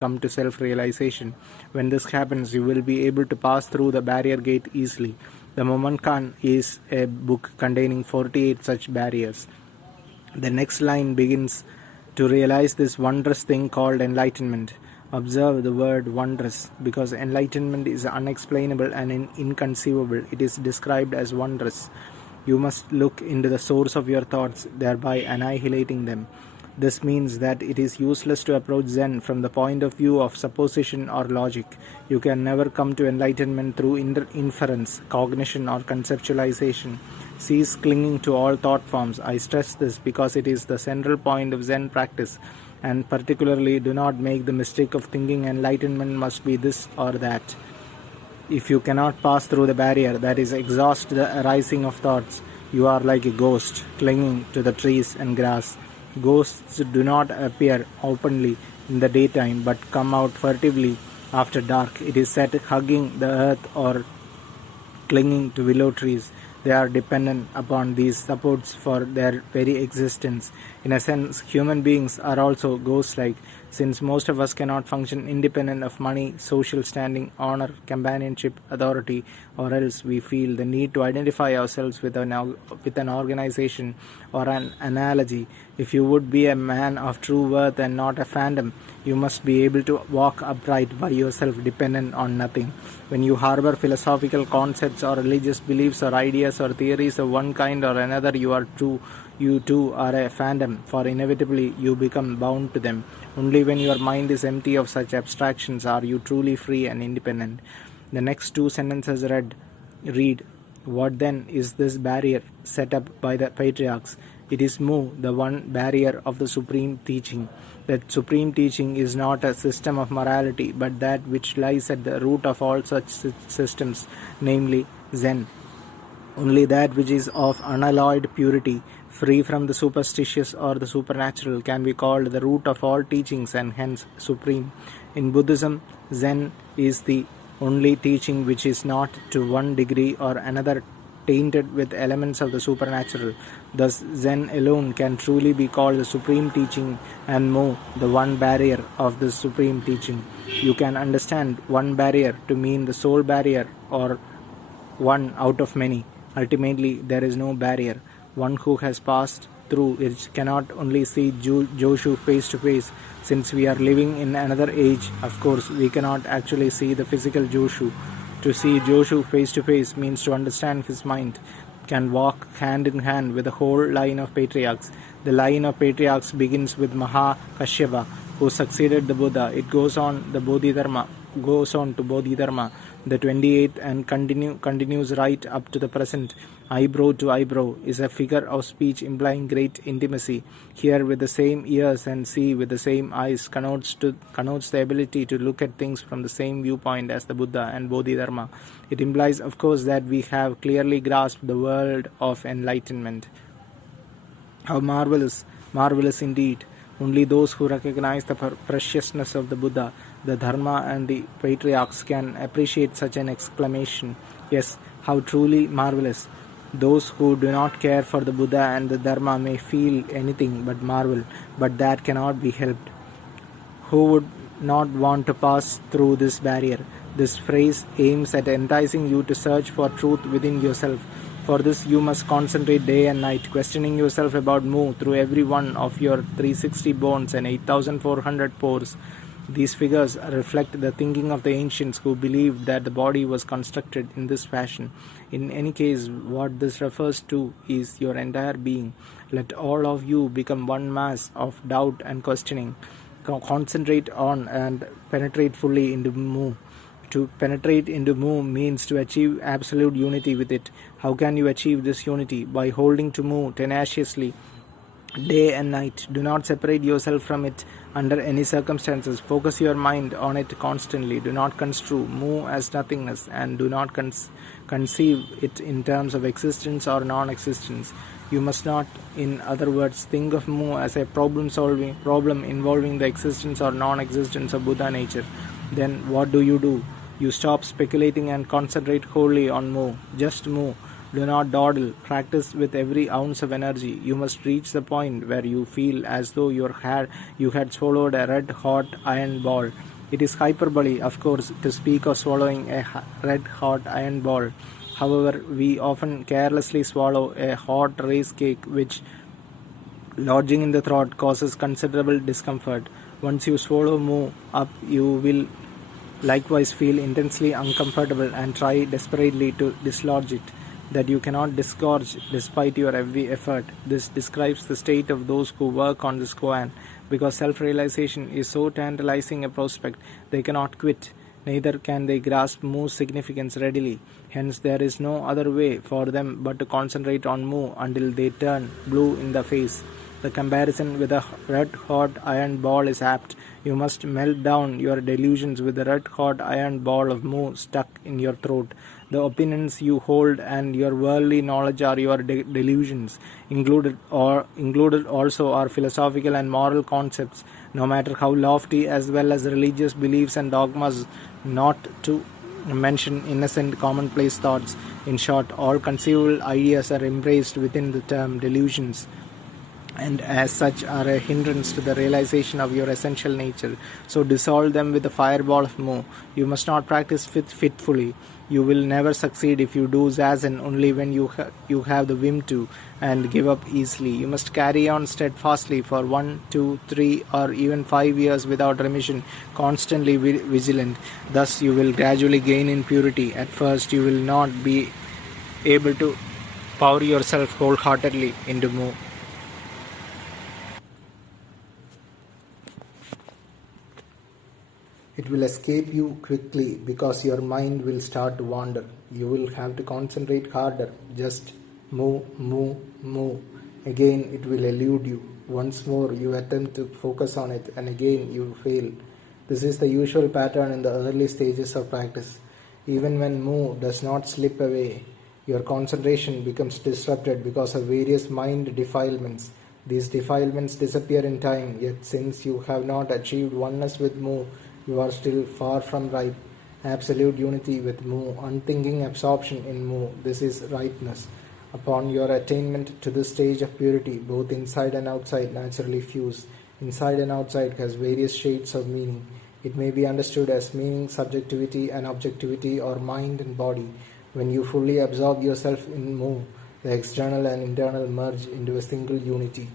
come to self-realization. When this happens, you will be able to pass through the barrier gate easily. The Momankan is a book containing 48 such barriers. The next line begins to realize this wondrous thing called enlightenment. Observe the word wondrous, because enlightenment is unexplainable and inconceivable. It is described as wondrous. You must look into the source of your thoughts, thereby annihilating them. This means that it is useless to approach Zen from the point of view of supposition or logic. You can never come to enlightenment through inference, cognition, or conceptualization. Cease clinging to all thought forms. I stress this because it is the central point of Zen practice, and particularly do not make the mistake of thinking enlightenment must be this or that. If you cannot pass through the barrier, that is, exhaust the arising of thoughts, you are like a ghost clinging to the trees and grass. Ghosts do not appear openly in the daytime but come out furtively after dark. It is said hugging the earth or clinging to willow trees. They are dependent upon these supports for their very existence. In a sense, human beings are also ghost-like, since most of us cannot function independent of money, social standing, honor, companionship, authority, or else we feel the need to identify ourselves with an organization or an analogy. If you would be a man of true worth and not a phantom, you must be able to walk upright by yourself, dependent on nothing. When you harbor philosophical concepts or religious beliefs or ideas or theories of one kind or another, you too are a phantom, for inevitably you become bound to them. Only when your mind is empty of such abstractions are you truly free and independent. The next two sentences read, what then is this barrier set up by the patriarchs? It is Mu, the one barrier of the supreme teaching. That supreme teaching is not a system of morality, but that which lies at the root of all such systems, namely Zen. Only that which is of unalloyed purity, free from the superstitious or the supernatural, can be called the root of all teachings and hence supreme. In Buddhism, Zen is the only teaching which is not to one degree or another tainted with elements of the supernatural. Thus, Zen alone can truly be called the supreme teaching, and Mo, the one barrier of the supreme teaching. You can understand one barrier to mean the sole barrier or one out of many. Ultimately, there is no barrier. One who has passed through it cannot only see Joshu face to face. Since we are living in another age, of course, we cannot actually see the physical Joshu. To see Joshu face to face means to understand his mind, can walk hand in hand with the whole line of patriarchs. The line of patriarchs begins with Maha Kashyapa, who succeeded the Buddha. It goes on to Bodhidharma, the 28th, and continues right up to the present. Eyebrow to eyebrow is a figure of speech implying great intimacy. Hear with the same ears and see with the same eyes connotes the ability to look at things from the same viewpoint as the Buddha and Bodhidharma. It implies, of course, that we have clearly grasped the world of enlightenment. How marvelous indeed! Only those who recognize the preciousness of the Buddha, the Dharma, and the patriarchs can appreciate such an exclamation. Yes, how truly marvelous! Those who do not care for the Buddha and the Dharma may feel anything but marvel, but that cannot be helped. Who would not want to pass through this barrier? This phrase aims at enticing you to search for truth within yourself. For this you must concentrate day and night, questioning yourself about Mu through every one of your 360 bones and 8,400 pores. These figures reflect the thinking of the ancients who believed that the body was constructed in this fashion. In any case, what this refers to is your entire being. Let all of you become one mass of doubt and questioning. Concentrate on and penetrate fully into Mu. To penetrate into Mu means to achieve absolute unity with it. How can you achieve this unity? By holding to Mu tenaciously, day and night. Do not separate yourself from it under any circumstances. Focus your mind on it constantly. Do not construe Mu as nothingness, and do not conceive it in terms of existence or non-existence. You must not, in other words, think of Mu as a problem involving the existence or non-existence of Buddha nature. Then what do? You stop speculating and concentrate wholly on Mu. Just Mu. Do not dawdle. Practice with every ounce of energy. You must reach the point where you feel as though you had swallowed a red-hot iron ball. It is hyperbole, of course, to speak of swallowing a red hot iron ball. However, we often carelessly swallow a hot rice cake which, lodging in the throat, causes considerable discomfort. Once you swallow moo up, you will likewise feel intensely uncomfortable and try desperately to dislodge it, that you cannot disgorge despite your every effort. This describes the state of those who work on this koan. Because self-realization is so tantalizing a prospect, they cannot quit. Neither can they grasp moo's significance readily. Hence, there is no other way for them but to concentrate on moo until they turn blue in the face. The comparison with a red-hot iron ball is apt. You must melt down your delusions with the red-hot iron ball of moo stuck in your throat. The opinions you hold and your worldly knowledge are your delusions. Included also are philosophical and moral concepts, no matter how lofty, as well as religious beliefs and dogmas, not to mention innocent commonplace thoughts. In short, all conceivable ideas are embraced within the term delusions, and as such are a hindrance to the realization of your essential nature. So dissolve them with the fireball of moo. You must not practice fitfully. You will never succeed if you do zazen only when you have the whim to, and give up easily. You must carry on steadfastly for 1, 2, 3, or even 5 years without remission, constantly vigilant. Thus you will gradually gain in purity. At first you will not be able to pour yourself wholeheartedly into moo. It will escape you quickly because your mind will start to wander. You will have to concentrate harder. Just moo, moo, moo. Again it will elude you. Once more you attempt to focus on it, and again you fail. This is the usual pattern in the early stages of practice. Even when moo does not slip away, your concentration becomes disrupted because of various mind defilements. These defilements disappear in time, yet since you have not achieved oneness with moo, you are still far from ripe. Absolute unity with moo, unthinking absorption in moo, this is ripeness. Upon your attainment to this stage of purity, both inside and outside naturally fuse. Inside and outside has various shades of meaning. It may be understood as meaning, subjectivity and objectivity, or mind and body. When you fully absorb yourself in moo, the external and internal merge into a single unity.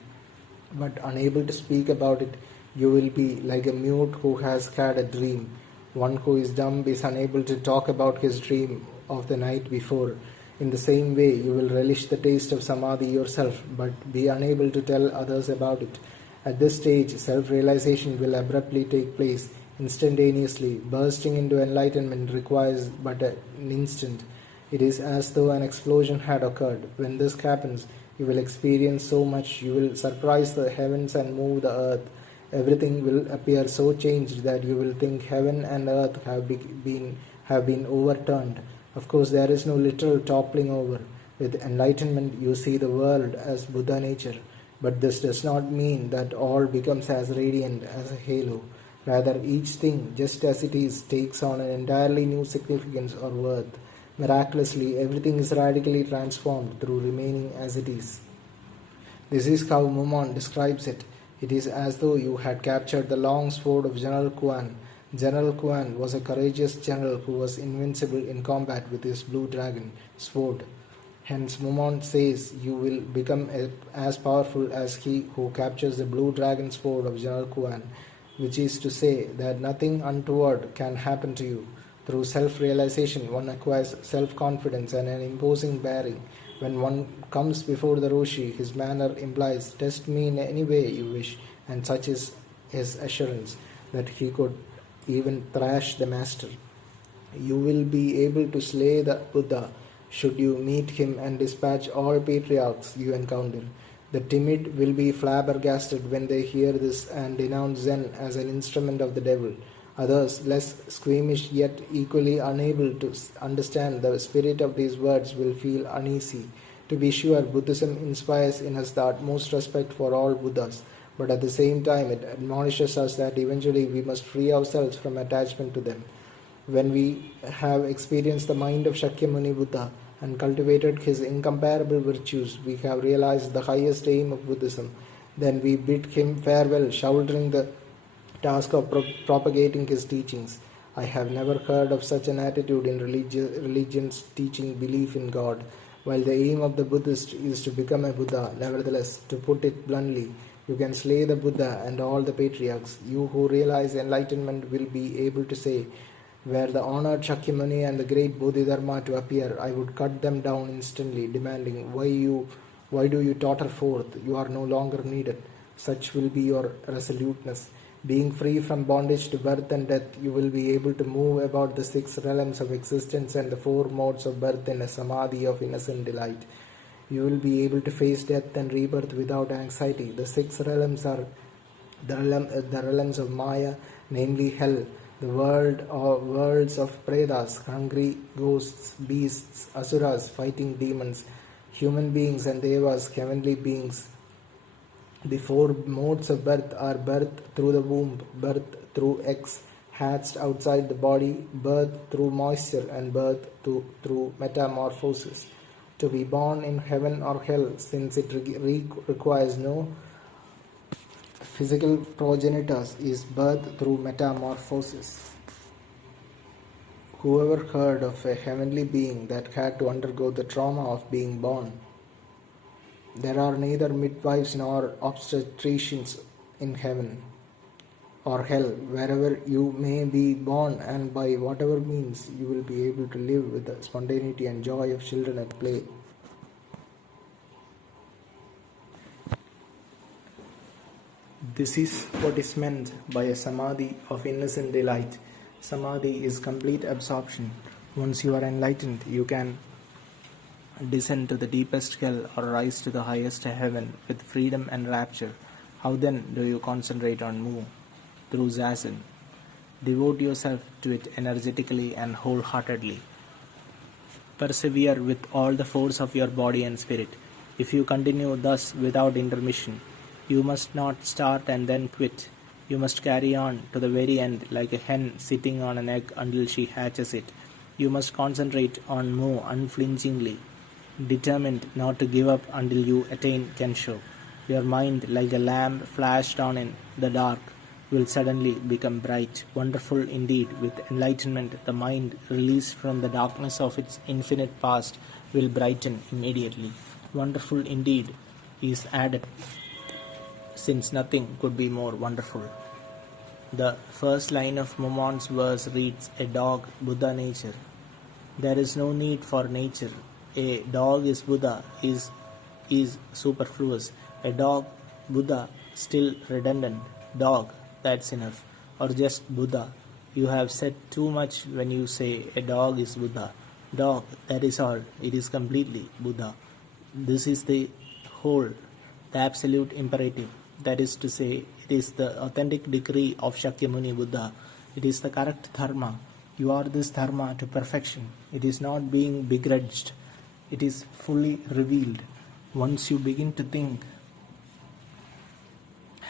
But unable to speak about it, you will be like a mute who has had a dream. One who is dumb is unable to talk about his dream of the night before. In the same way, you will relish the taste of samadhi yourself, but be unable to tell others about it. At this stage, self-realization will abruptly take place, instantaneously. Bursting into enlightenment requires but an instant. It is as though an explosion had occurred. When this happens, you will experience so much, you will surprise the heavens and move the earth. Everything will appear so changed that you will think heaven and earth have been overturned. Of course, there is no literal toppling over. With enlightenment, you see the world as Buddha nature. But this does not mean that all becomes as radiant as a halo. Rather, each thing, just as it is, takes on an entirely new significance or worth. Miraculously, everything is radically transformed through remaining as it is. This is how Mumon describes it. It is as though you had captured the long sword of General Kuan. General Kuan was a courageous general who was invincible in combat with his blue dragon sword. Hence, Mumon says you will become as powerful as he who captures the blue dragon sword of General Kuan, which is to say that nothing untoward can happen to you. Through self-realization, one acquires self-confidence and an imposing bearing. When one comes before the Roshi, his manner implies, "Test me in any way you wish," and such is his assurance that he could even thrash the master. You will be able to slay the Buddha should you meet him and dispatch all patriarchs you encounter. The timid will be flabbergasted when they hear this and denounce Zen as an instrument of the devil. Others, less squeamish yet equally unable to understand the spirit of these words, will feel uneasy. To be sure, Buddhism inspires in us the utmost respect for all Buddhas, but at the same time it admonishes us that eventually we must free ourselves from attachment to them. When we have experienced the mind of Shakyamuni Buddha and cultivated his incomparable virtues, we have realized the highest aim of Buddhism. Then we bid him farewell, shouldering the task of propagating his teachings. I have never heard of such an attitude in religions teaching belief in God. While the aim of the Buddhist is to become a Buddha, nevertheless, to put it bluntly, you can slay the Buddha and all the patriarchs. You who realize enlightenment will be able to say, were the honored Shakyamuni and the great Bodhidharma to appear, I would cut them down instantly, demanding, why do you totter forth? You are no longer needed. Such will be your resoluteness. Being free from bondage to birth and death, you will be able to move about the 6 realms of existence and the 4 modes of birth in a samadhi of innocent delight. You will be able to face death and rebirth without anxiety. The 6 realms are the realms of Maya, namely hell, the worlds of pretas, hungry ghosts, beasts, asuras, fighting demons, human beings and devas, heavenly beings. The 4 modes of birth are birth through the womb, birth through eggs hatched outside the body, birth through moisture, and birth through metamorphosis. To be born in heaven or hell, since it requires no physical progenitors, is birth through metamorphosis. Whoever heard of a heavenly being that had to undergo the trauma of being born? There are neither midwives nor obstetricians in heaven or hell. Wherever you may be born, and by whatever means, you will be able to live with the spontaneity and joy of children at play. This is what is meant by a samadhi of innocent delight. Samadhi is complete absorption. Once you are enlightened, you can descend to the deepest hell or rise to the highest heaven with freedom and rapture. How then do you concentrate on Mu? Through Zazen. Devote yourself to it energetically and wholeheartedly. Persevere with all the force of your body and spirit. If you continue thus without intermission, you must not start and then quit. You must carry on to the very end like a hen sitting on an egg until she hatches it. You must concentrate on Mu unflinchingly, determined not to give up until you attain Kensho. Your mind, like a lamp flashed on in the dark, will suddenly become bright. Wonderful indeed, with enlightenment, the mind, released from the darkness of its infinite past, will brighten immediately. Wonderful indeed is added, since nothing could be more wonderful. The first line of Momon's verse reads, a dog, Buddha nature. There is no need for nature. A dog is Buddha is superfluous. A dog, Buddha, still redundant. Dog, that's enough. Or just Buddha. You have said too much when you say a dog is Buddha. Dog, that is all. It is completely Buddha. This is the whole, the absolute imperative. That is to say, it is the authentic decree of Shakyamuni Buddha. It is the correct dharma. You are this dharma to perfection. It is not being begrudged. It is fully revealed. Once you begin to think,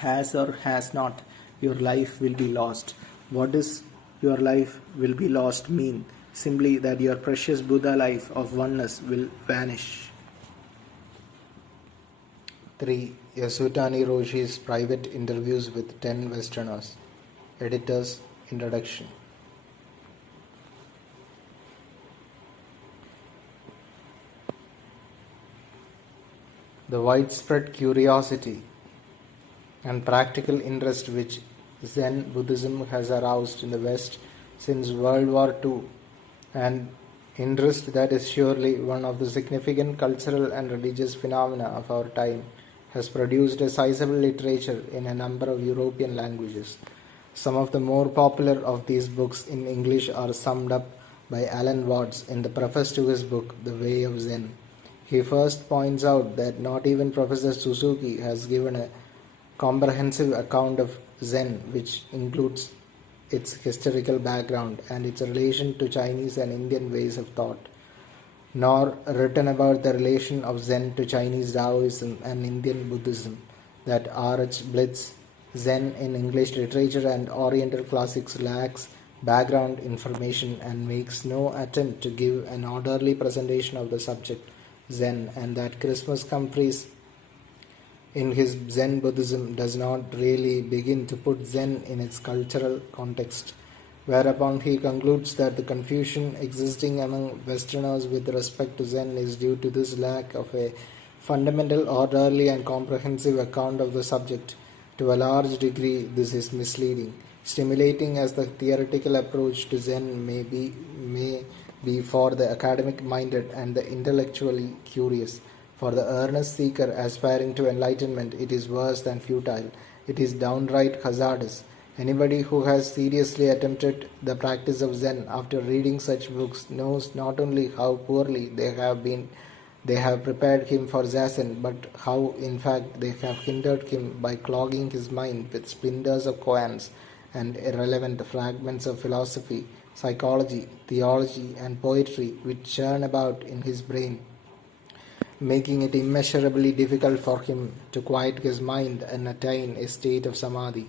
has or has not, your life will be lost. What does your life will be lost mean? Simply that your precious Buddha life of oneness will vanish. 3. Yasutani Roshi's private interviews with 10 Westerners. Editor's introduction. The widespread curiosity and practical interest which Zen Buddhism has aroused in the West since World War II, an interest that is surely one of the significant cultural and religious phenomena of our time, has produced a sizable literature in a number of European languages. Some of the more popular of these books in English are summed up by Alan Watts in the preface to his book, The Way of Zen. He first points out that not even Professor Suzuki has given a comprehensive account of Zen, which includes its historical background and its relation to Chinese and Indian ways of thought, nor written about the relation of Zen to Chinese Taoism and Indian Buddhism. That R.H. Blitz's Zen in English literature and Oriental classics lacks background information and makes no attempt to give an orderly presentation of the subject Zen, and that Christmas Comfrey's in his Zen Buddhism does not really begin to put Zen in its cultural context, whereupon he concludes that the confusion existing among Westerners with respect to Zen is due to this lack of a fundamental, orderly, and comprehensive account of the subject. To a large degree, this is misleading. Stimulating as the theoretical approach to Zen may be for the academic minded and the intellectually curious. For the earnest seeker aspiring to enlightenment, it is worse than futile. It is downright hazardous. Anybody who has seriously attempted the practice of Zen after reading such books knows not only how poorly they have prepared him for Zazen, but how in fact they have hindered him by clogging his mind with splinters of koans and irrelevant fragments of philosophy, psychology, theology, and poetry which churn about in his brain, making it immeasurably difficult for him to quiet his mind and attain a state of samadhi.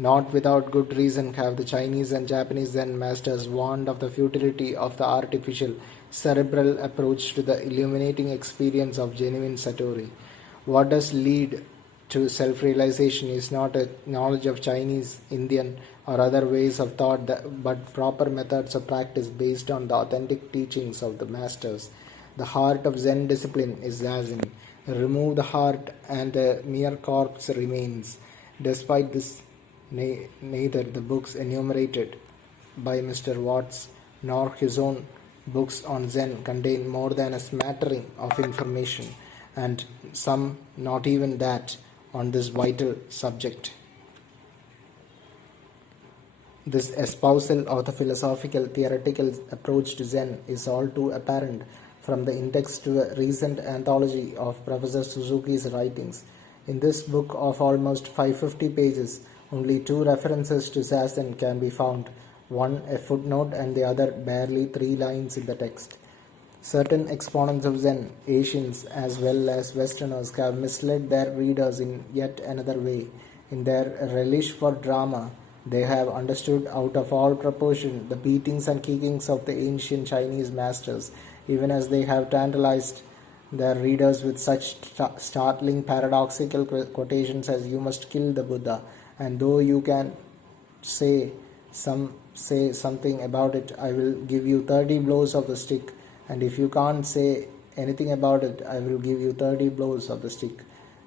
Not without good reason have the Chinese and Japanese Zen masters warned of the futility of the artificial, cerebral approach to the illuminating experience of genuine Satori. What does lead to self-realization is not a knowledge of Chinese, Indian, or other ways of thought, but proper methods of practice based on the authentic teachings of the masters. The heart of Zen discipline is Zazen. Remove the heart and a mere corpse remains. Despite this, neither the books enumerated by Mr. Watts nor his own books on Zen contain more than a smattering of information, and some not even that, on this vital subject. This espousal of the philosophical theoretical approach to Zen is all too apparent from the index to a recent anthology of Professor Suzuki's writings. In this book of almost 550 pages, only 2 references to Zazen can be found, one a footnote and the other barely 3 lines in the text. Certain exponents of Zen, Asians as well as Westerners, have misled their readers in yet another way. In their relish for drama, they have understood out of all proportion the beatings and kickings of the ancient Chinese masters, even as they have tantalized their readers with such startling paradoxical quotations as "You must kill the Buddha, and though you can say something about it, I will give you 30 blows of the stick, and if you can't say anything about it, I will give you 30 blows of the stick."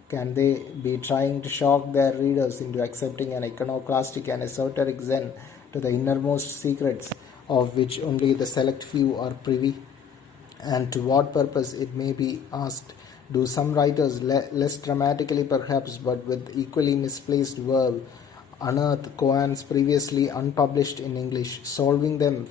Can they be trying to shock their readers into accepting an iconoclastic and esoteric Zen to the innermost secrets of which only the select few are privy? And to what purpose, it may be asked, do some writers, less dramatically perhaps, but with equally misplaced verve, unearth koans previously unpublished in English, solving them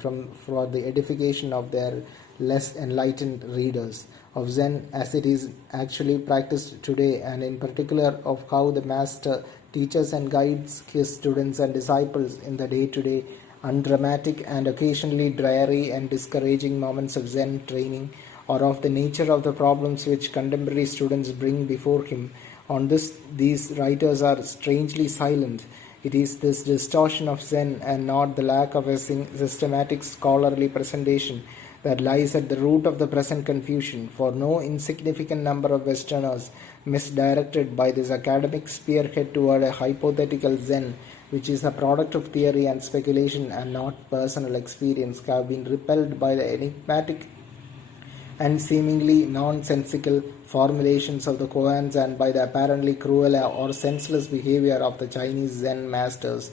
for the edification of their less enlightened readers, of Zen as it is actually practiced today, and in particular of how the master teaches and guides his students and disciples in the day-to-day, undramatic and occasionally dreary and discouraging moments of Zen training, or of the nature of the problems which contemporary students bring before him. On this, these writers are strangely silent. It is this distortion of Zen and not the lack of a systematic scholarly presentation that lies at the root of the present confusion, for no insignificant number of Westerners, misdirected by this academic spearhead toward a hypothetical Zen, which is the product of theory and speculation and not personal experience, have been repelled by the enigmatic and seemingly nonsensical formulations of the koans and by the apparently cruel or senseless behavior of the Chinese Zen masters,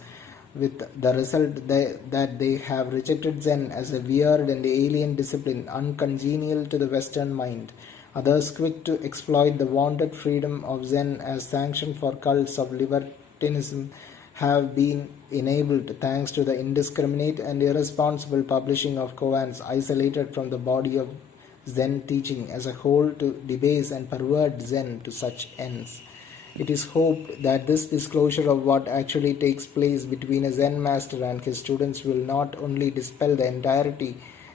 with the result that they have rejected Zen as a weird and alien discipline uncongenial to the Western mind. Others, quick to exploit the vaunted freedom of Zen as sanction for cults of libertinism, have been enabled thanks to the indiscriminate and irresponsible publishing of koans isolated from the body of Zen teaching as a whole to debase and pervert Zen to such ends. It is hoped that this disclosure of what actually takes place between a Zen master and his students will not only dispel the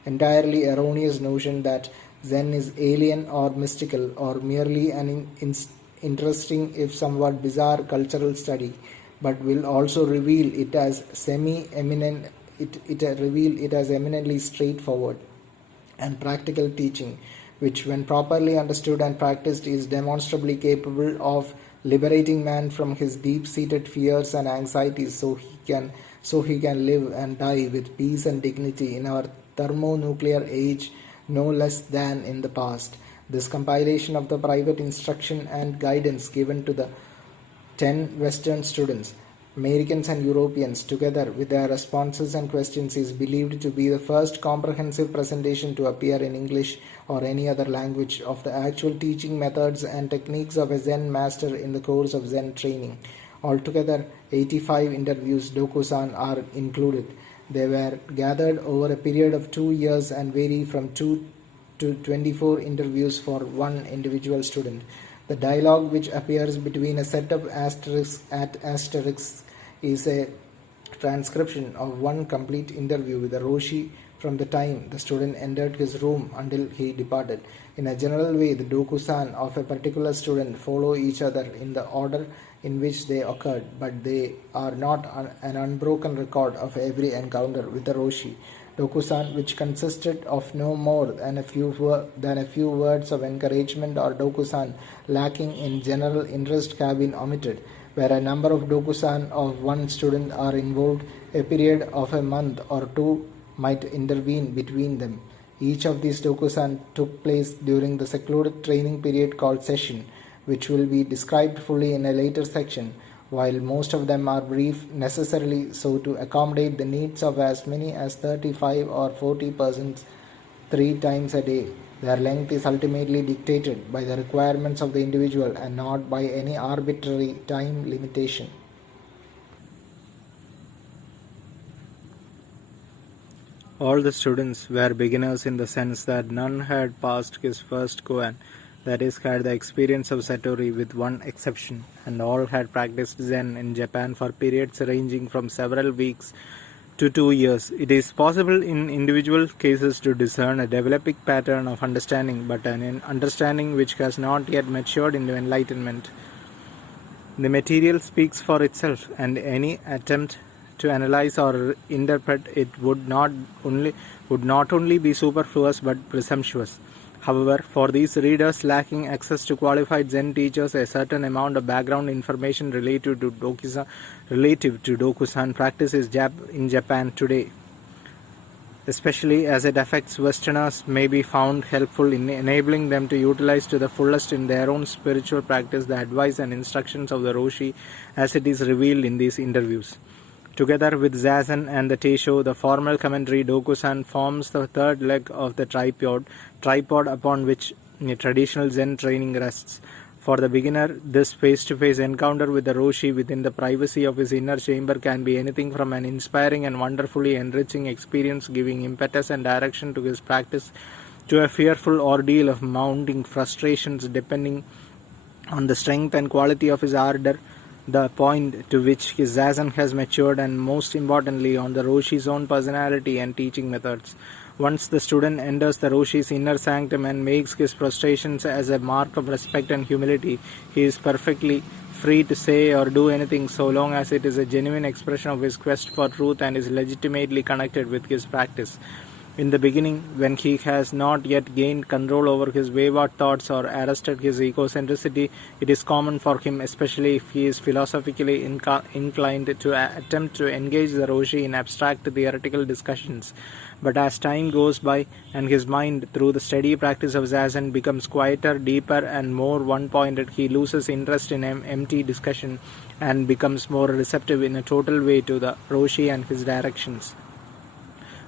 entirely erroneous notion that Zen is alien or mystical or merely an interesting if somewhat bizarre cultural study, but will also reveal it as eminently straightforward and practical teaching, which when properly understood and practiced is demonstrably capable of liberating man from his deep-seated fears and anxieties so he can live and die with peace and dignity in our thermonuclear age no less than in the past. This compilation of the private instruction and guidance given to the 10 Western students, Americans and Europeans, together with their responses and questions, is believed to be the first comprehensive presentation to appear in English or any other language of the actual teaching methods and techniques of a Zen master in the course of Zen training. Altogether, 85 interviews Dokusan are included. They were gathered over a period of 2 years and vary from 2 to 24 interviews for one individual student. The dialogue which appears between a set of asterisks is a transcription of one complete interview with the Roshi from the time the student entered his room until he departed. In a general way, the Dokusan of a particular student follow each other in the order in which they occurred, but they are not an unbroken record of every encounter with the Roshi. Dokusan, which consisted of no more than a few words of encouragement, or Dokusan lacking in general interest, have been omitted. Where a number of Dokusan of one student are involved, a period of a month or two might intervene between them. Each of these Dokusan took place during the secluded training period called session, which will be described fully in a later section. While most of them are brief, necessarily so to accommodate the needs of as many as 35 or 40 persons 3 times a day, their length is ultimately dictated by the requirements of the individual and not by any arbitrary time limitation. All the students were beginners in the sense that none had passed his first koan, that is, had the experience of Satori with one exception, and all had practiced Zen in Japan for periods ranging from several weeks to 2 years. It is possible in individual cases to discern a developing pattern of understanding, but an understanding which has not yet matured into enlightenment. The material speaks for itself, and any attempt to analyze or interpret it would not only be superfluous but presumptuous. However, for these readers lacking access to qualified Zen teachers, a certain amount of background information relative to Dokusan practice in Japan today, especially as it affects Westerners, may be found helpful in enabling them to utilize to the fullest in their own spiritual practice the advice and instructions of the Roshi as it is revealed in these interviews. Together with Zazen and the Teisho, the formal commentary Dokusan forms the third leg of the tripod upon which traditional Zen training rests. For the beginner, this face-to-face encounter with the Roshi within the privacy of his inner chamber can be anything from an inspiring and wonderfully enriching experience giving impetus and direction to his practice to a fearful ordeal of mounting frustrations depending on the strength and quality of his ardor, the point to which his Zazen has matured, and most importantly on the Roshi's own personality and teaching methods. Once the student enters the Roshi's inner sanctum and makes his prostrations as a mark of respect and humility, he is perfectly free to say or do anything so long as it is a genuine expression of his quest for truth and is legitimately connected with his practice. In the beginning, when he has not yet gained control over his wayward thoughts or arrested his egocentricity, it is common for him, especially if he is philosophically inclined, to attempt to engage the Roshi in abstract theoretical discussions. But as time goes by and his mind, through the steady practice of Zazen, becomes quieter, deeper, and more one-pointed, he loses interest in empty discussion and becomes more receptive in a total way to the Roshi and his directions.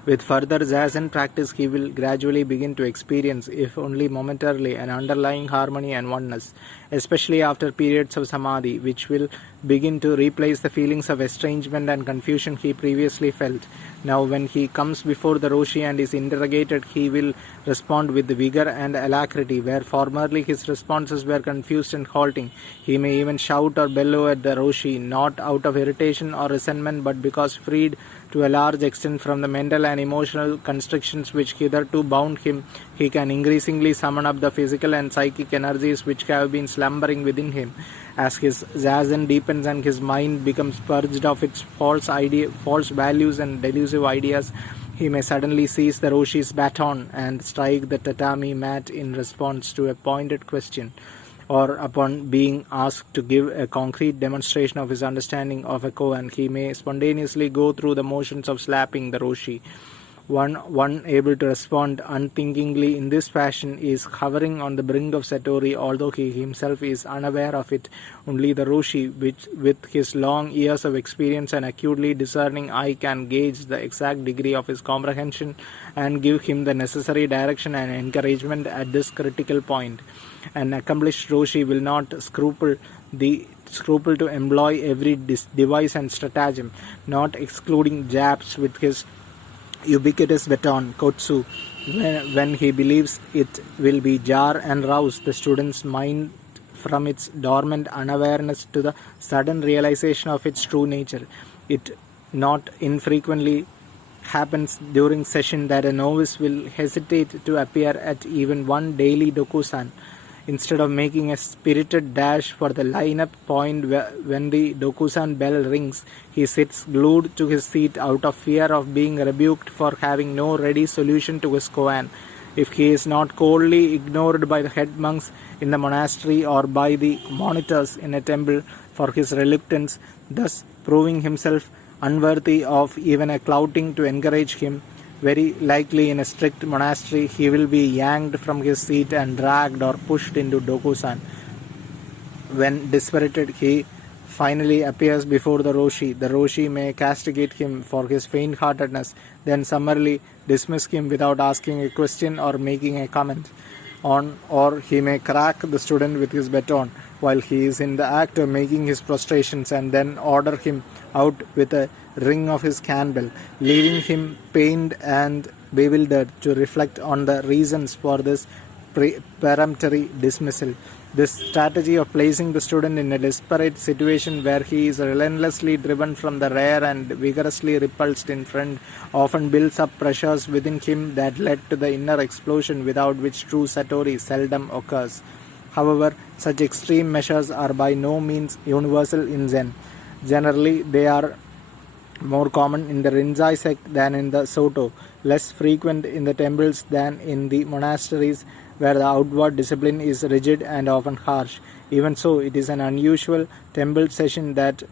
With further Zazen practice, he will gradually begin to experience, if only momentarily, an underlying harmony and oneness, especially after periods of Samadhi, which will begin to replace the feelings of estrangement and confusion he previously felt. Now, when he comes before the Roshi and is interrogated, he will respond with vigor and alacrity, where formerly his responses were confused and halting. He may even shout or bellow at the Roshi, not out of irritation or resentment, but because freed to a large extent from the mental and emotional constrictions which hitherto bound him, he can increasingly summon up the physical and psychic energies which have been slumbering within him. As his Zazen deepens and his mind becomes purged of its false values and delusive ideas, he may suddenly seize the Roshi's baton and strike the tatami mat in response to a pointed question. or upon being asked to give a concrete demonstration of his understanding of a koan, he may spontaneously go through the motions of slapping the roshi. One able to respond unthinkingly in this fashion is hovering on the brink of Satori, although he himself is unaware of it. Only the Roshi, which, with his long years of experience and acutely discerning eye, can gauge the exact degree of his comprehension and give him the necessary direction and encouragement at this critical point. An accomplished Roshi will not scruple to employ every device and stratagem, not excluding jabs with his ubiquitous baton, kotsu, when he believes it will be jar and rouse the student's mind from its dormant unawareness to the sudden realization of its true nature. It not infrequently happens during session that a novice will hesitate to appear at even one daily dokusan. Instead of making a spirited dash for the line-up point when the dokusan bell rings, he sits glued to his seat out of fear of being rebuked for having no ready solution to his koan. If he is not coldly ignored by the head monks in the monastery or by the monitors in a temple for his reluctance, thus proving himself unworthy of even a clouting to encourage him, very likely in a strict monastery he will be yanked from his seat and dragged or pushed into dokusan. When dispirited he finally appears before the Roshi may castigate him for his faint-heartedness, then summarily dismiss him without asking a question or making a comment. Or he may crack the student with his baton while he is in the act of making his prostrations and then order him out with a ring of his candle, leaving him pained and bewildered to reflect on the reasons for this peremptory dismissal. This strategy of placing the student in a desperate situation where he is relentlessly driven from the rear and vigorously repulsed in front often builds up pressures within him that led to the inner explosion without which true satori seldom occurs. However, such extreme measures are by no means universal in Zen. Generally, they are more common in the Rinzai sect than in the Soto, less frequent in the temples than in the monasteries where the outward discipline is rigid and often harsh. Even so, it is an unusual temple session that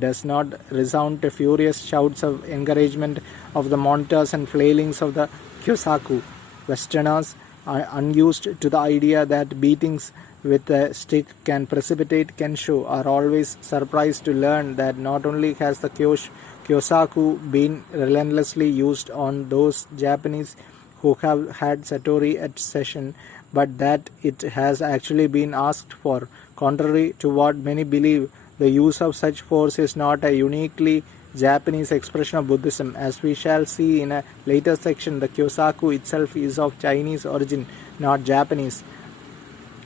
does not resound to furious shouts of encouragement of the monitors and flailings of the kyosaku. Westerners are unused to the idea that beatings with a stick can precipitate kensho are always surprised to learn that not only has the kyosaku been relentlessly used on those Japanese who have had satori at session, but that it has actually been asked for. Contrary to what many believe, the use of such force is not a uniquely Japanese expression of Buddhism. As we shall see in a later section, the kyosaku itself is of Chinese origin, not Japanese,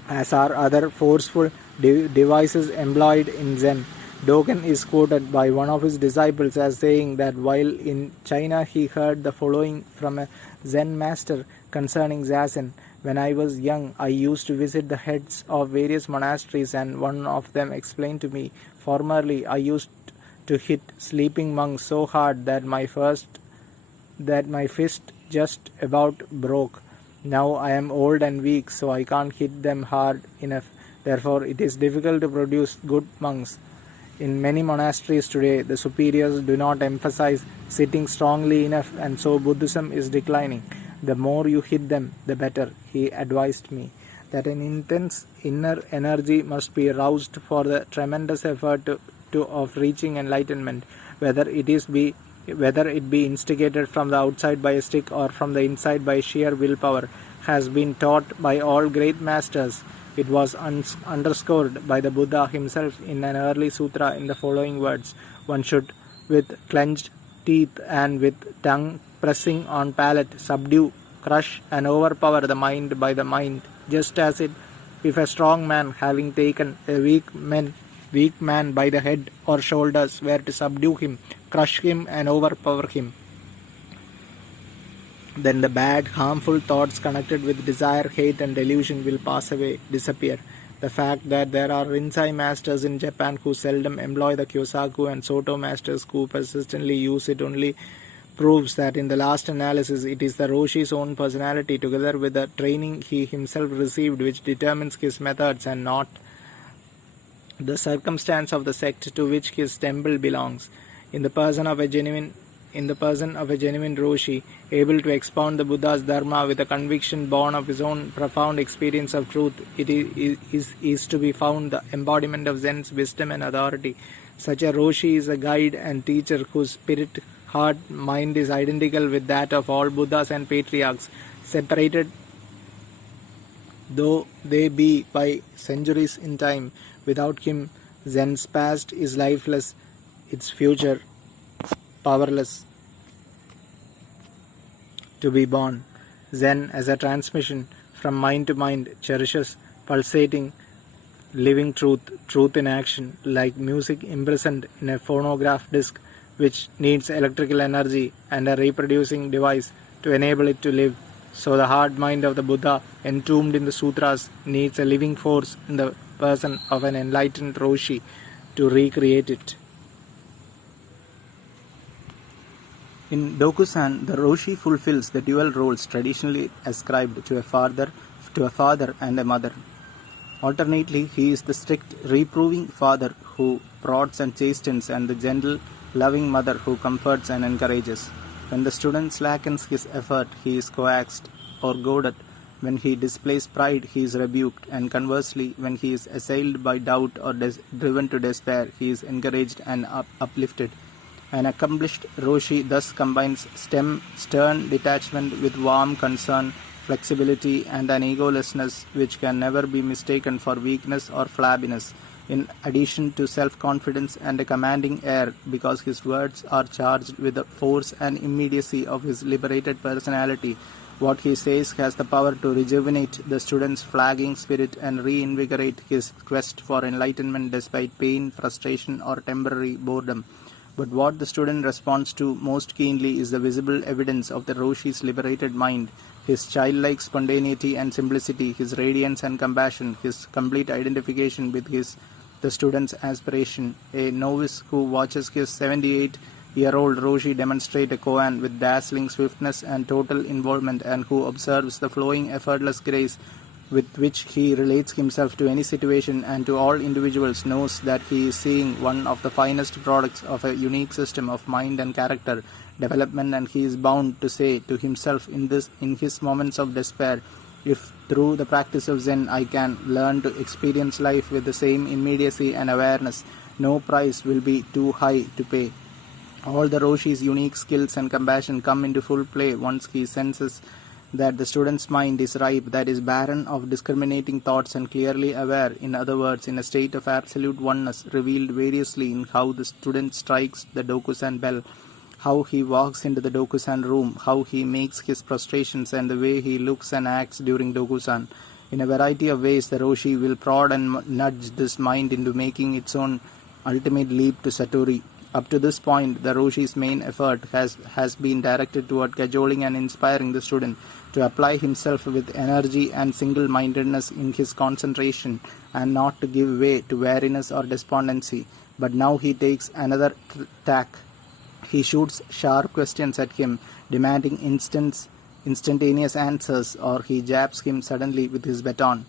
as are other forceful devices employed in Zen. Dogen is quoted by one of his disciples as saying that while in China he heard the following from a Zen master concerning Zazen. When I was young, I used to visit the heads of various monasteries, and one of them explained to me, formerly I used to hit sleeping monks so hard that my fist just about broke. Now I am old and weak, so I can't hit them hard enough. Therefore, it is difficult to produce good monks. In many monasteries today, the superiors do not emphasize sitting strongly enough, and so Buddhism is declining. The more you hit them, the better, he advised me. That an intense inner energy must be aroused for the tremendous effort of reaching enlightenment, whether it be instigated from the outside by a stick or from the inside by sheer willpower, has been taught by all great masters. It was underscored by the Buddha himself in an early sutra in the following words: one should, with clenched teeth and with tongue pressing on palate, subdue, crush, and overpower the mind by the mind, just as if a strong man, having taken a weak man by the head or shoulders, were to subdue him, crush him, and overpower him. Then the bad, harmful thoughts connected with desire, hate, and delusion will disappear. The fact that there are Rinzai masters in Japan who seldom employ the kyosaku and Soto masters who persistently use it only proves that in the last analysis it is the Roshi's own personality together with the training he himself received which determines his methods and not the circumstance of the sect to which his temple belongs. In the person of a genuine Roshi, able to expound the Buddha's Dharma with a conviction born of his own profound experience of truth, it is to be found the embodiment of Zen's wisdom and authority. Such a Roshi is a guide and teacher whose spirit, heart, mind is identical with that of all Buddhas and patriarchs, separated though they be by centuries in time. Without him, Zen's past is lifeless, its future powerless to be born. Zen, as a transmission from mind to mind, cherishes pulsating, living truth in action, like music imprisoned in a phonograph disc which needs electrical energy and a reproducing device to enable it to live. So the hard mind of the Buddha, entombed in the sutras, needs a living force in the person of an enlightened Roshi to recreate it. In Dokusan, the Roshi fulfills the dual roles traditionally ascribed to a father and a mother. Alternately, he is the strict, reproving father who prods and chastens, and the gentle, loving mother who comforts and encourages. When the student slackens his effort, he is coaxed or goaded. When he displays pride, he is rebuked, and conversely, when he is assailed by doubt or driven to despair, he is encouraged and uplifted. An accomplished Roshi thus combines stern detachment with warm concern, flexibility, and an egolessness which can never be mistaken for weakness or flabbiness, in addition to self-confidence and a commanding air, because his words are charged with the force and immediacy of his liberated personality. What he says has the power to rejuvenate the student's flagging spirit and reinvigorate his quest for enlightenment despite pain, frustration, or temporary boredom. But what the student responds to most keenly is the visible evidence of the Roshi's liberated mind, his childlike spontaneity and simplicity, his radiance and compassion, his complete identification with the student's aspiration. A novice who watches his 78-year-old Roshi demonstrate a koan with dazzling swiftness and total involvement, and who observes the flowing effortless grace with which he relates himself to any situation and to all individuals, knows that he is seeing one of the finest products of a unique system of mind and character development, and he is bound to say to himself in his moments of despair, if through the practice of Zen I can learn to experience life with the same immediacy and awareness, no price will be too high to pay. All the Roshi's unique skills and compassion come into full play once he senses that the student's mind is ripe, that is barren of discriminating thoughts and clearly aware, in other words, in a state of absolute oneness, revealed variously in how the student strikes the Dokusan bell, how he walks into the Dokusan room, how he makes his prostrations, and the way he looks and acts during Dokusan. In a variety of ways, the Roshi will prod and nudge this mind into making its own ultimate leap to Satori. Up to this point, the Roshi's main effort has been directed toward cajoling and inspiring the student to apply himself with energy and single-mindedness in his concentration, and not to give way to weariness or despondency. But now he takes another tack. He shoots sharp questions at him, demanding instantaneous answers, or he jabs him suddenly with his baton,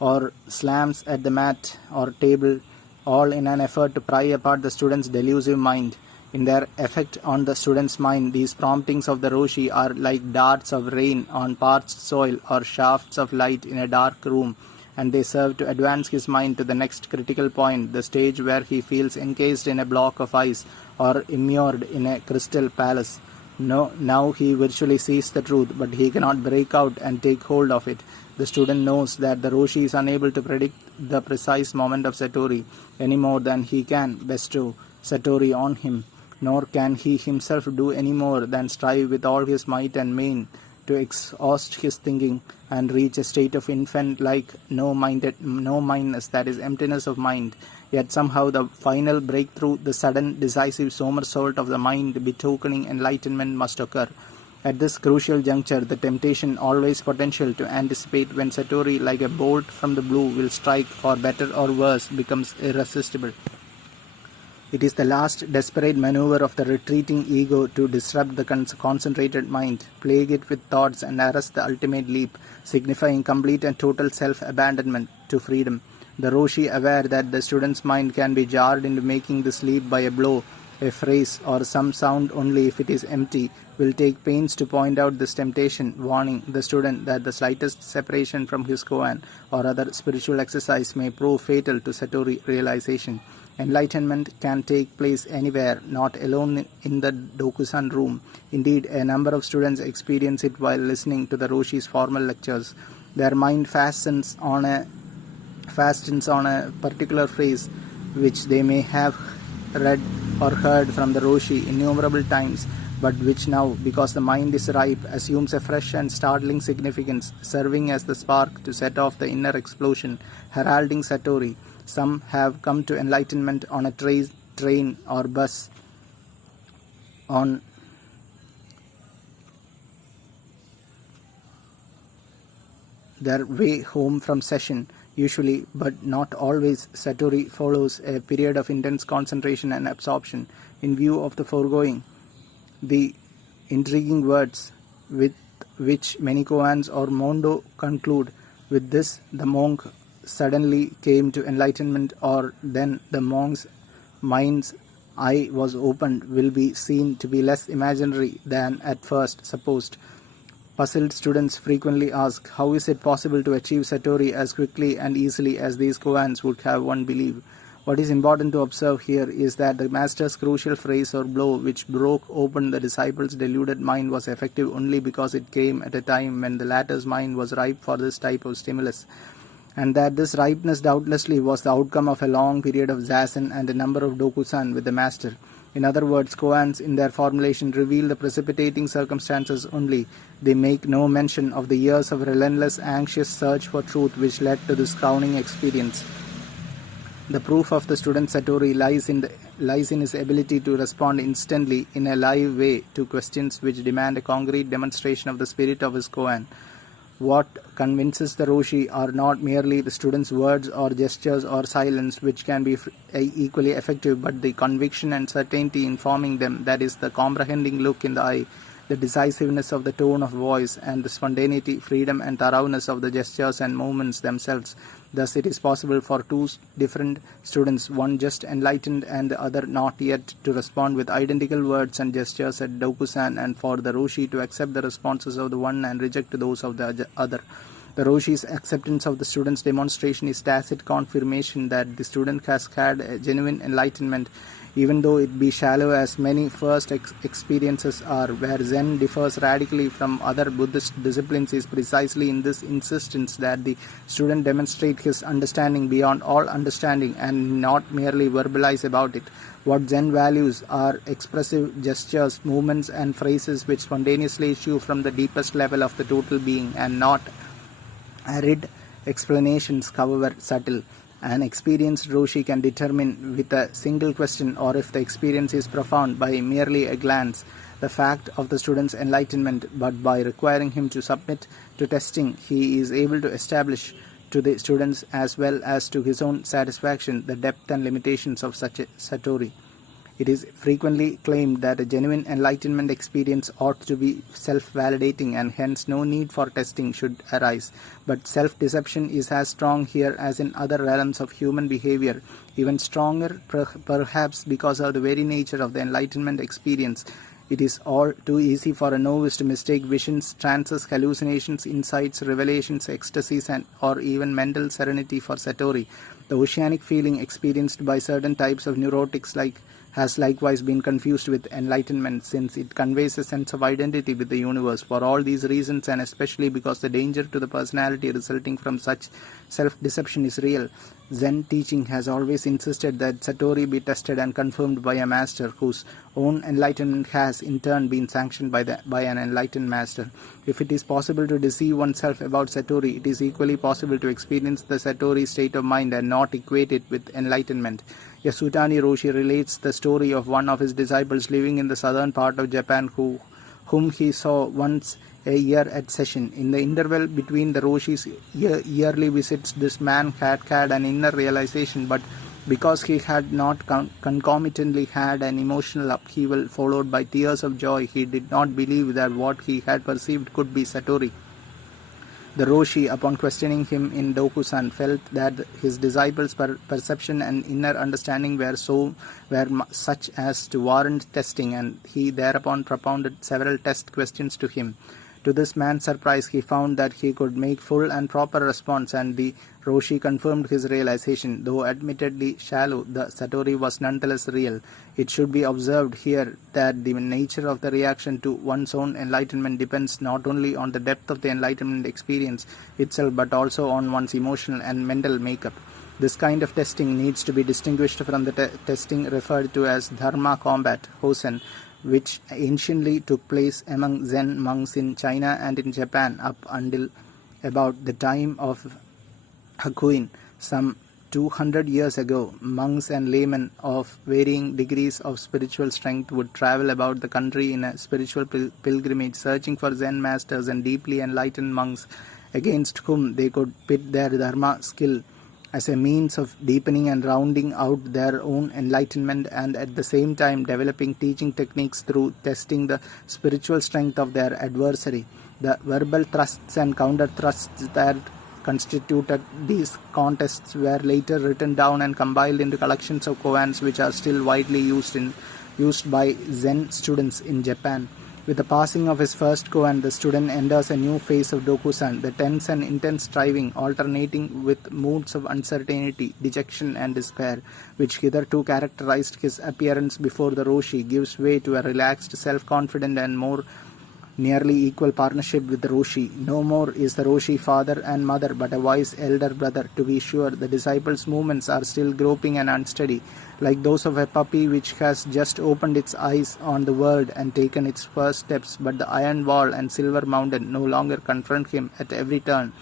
or slams at the mat or table, all in an effort to pry apart the student's delusive mind. In their effect on the student's mind, these promptings of the Roshi are like darts of rain on parched soil or shafts of light in a dark room, and they serve to advance his mind to the next critical point, the stage where he feels encased in a block of ice or immured in a crystal palace. No, now he virtually sees the truth, but he cannot break out and take hold of it. The student knows that the Roshi is unable to predict the precise moment of Satori any more than he can bestow Satori on him, nor can he himself do any more than strive with all his might and main to exhaust his thinking and reach a state of infant-like no-mindness, that is, emptiness of mind. Yet somehow the final breakthrough, the sudden decisive somersault of the mind betokening enlightenment must occur. At this crucial juncture, the temptation, always potential to anticipate when Satori, like a bolt from the blue, will strike for better or worse, becomes irresistible. It is the last desperate maneuver of the retreating ego to disrupt the concentrated mind, plague it with thoughts, and arrest the ultimate leap, signifying complete and total self-abandonment to freedom. The Roshi, aware that the student's mind can be jarred into making this leap by a blow, a phrase, or some sound only if it is empty, will take pains to point out this temptation, warning the student that the slightest separation from his koan or other spiritual exercise may prove fatal to Satori realization. Enlightenment can take place anywhere, not alone in the Dokusan room. Indeed, a number of students experience it while listening to the Roshi's formal lectures. Their mind fastens on a particular phrase which they may have read or heard from the Roshi innumerable times, but which now, because the mind is ripe, assumes a fresh and startling significance, serving as the spark to set off the inner explosion, heralding Satori. Some have come to enlightenment on a train or bus, on their way home from session. Usually, but not always, Satori follows a period of intense concentration and absorption. In view of the foregoing, the intriguing words with which many koans or mondo conclude, with this the monk suddenly came to enlightenment, or then the monk's mind's eye was opened, will be seen to be less imaginary than at first supposed. Puzzled students frequently ask, how is it possible to achieve Satori as quickly and easily as these koans would have one believe? What is important to observe here is that the master's crucial phrase or blow which broke open the disciple's deluded mind was effective only because it came at a time when the latter's mind was ripe for this type of stimulus, and that this ripeness doubtlessly was the outcome of a long period of zazen and a number of dokusan with the master. In other words, koans in their formulation reveal the precipitating circumstances only. They make no mention of the years of relentless, anxious search for truth which led to this crowning experience. The proof of the student's Satori lies in his ability to respond instantly in a live way to questions which demand a concrete demonstration of the spirit of his koan. What convinces the Roshi are not merely the student's words or gestures or silence, which can be equally effective, but the conviction and certainty informing them, that is, the comprehending look in the eye, the decisiveness of the tone of voice, and the spontaneity, freedom, and thoroughness of the gestures and movements themselves. Thus, it is possible for two different students, one just enlightened and the other not yet, to respond with identical words and gestures at Dokusan, and for the Roshi to accept the responses of the one and reject those of the other. The Roshi's acceptance of the student's demonstration is tacit confirmation that the student has had a genuine enlightenment, even though it be shallow as many first experiences are. Where Zen differs radically from other Buddhist disciplines is precisely in this insistence that the student demonstrate his understanding beyond all understanding and not merely verbalize about it. What Zen values are expressive gestures, movements, and phrases which spontaneously issue from the deepest level of the total being, and not arid explanations, however subtle. An experienced Roshi can determine with a single question, or if the experience is profound, by merely a glance, the fact of the student's enlightenment, but by requiring him to submit to testing, he is able to establish to the students as well as to his own satisfaction the depth and limitations of such a Satori. It is frequently claimed that a genuine enlightenment experience ought to be self-validating, and hence no need for testing should arise. But self-deception is as strong here as in other realms of human behavior, even stronger perhaps because of the very nature of the enlightenment experience. It is all too easy for a novice to mistake visions, trances, hallucinations, insights, revelations, ecstasies, or even mental serenity for Satori. The oceanic feeling experienced by certain types of neurotics has likewise been confused with enlightenment, since it conveys a sense of identity with the universe. For all these reasons, and especially because the danger to the personality resulting from such self-deception is real, Zen teaching has always insisted that Satori be tested and confirmed by a master whose own enlightenment has in turn been sanctioned by an enlightened master. If it is possible to deceive oneself about Satori, it is equally possible to experience the Satori state of mind and not equate it with enlightenment. Yasutani Roshi relates the story of one of his disciples living in the southern part of Japan whom he saw once a year at session. In the interval between the Roshi's yearly visits, this man had an inner realization, but Because he had not concomitantly had an emotional upheaval followed by tears of joy, he did not believe that what he had perceived could be Satori. The Roshi, upon questioning him in Dokusan, felt that his disciple's perception and inner understanding were such as to warrant testing, and he thereupon propounded several test questions to him. To this man's surprise, he found that he could make full and proper response, and the Roshi confirmed his realization. Though admittedly shallow, the Satori was nonetheless real. It should be observed here that the nature of the reaction to one's own enlightenment depends not only on the depth of the enlightenment experience itself, but also on one's emotional and mental makeup. This kind of testing needs to be distinguished from the testing referred to as Dharma combat, Hosen, which anciently took place among Zen monks in China and in Japan up until about the time of Hakuin, some 200 years ago. Monks and laymen of varying degrees of spiritual strength would travel about the country in a spiritual pilgrimage, searching for Zen masters and deeply enlightened monks against whom they could pit their Dharma skill as a means of deepening and rounding out their own enlightenment, and at the same time developing teaching techniques through testing the spiritual strength of their adversary. The verbal thrusts and counter thrusts that constituted these contests were later written down and compiled into collections of koans, which are still widely used by Zen students in Japan. With the passing of his first koan, the student enters a new phase of Dokusan, the tense and intense striving, alternating with moods of uncertainty, dejection, and despair, which hitherto characterized his appearance before the Roshi, gives way to a relaxed, self-confident, and more nearly equal partnership with the Roshi. No more is the Roshi father and mother, but a wise elder brother. To be sure, the disciple's movements are still groping and unsteady, like those of a puppy which has just opened its eyes on the world and taken its first steps, but the iron wall and silver mountain no longer confront him at every turn.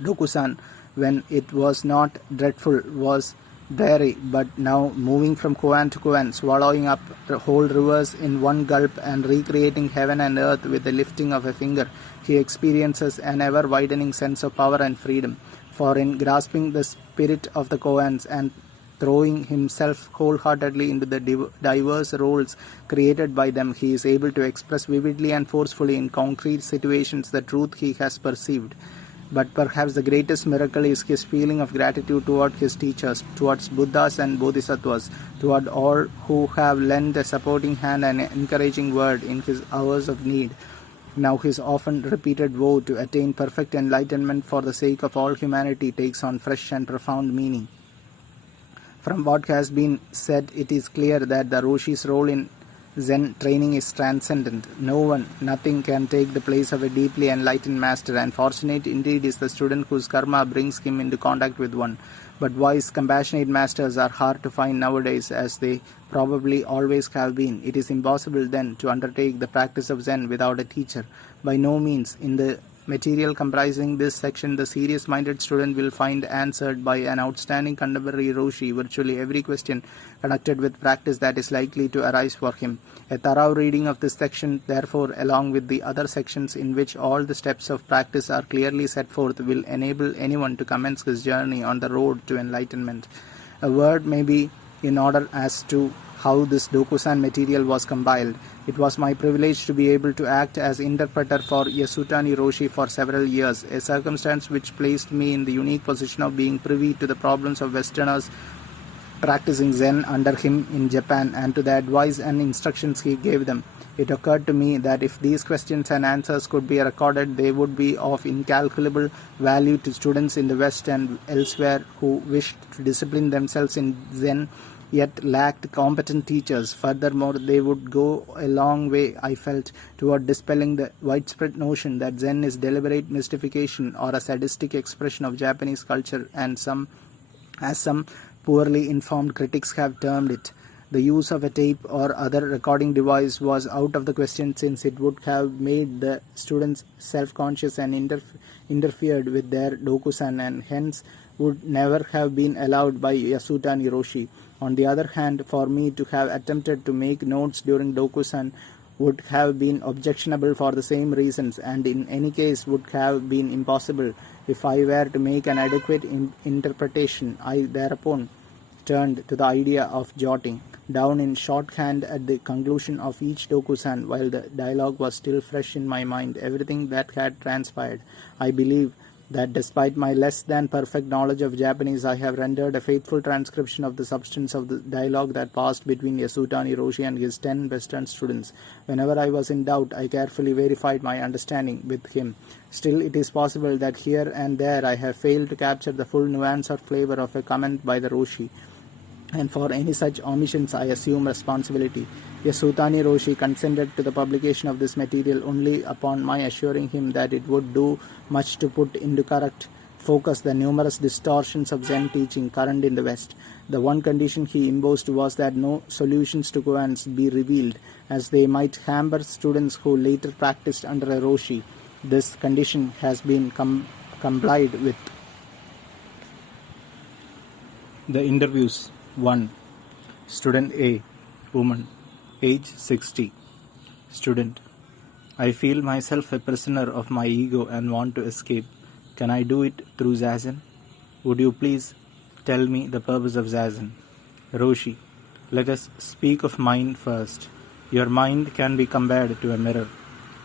Dokusan, when it was not dreadful, was dreary, but now moving from koan to koan, swallowing up whole rivers in one gulp and recreating heaven and earth with the lifting of a finger, he experiences an ever-widening sense of power and freedom. For in grasping the spirit of the koans and throwing himself wholeheartedly into the diverse roles created by them, he is able to express vividly and forcefully in concrete situations the truth he has perceived. But perhaps the greatest miracle is his feeling of gratitude toward his teachers, towards Buddhas and Bodhisattvas, toward all who have lent a supporting hand and an encouraging word in his hours of need. Now his often repeated vow to attain perfect enlightenment for the sake of all humanity takes on fresh and profound meaning. From what has been said, it is clear that the Roshi's role in Zen training is transcendent. No one, nothing can take the place of a deeply enlightened master, and fortunate indeed is the student whose karma brings him into contact with one. But wise, compassionate masters are hard to find nowadays, as they probably always have been. It is impossible then to undertake the practice of Zen without a teacher. By no means. In the material comprising this section, the serious-minded student will find answered by an outstanding contemporary Roshi virtually every question connected with practice that is likely to arise for him. A thorough reading of this section, therefore, along with the other sections in which all the steps of practice are clearly set forth, will enable anyone to commence his journey on the road to enlightenment. A word may be in order as to how this Dokusan material was compiled. It was my privilege to be able to act as interpreter for Yasutani Roshi for several years, a circumstance which placed me in the unique position of being privy to the problems of Westerners practicing Zen under him in Japan, and to the advice and instructions he gave them. It occurred to me that if these questions and answers could be recorded, they would be of incalculable value to students in the West and elsewhere who wished to discipline themselves in Zen yet lacked competent teachers. Furthermore, they would go a long way, I felt, toward dispelling the widespread notion that Zen is deliberate mystification or a sadistic expression of Japanese culture, and as some poorly informed critics have termed it. The use of a tape or other recording device was out of the question, since it would have made the students self-conscious and interfered with their Dokusan, and hence would never have been allowed by Yasutani Roshi. On the other hand, for me to have attempted to make notes during Dokusan would have been objectionable for the same reasons, and in any case would have been impossible if I were to make an adequate interpretation. I thereupon turned to the idea of jotting down in shorthand at the conclusion of each dokusan while the dialogue was still fresh in my mind everything that had transpired. I believe that despite my less than perfect knowledge of Japanese, I have rendered a faithful transcription of the substance of the dialogue that passed between Yasutani Roshi and his 10 Western students. Whenever I was in doubt, I carefully verified my understanding with him. Still, it is possible that here and there I have failed to capture the full nuance or flavor of a comment by the Roshi, and for any such omissions I assume responsibility. Yasutani Roshi consented to the publication of this material only upon my assuring him that it would do much to put into correct focus the numerous distortions of Zen teaching current in the West. The one condition he imposed was that no solutions to koans be revealed, as they might hamper students who later practiced under a Roshi. This condition has been complied with. The interviews. 1. Student A. Woman. Age 60. Student. I feel myself a prisoner of my ego and want to escape. Can I do it through Zazen? Would you please tell me the purpose of Zazen? Roshi. Let us speak of mind first. Your mind can be compared to a mirror,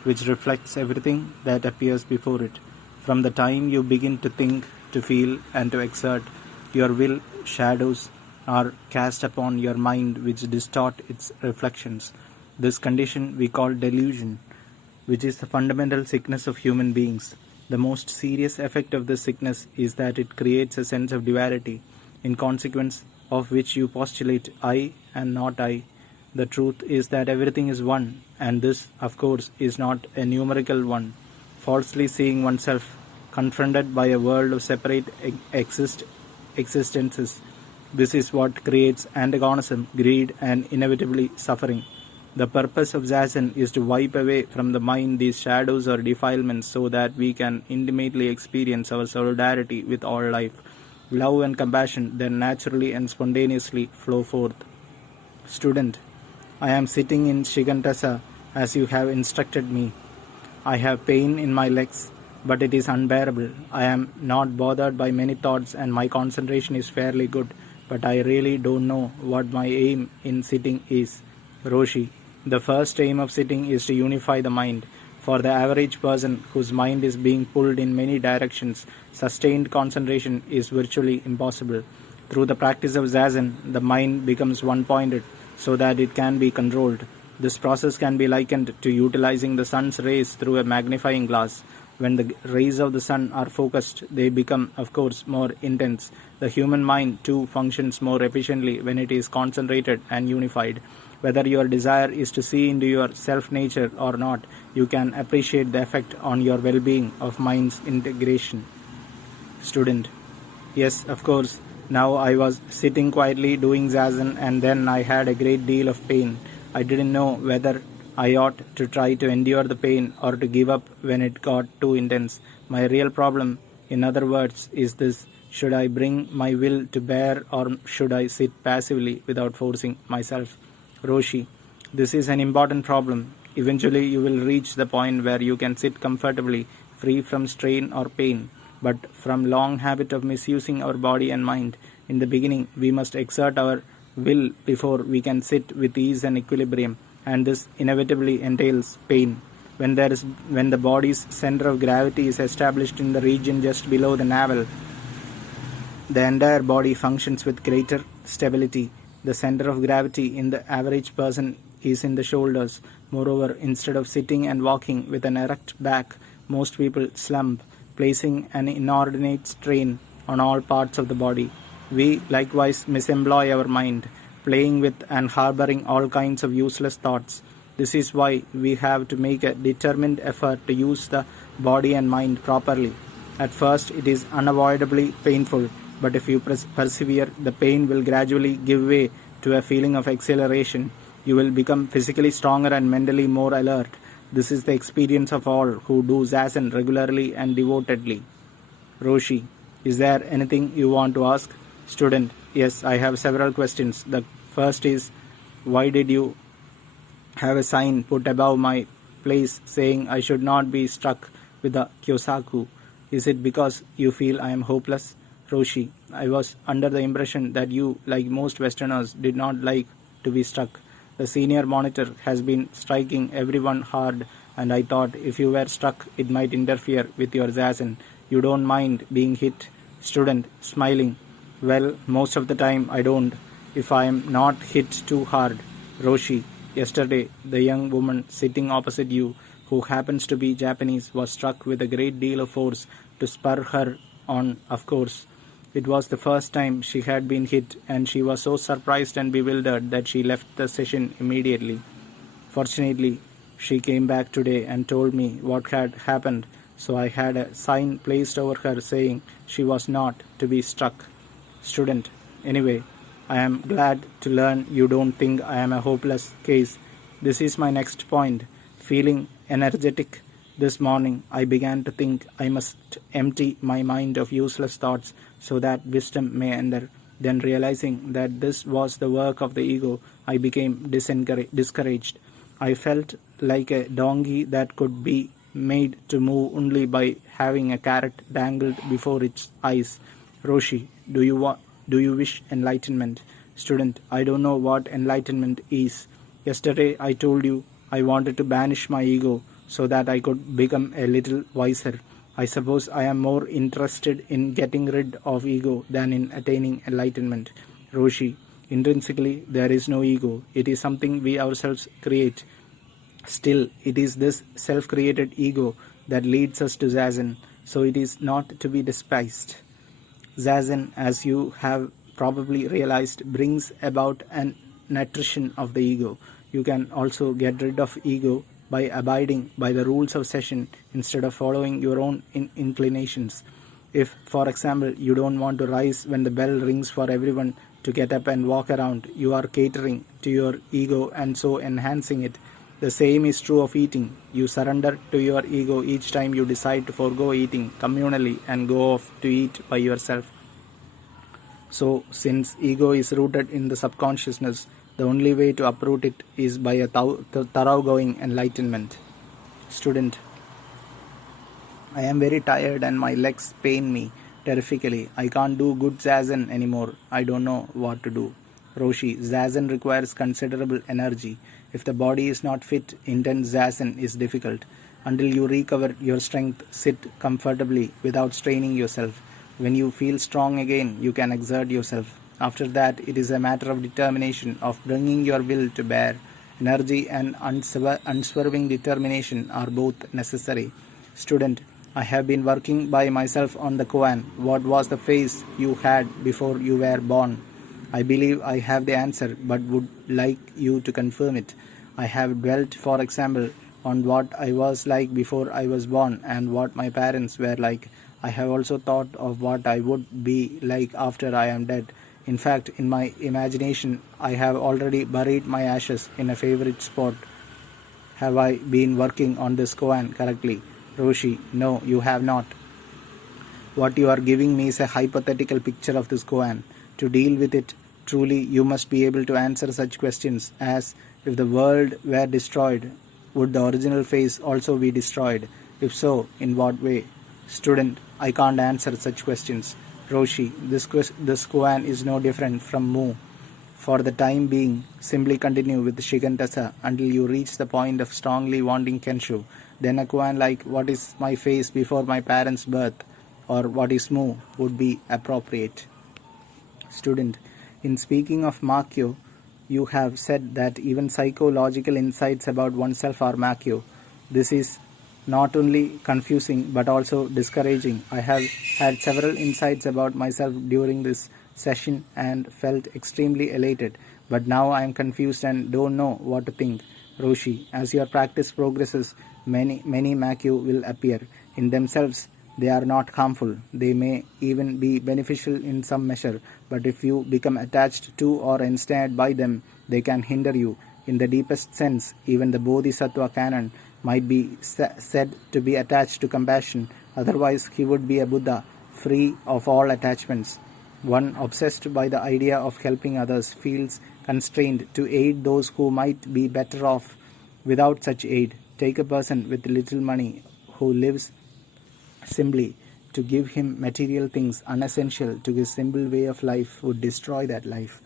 which reflects everything that appears before it. From the time you begin to think, to feel, and to exert your will, shadows are cast upon your mind which distort its reflections. This condition we call delusion, which is the fundamental sickness of human beings. The most serious effect of this sickness is that it creates a sense of duality, in consequence of which you postulate I and not I. The truth is that everything is one, and this, of course, is not a numerical one. Falsely seeing oneself confronted by a world of separate existences, this is what creates antagonism, greed, and inevitably suffering. The purpose of Zazen is to wipe away from the mind these shadows or defilements so that we can intimately experience our solidarity with all life. Love and compassion then naturally and spontaneously flow forth. Student. I am sitting in Shigantasa as you have instructed me. I have pain in my legs, but it is unbearable. I am not bothered by many thoughts and my concentration is fairly good, but I really don't know what my aim in sitting is. Roshi. The first aim of sitting is to unify the mind. For the average person whose mind is being pulled in many directions, sustained concentration is virtually impossible. Through the practice of Zazen, the mind becomes one-pointed so that it can be controlled. This process can be likened to utilizing the sun's rays through a magnifying glass. When the rays of the sun are focused, they become, of course, more intense. The human mind, too, functions more efficiently when it is concentrated and unified. Whether your desire is to see into your self-nature or not, you can appreciate the effect on your well-being of mind's integration. Student. Yes, of course. Now I was sitting quietly doing Zazen and then I had a great deal of pain. I didn't know whether I ought to try to endure the pain or to give up when it got too intense. My real problem, in other words, is this: should I bring my will to bear or should I sit passively without forcing myself? Roshi. This is an important problem. Eventually you will reach the point where you can sit comfortably, free from strain or pain, but from long habit of misusing our body and mind. In the beginning, we must exert our will before we can sit with ease and equilibrium, and this inevitably entails pain. When the body's center of gravity is established in the region just below the navel, the entire body functions with greater stability. The center of gravity in the average person is in the shoulders. Moreover, instead of sitting and walking with an erect back, most people slump, placing an inordinate strain on all parts of the body. We likewise misemploy our mind, playing with and harboring all kinds of useless thoughts. This is why we have to make a determined effort to use the body and mind properly. At first, it is unavoidably painful, but if you persevere, the pain will gradually give way to a feeling of exhilaration. You will become physically stronger and mentally more alert. This is the experience of all who do Zazen regularly and devotedly. Roshi. Is there anything you want to ask? Student. Yes, I have several questions. The first is, why did you have a sign put above my place saying I should not be struck with the kyosaku? Is it because you feel I am hopeless? Roshi, I was under the impression that you, like most Westerners, did not like to be struck. The senior monitor has been striking everyone hard, and I thought if you were struck, it might interfere with your zazen. You don't mind being hit? Student, smiling. Well, most of the time I don't, if I am not hit too hard. Roshi, yesterday, the young woman sitting opposite you, who happens to be Japanese, was struck with a great deal of force to spur her on, of course. It was the first time she had been hit, and she was so surprised and bewildered that she left the session immediately. Fortunately, she came back today and told me what had happened, so I had a sign placed over her saying she was not to be struck. Student, anyway, I am glad to learn you don't think I am a hopeless case. This is my next point. Feeling energetic this morning, I began to think I must empty my mind of useless thoughts so that wisdom may enter. Then, realizing that this was the work of the ego, I became discouraged. I felt like a donkey that could be made to move only by having a carrot dangled before its eyes. Roshi, do you wish enlightenment? Student, I don't know what enlightenment is. Yesterday I told you I wanted to banish my ego so that I could become a little wiser. I suppose I am more interested in getting rid of ego than in attaining enlightenment. Roshi, intrinsically there is no ego. It is something we ourselves create. Still, it is this self-created ego that leads us to Zazen, so it is not to be despised. Zazen, as you have probably realized, brings about an attrition of the ego. You can also get rid of ego by abiding by the rules of session instead of following your own inclinations. If, for example, you don't want to rise when the bell rings for everyone to get up and walk around, you are catering to your ego and so enhancing it. The same is true of eating. You surrender to your ego each time you decide to forego eating communally and go off to eat by yourself. So, since ego is rooted in the subconsciousness, the only way to uproot it is by a thoroughgoing enlightenment. Student, I am very tired and my legs pain me terrifically. I can't do good zazen anymore. I don't know what to do. Roshi, zazen requires considerable energy. If the body is not fit, intense zazen is difficult. Until you recover your strength, sit comfortably without straining yourself. When you feel strong again, you can exert yourself. After that, it is a matter of determination, of bringing your will to bear. Energy and unswerving determination are both necessary. Student, I have been working by myself on the koan. What was the phase you had before you were born? I believe I have the answer, but would like you to confirm it. I have dwelt, for example, on what I was like before I was born and what my parents were like. I have also thought of what I would be like after I am dead. In fact, in my imagination, I have already buried my ashes in a favorite spot. Have I been working on this koan correctly? Roshi, no, you have not. What you are giving me is a hypothetical picture of this koan. To deal with it truly, you must be able to answer such questions as, if the world were destroyed, would the original phase also be destroyed? If so, in what way? Student, I can't answer such questions. Roshi, this koan is no different from Mu. For the time being, simply continue with Shigantasa until you reach the point of strongly wanting Kenshu. Then a koan like, what is my face before my parents' birth, or what is Mu, would be appropriate. Student, in speaking of Makyo, you have said that even psychological insights about oneself are Makyo. This is not only confusing but also discouraging. I have had several insights about myself during this session and felt extremely elated, but now I am confused and don't know what to think. Roshi, as your practice progresses, many Makyo will appear. In themselves, they are not harmful. They may even be beneficial in some measure, but if you become attached to or ensnared by them, they can hinder you. In the deepest sense, even the Bodhisattva canon might be said to be attached to compassion, otherwise he would be a Buddha, free of all attachments. One obsessed by the idea of helping others feels constrained to aid those who might be better off without such aid. Take a person with little money who lives simply. To give him material things unessential to his simple way of life would destroy that life.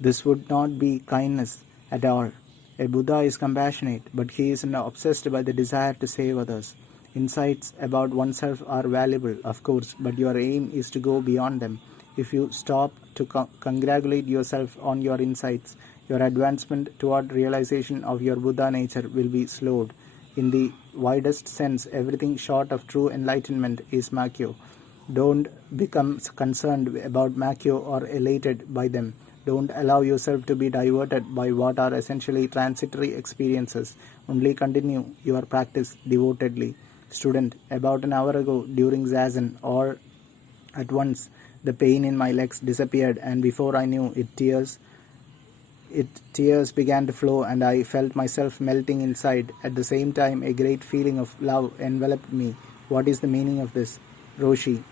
This would not be kindness at all. A Buddha is compassionate, but he is obsessed by the desire to save others. Insights about oneself are valuable, of course, but your aim is to go beyond them. If you stop to congratulate yourself on your insights, your advancement toward realization of your Buddha nature will be slowed. In the widest sense, everything short of true enlightenment is Makyo. Don't become concerned about Makyo or elated by them. Don't allow yourself to be diverted by what are essentially transitory experiences. Only continue your practice devotedly. Student, about an hour ago during Zazen, all at once the pain in my legs disappeared, and before I knew it, tears began to flow, and I felt myself melting inside. At the same time, a great feeling of love enveloped me. What is the meaning of this? Roshi.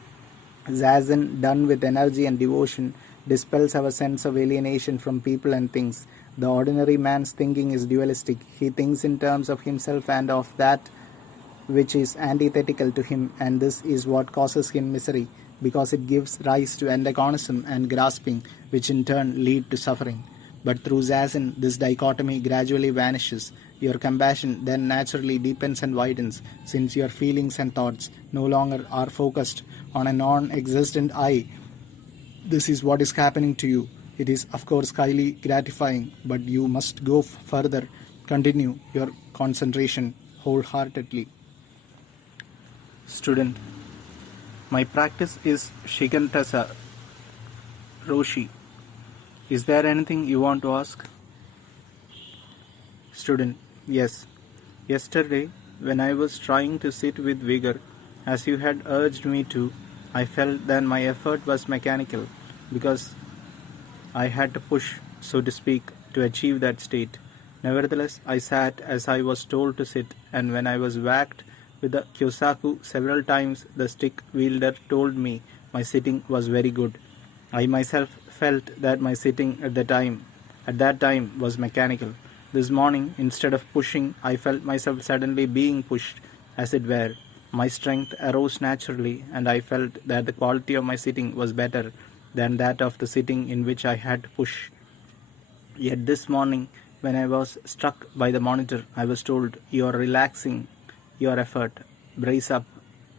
Zazen, done with energy and devotion, dispels our sense of alienation from people and things. The ordinary man's thinking is dualistic. He thinks in terms of himself and of that which is antithetical to him, and this is what causes him misery, because it gives rise to antagonism and grasping, which in turn lead to suffering. But through Zazen, this dichotomy gradually vanishes. Your compassion then naturally deepens and widens, since your feelings and thoughts no longer are focused on a non-existent I. This is what is happening to you. It is, of course, highly gratifying, but you must go further. Continue your concentration wholeheartedly. Student, my practice is Shikantasa. Roshi, is there anything you want to ask? Student, yes. Yesterday, when I was trying to sit with vigor, as you had urged me to, I felt that my effort was mechanical, because I had to push, so to speak, to achieve that state. Nevertheless, I sat as I was told to sit, and when I was whacked with the kyosaku several times, the stick wielder told me my sitting was very good. I myself felt that my sitting at that time was mechanical. This morning, instead of pushing, I felt myself suddenly being pushed, as it were. My strength arose naturally, and I felt that the quality of my sitting was better than that of the sitting in which I had to push. Yet this morning, when I was struck by the monitor, I was told, "You are relaxing your effort. Brace up."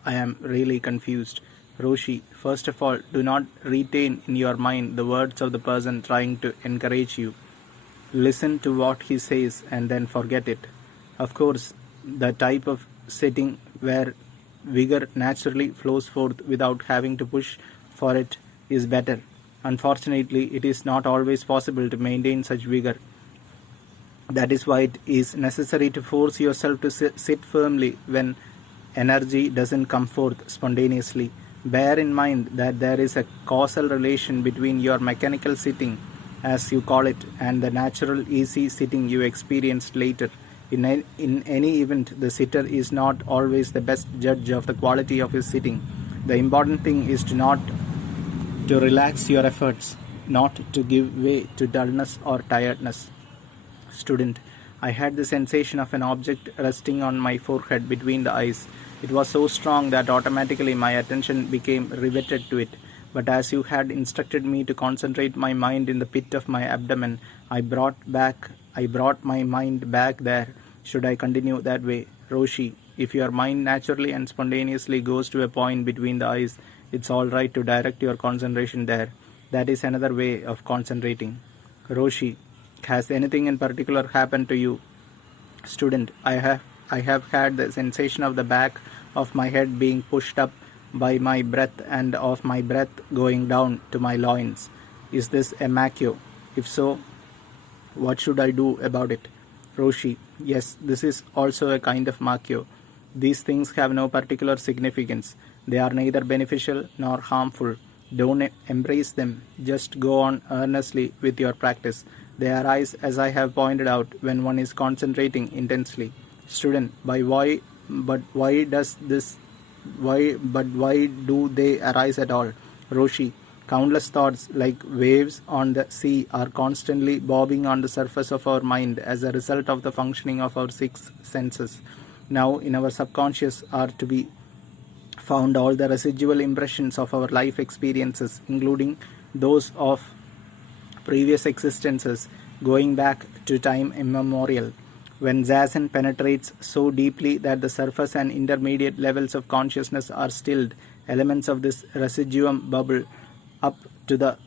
I am really confused. Roshi, first of all, do not retain in your mind the words of the person trying to encourage you. Listen to what he says and then forget it. Of course, the type of sitting where vigor naturally flows forth without having to push for it is better. Unfortunately, it is not always possible to maintain such vigor. That is why it is necessary to force yourself to sit firmly when energy doesn't come forth spontaneously. Bear in mind that there is a causal relation between your mechanical sitting, as you call it, and the natural easy sitting you experienced later. In any event, the sitter is not always the best judge of the quality of his sitting. The important thing is to relax your efforts, not to give way to dullness or tiredness. Student, I had the sensation of an object resting on my forehead between the eyes. It was so strong that automatically my attention became riveted to it. But as you had instructed me to concentrate my mind in the pit of my abdomen, I brought my mind back there. Should I continue that way? Roshi, if your mind naturally and spontaneously goes to a point between the eyes, it's all right to direct your concentration there. That is another way of concentrating. Roshi, has anything in particular happened to you? Student, I have had the sensation of the back of my head being pushed up by my breath and of my breath going down to my loins. Is this a makyo? If so, what should I do about it? Roshi, yes, this is also a kind of makyo. These things have no particular significance. They are neither beneficial nor harmful. Don't embrace them. Just go on earnestly with your practice. They arise, as I have pointed out, when one is concentrating intensely. Student, why do they arise at all? Roshi, countless thoughts, like waves on the sea, are constantly bobbing on the surface of our mind as a result of the functioning of our six senses. Now, in our subconscious are to be found all the residual impressions of our life experiences, including those of previous existences going back to time immemorial. When Zazen penetrates so deeply that the surface and intermediate levels of consciousness are stilled, elements of this residuum bubble up to the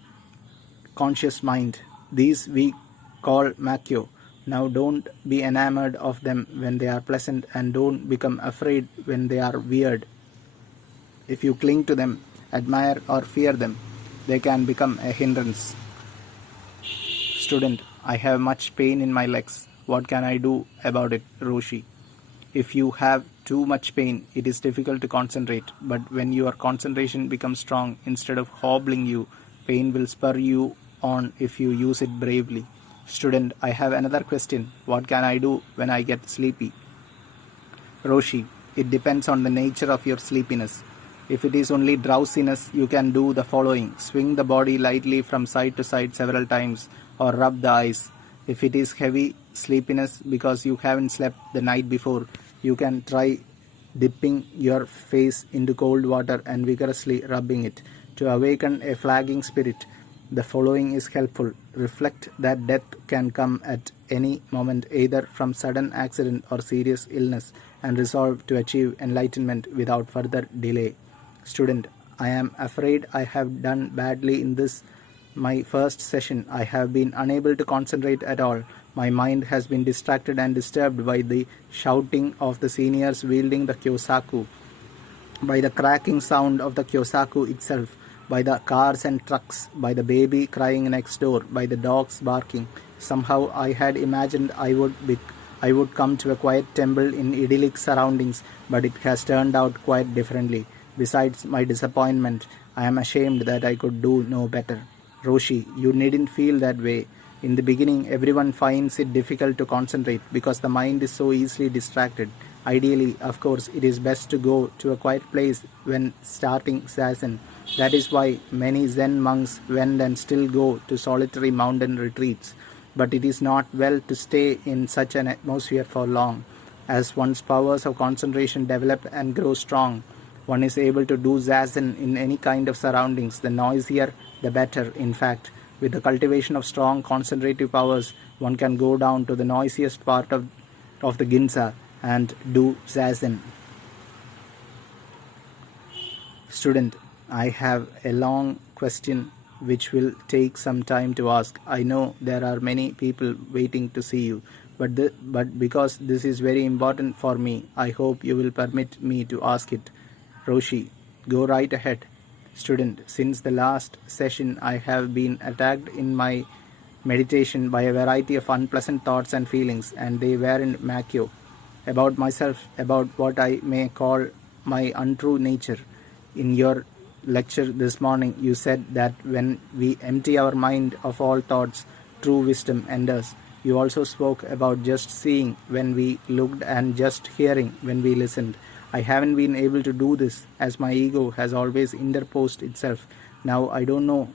conscious mind. These we call makyo. Now don't be enamored of them when they are pleasant, and don't become afraid when they are weird. If you cling to them, admire or fear them, they can become a hindrance. Student, I have much pain in my legs. What can I do about it, Roshi? If you have too much pain, it is difficult to concentrate, but when your concentration becomes strong, instead of hobbling you, pain will spur you on if you use it bravely. Student, I have another question. What can I do when I get sleepy? Roshi, it depends on the nature of your sleepiness. If it is only drowsiness, you can do the following. Swing the body lightly from side to side several times or rub the eyes. If it is heavy sleepiness because you haven't slept the night before, you can try dipping your face into cold water and vigorously rubbing it. To awaken a flagging spirit, the following is helpful. Reflect that death can come at any moment, either from sudden accident or serious illness, and resolve to achieve enlightenment without further delay. Student, I am afraid I have done badly in this my first session. I have been unable to concentrate at all. My mind has been distracted and disturbed by the shouting of the seniors wielding the kyosaku, by the cracking sound of the kyosaku itself, by the cars and trucks, by the baby crying next door, by the dogs barking. Somehow I had imagined I would come to a quiet temple in idyllic surroundings, but it has turned out quite differently. Besides my disappointment, I am ashamed that I could do no better. Roshi, you needn't feel that way. In the beginning, everyone finds it difficult to concentrate because the mind is so easily distracted. Ideally, of course, it is best to go to a quiet place when starting Zazen. That is why many Zen monks went and still go to solitary mountain retreats. But it is not well to stay in such an atmosphere for long. As one's powers of concentration develop and grow strong, one is able to do Zazen in any kind of surroundings. The noisier, the better. In fact, with the cultivation of strong concentrative powers, one can go down to the noisiest part of the Ginza and do Zazen. Student, I have a long question which will take some time to ask. I know there are many people waiting to see you, but because this is very important for me, I hope you will permit me to ask it. Roshi, go right ahead. Student, since the last session I have been attacked in my meditation by a variety of unpleasant thoughts and feelings, and they weren't makyo. About myself, about what I may call my untrue nature. In your lecture this morning, you said that when we empty our mind of all thoughts, true wisdom enters. You also spoke about just seeing when we looked and just hearing when we listened. I haven't been able to do this as my ego has always interposed itself. Now I don't know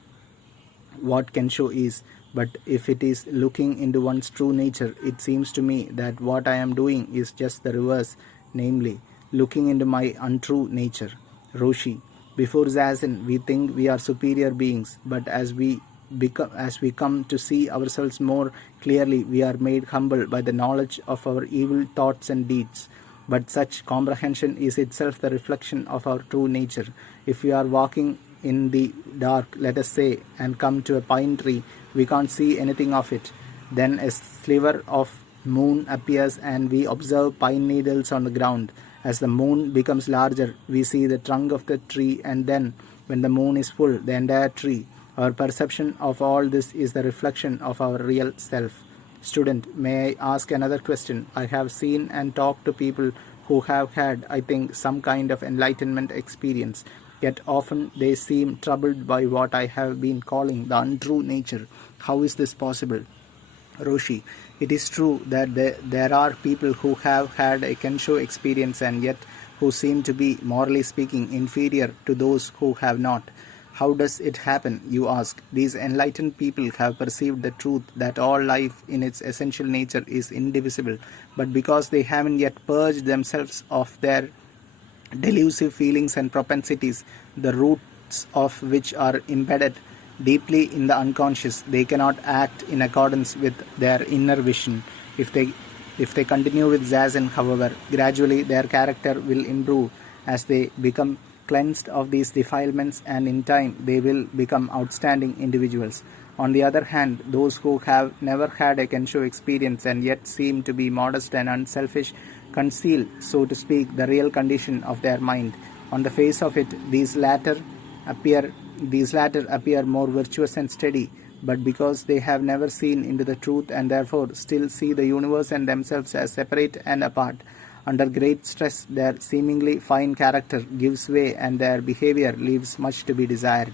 what Kensho is, but if it is looking into one's true nature, it seems to me that what I am doing is just the reverse, namely, looking into my untrue nature. Roshi, before Zazen, we think we are superior beings, but as we come to see ourselves more clearly, we are made humble by the knowledge of our evil thoughts and deeds. But such comprehension is itself the reflection of our true nature. If we are walking in the dark, let us say, and come to a pine tree, we can't see anything of it. Then a sliver of moon appears and we observe pine needles on the ground. As the moon becomes larger, we see the trunk of the tree, and then, when the moon is full, the entire tree. Our perception of all this is the reflection of our real self. Student, may I ask another question? I have seen and talked to people who have had, I think, some kind of enlightenment experience. Yet often they seem troubled by what I have been calling the untrue nature. How is this possible? Roshi, it is true that there are people who have had a Kensho experience and yet who seem to be, morally speaking, inferior to those who have not. How does it happen, you ask? These enlightened people have perceived the truth that all life in its essential nature is indivisible, but because they haven't yet purged themselves of their delusive feelings and propensities, the roots of which are embedded deeply in the unconscious. They cannot act in accordance with their inner vision. If they continue with Zazen, however, gradually their character will improve as they become cleansed of these defilements, and in time they will become outstanding individuals. On the other hand, those who have never had a Kensho experience and yet seem to be modest and unselfish conceal, so to speak, the real condition of their mind. On the face of it, these latter appear more virtuous and steady, but because they have never seen into the truth and therefore still see the universe and themselves as separate and apart, under great stress their seemingly fine character gives way and their behavior leaves much to be desired.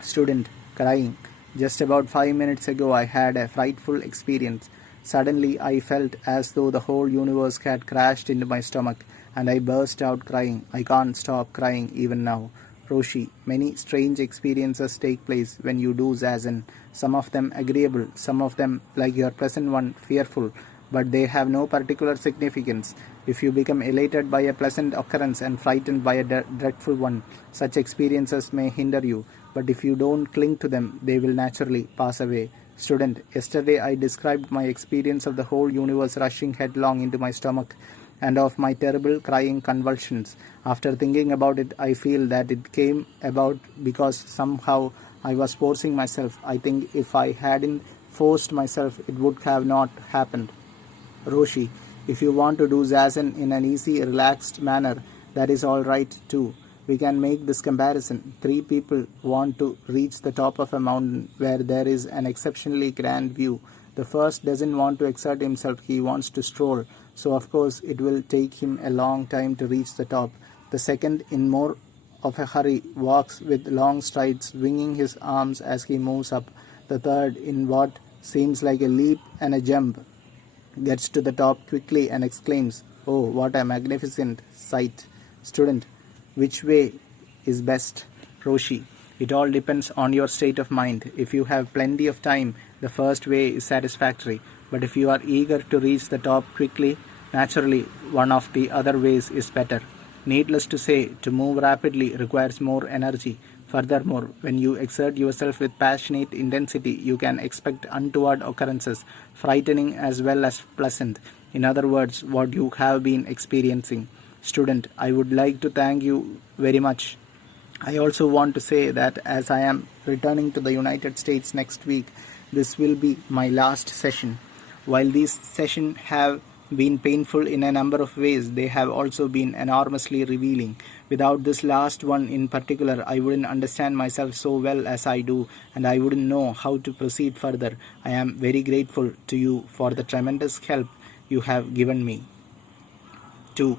Student crying. Just about 5 minutes ago, I had a frightful experience. Suddenly, I felt as though the whole universe had crashed into my stomach, and I burst out crying. I can't stop crying even now. Roshi, many strange experiences take place when you do Zazen. Some of them agreeable, some of them, like your present one, fearful, but they have no particular significance. If you become elated by a pleasant occurrence and frightened by a dreadful one, such experiences may hinder you, but if you don't cling to them, they will naturally pass away. Student, yesterday I described my experience of the whole universe rushing headlong into my stomach and of my terrible crying convulsions. After thinking about it, I feel that it came about because somehow I was forcing myself. I think if I hadn't forced myself, it would have not happened. Roshi, if you want to do Zazen in an easy, relaxed manner, that is all right too. We can make this comparison. 3 people want to reach the top of a mountain where there is an exceptionally grand view. The first doesn't want to exert himself, he wants to stroll. So, of course, it will take him a long time to reach the top. The second, in more of a hurry, walks with long strides, swinging his arms as he moves up. The third, in what seems like a leap and a jump, gets to the top quickly and exclaims, "Oh, what a magnificent sight!" Student, which way is best? Roshi, it all depends on your state of mind. If you have plenty of time, the first way is satisfactory. But if you are eager to reach the top quickly, naturally, one of the other ways is better. Needless to say, to move rapidly requires more energy. Furthermore, when you exert yourself with passionate intensity, you can expect untoward occurrences, frightening as well as pleasant. In other words, what you have been experiencing. Student, I would like to thank you very much. I also want to say that as I am returning to the United States next week, this will be my last session. While these sessions have been painful in a number of ways, they have also been enormously revealing. Without this last one in particular, I wouldn't understand myself so well as I do, and I wouldn't know how to proceed further. I am very grateful to you for the tremendous help you have given me. 2.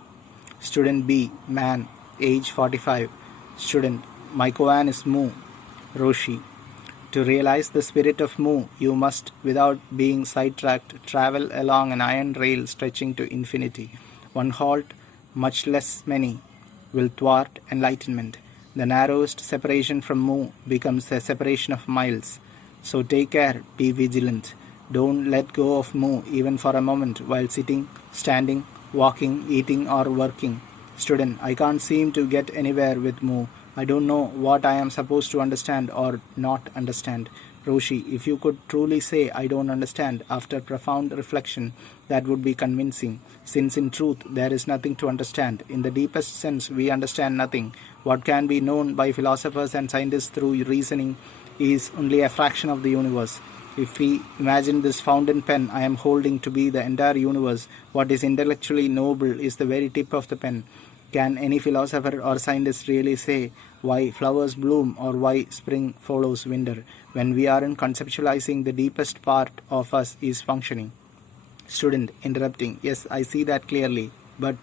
Student B, man, age 45. Student, my koan is Mu. Roshi, to realize the spirit of Mu, you must, without being sidetracked, travel along an iron rail stretching to infinity. One halt, much less many, will thwart enlightenment. The narrowest separation from Mu becomes a separation of miles. So take care, be vigilant. Don't let go of Mu even for a moment while sitting, standing, walking, eating, or working. Student, I can't seem to get anywhere with Mu. I don't know what I am supposed to understand or not understand. Roshi, if you could truly say I don't understand after profound reflection, that would be convincing, since in truth there is nothing to understand. In the deepest sense, we understand nothing. What can be known by philosophers and scientists through reasoning is only a fraction of the universe. If we imagine this fountain pen I am holding to be the entire universe, what is intellectually knowable is the very tip of the pen. Can any philosopher or scientist really say why flowers bloom or why spring follows winter when we aren't conceptualizing the deepest part of us is functioning? Student interrupting, yes, I see that clearly, but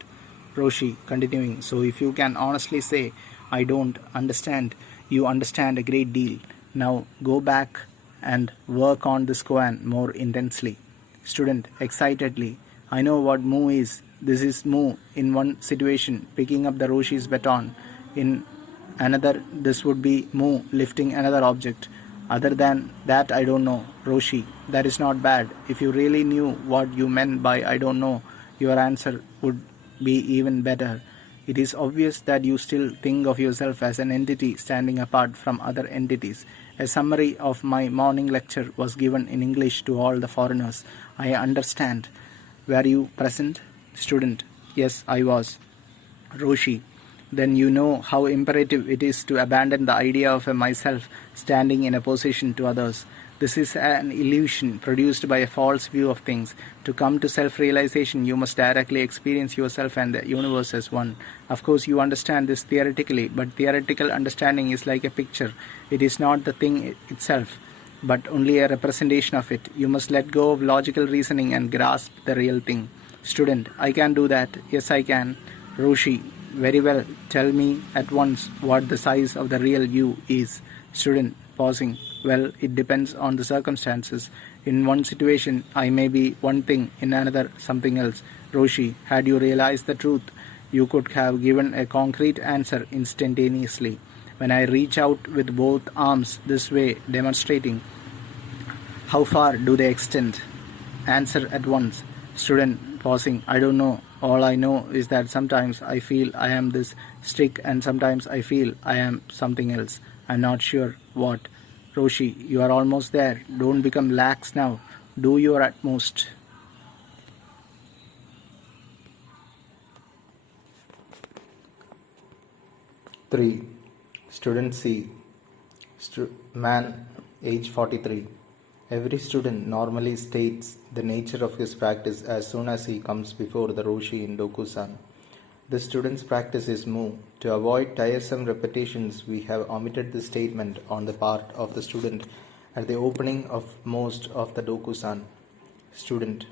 Roshi continuing, so if you can honestly say I don't understand, you understand a great deal. Now go back and work on this koan more intensely. Student excitedly, I know what Mu is. This is Mu in one situation, picking up the Roshi's baton. In another, this would be Mu lifting another object. Other than that, I don't know. Roshi, that is not bad. If you really knew what you meant by I don't know, your answer would be even better. It is obvious that you still think of yourself as an entity standing apart from other entities. A summary of my morning lecture was given in English to all the foreigners. I understand. Were you present? Student: Yes, I was. Roshi: Then you know how imperative it is to abandon the idea of a myself standing in opposition to others. This is an illusion produced by a false view of things. To come to self-realization, you must directly experience yourself and the universe as one. Of course, you understand this theoretically, but theoretical understanding is like a picture. It is not the thing itself, but only a representation of it. You must let go of logical reasoning and grasp the real thing. Student: I can do that. Yes, I can. Roshi: Very well. Tell me at once what the size of the real you is. Student (pausing): Well, it depends on the circumstances. In one situation, I may be one thing, in another, something else. Roshi: Had you realized the truth, you could have given a concrete answer instantaneously. When I reach out with both arms this way, demonstrating, how far do they extend? Answer at once. Student (pausing): I don't know. All I know is that sometimes I feel I am this stick and sometimes I feel I am something else. I'm not sure what. Roshi: You are almost there. Don't become lax now. Do your utmost. Three. Student C. Man, age 43. Every student normally states the nature of his practice as soon as he comes before the Roshi in Dokusan. The student's practice is Mu. To avoid tiresome repetitions, we have omitted the statement on the part of the student at the opening of most of the Dokusan. Student: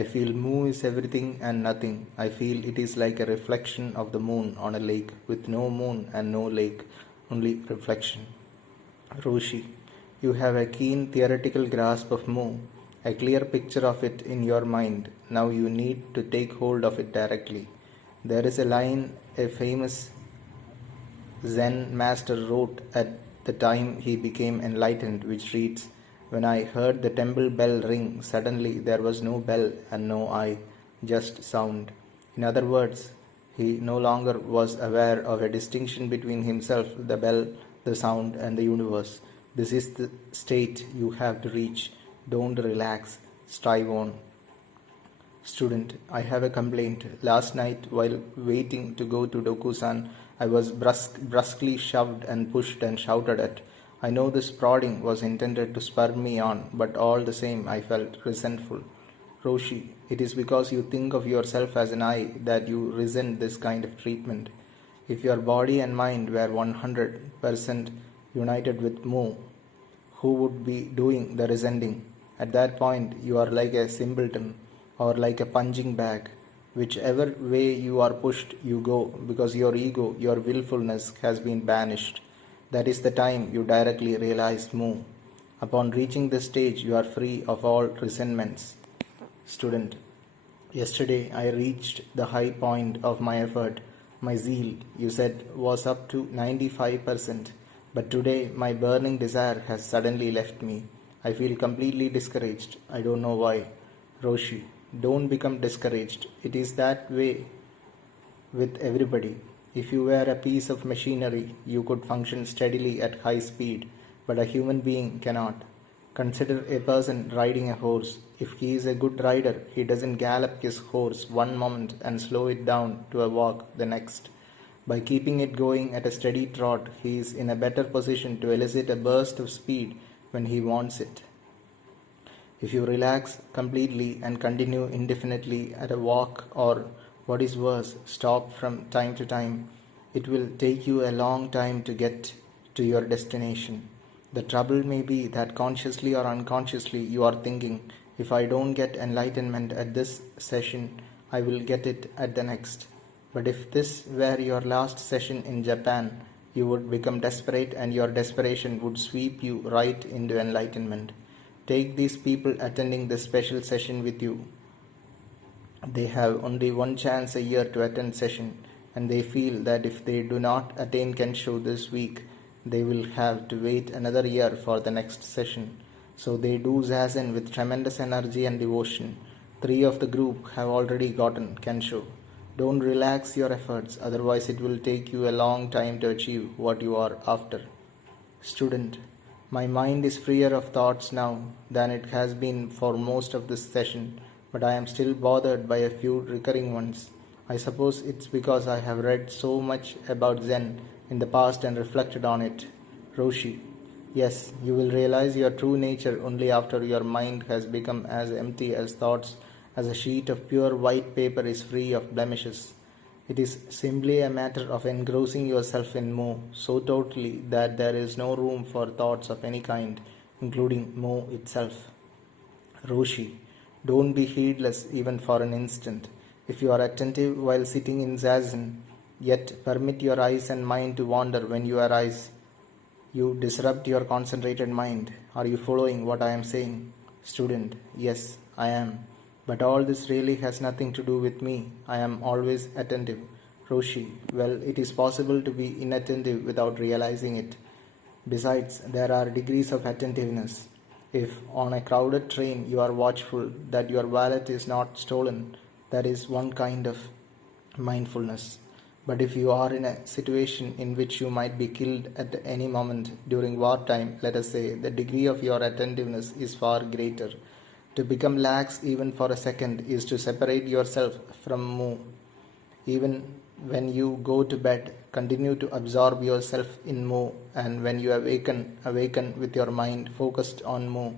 I feel Mu is everything and nothing. I feel it is like a reflection of the moon on a lake with no moon and no lake, only reflection. Roshi: You have a keen theoretical grasp of Mu, a clear picture of it in your mind. Now you need to take hold of it directly. There is a line a famous Zen master wrote at the time he became enlightened, which reads, When I heard the temple bell ring, suddenly there was no bell and no I, just sound. In other words, he no longer was aware of a distinction between himself, the bell, the sound, and the universe. This is the state you have to reach. Don't relax. Strive on. Student: I have a complaint. Last night, while waiting to go to Dokusan, I was brusquely shoved and pushed and shouted at. I know this prodding was intended to spur me on, but all the same I felt resentful. Roshi: It is because you think of yourself as an I that you resent this kind of treatment. If your body and mind were 100% united with Mu, who would be doing the resenting? At that point, you are like a simpleton or like a punching bag. Whichever way you are pushed, you go, because your ego, your willfulness has been banished. That is the time you directly realize Mu. Upon reaching this stage, you are free of all resentments. Student: Yesterday I reached the high point of my effort. My zeal, you said, was up to 95%. But today my burning desire has suddenly left me. I feel completely discouraged. I don't know why. Roshi: Don't become discouraged. It is that way with everybody. If you were a piece of machinery, you could function steadily at high speed, but a human being cannot. Consider a person riding a horse. If he is a good rider, he doesn't gallop his horse one moment and slow it down to a walk the next. By keeping it going at a steady trot, he is in a better position to elicit a burst of speed when he wants it. If you relax completely and continue indefinitely at a walk, or what is worse, stop from time to time, it will take you a long time to get to your destination. The trouble may be that consciously or unconsciously you are thinking, if I don't get enlightenment at this session, I will get it at the next. But if this were your last session in Japan, you would become desperate and your desperation would sweep you right into enlightenment. Take these people attending this special session with you. They have only one chance a year to attend session, and they feel that if they do not attain Kensho this week, they will have to wait another year for the next session. So they do Zazen with tremendous energy and devotion. 3 of the group have already gotten Kensho. Don't relax your efforts, otherwise, it will take you a long time to achieve what you are after. Student, my mind is freer of thoughts now than it has been for most of this session, but I am still bothered by a few recurring ones. I suppose it's because I have read so much about Zen in the past and reflected on it. Roshi, yes, you will realize your true nature only after your mind has become as empty as thoughts as a sheet of pure white paper is free of blemishes. It is simply a matter of engrossing yourself in Mu so totally that there is no room for thoughts of any kind, including Mu itself. Roshi, don't be heedless even for an instant. If you are attentive while sitting in Zazen, yet permit your eyes and mind to wander when you arise, you disrupt your concentrated mind. Are you following what I am saying? Student, yes, I am. But all this really has nothing to do with me. I am always attentive. Roshi, well, it is possible to be inattentive without realizing it. Besides, there are degrees of attentiveness. If on a crowded train you are watchful that your wallet is not stolen, that is one kind of mindfulness. But if you are in a situation in which you might be killed at any moment during wartime, let us say, the degree of your attentiveness is far greater. To become lax even for a second is to separate yourself from Mu. Even when you go to bed, continue to absorb yourself in Mu, and when you awaken with your mind focused on Mu.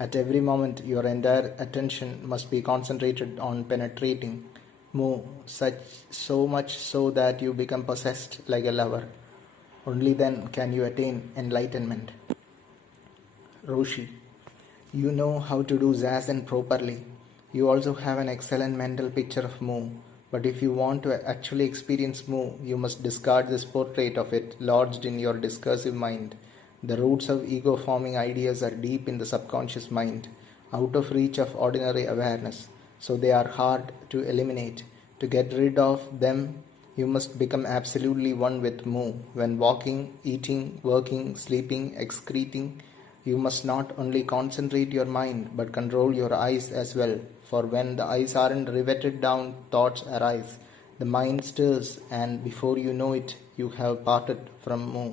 At every moment, your entire attention must be concentrated on penetrating Mu, so much so that you become possessed like a lover. Only then can you attain enlightenment. Roshi, you know how to do Zazen properly. You also have an excellent mental picture of Mu. But if you want to actually experience Mu, you must discard this portrait of it lodged in your discursive mind. The roots of ego forming ideas are deep in the subconscious mind, out of reach of ordinary awareness, so they are hard to eliminate. To get rid of them, you must become absolutely one with Mu. When walking, eating, working, sleeping, excreting, you must not only concentrate your mind but control your eyes as well, for when the eyes aren't riveted down, thoughts arise. The mind stirs, and before you know it, you have parted from Mu.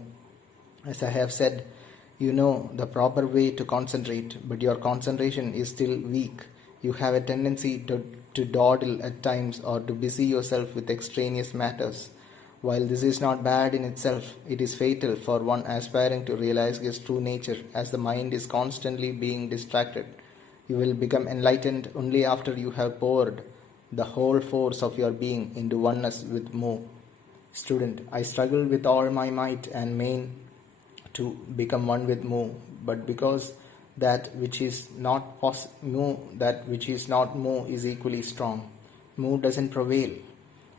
As I have said, you know the proper way to concentrate, but your concentration is still weak. You have a tendency to dawdle at times or to busy yourself with extraneous matters. While this is not bad in itself, it is fatal for one aspiring to realize his true nature, as the mind is constantly being distracted. You will become enlightened only after you have poured the whole force of your being into oneness with Mu. Student, I struggle with all my might and main to become one with Mu, but because that which is not Mu is equally strong. Mu doesn't prevail.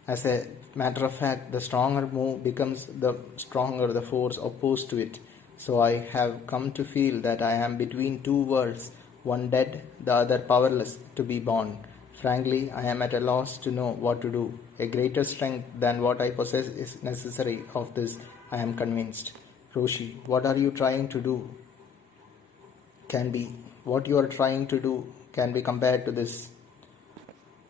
As a matter of fact, the stronger Mu becomes, the stronger the force opposed to it. So I have come to feel that I am between two worlds, one dead, the other powerless to be born. Frankly, I am at a loss to know what to do. A greater strength than what I possess is necessary. Of this, I am convinced. Roshi, what are you trying to do? What you are trying to do can be compared to this: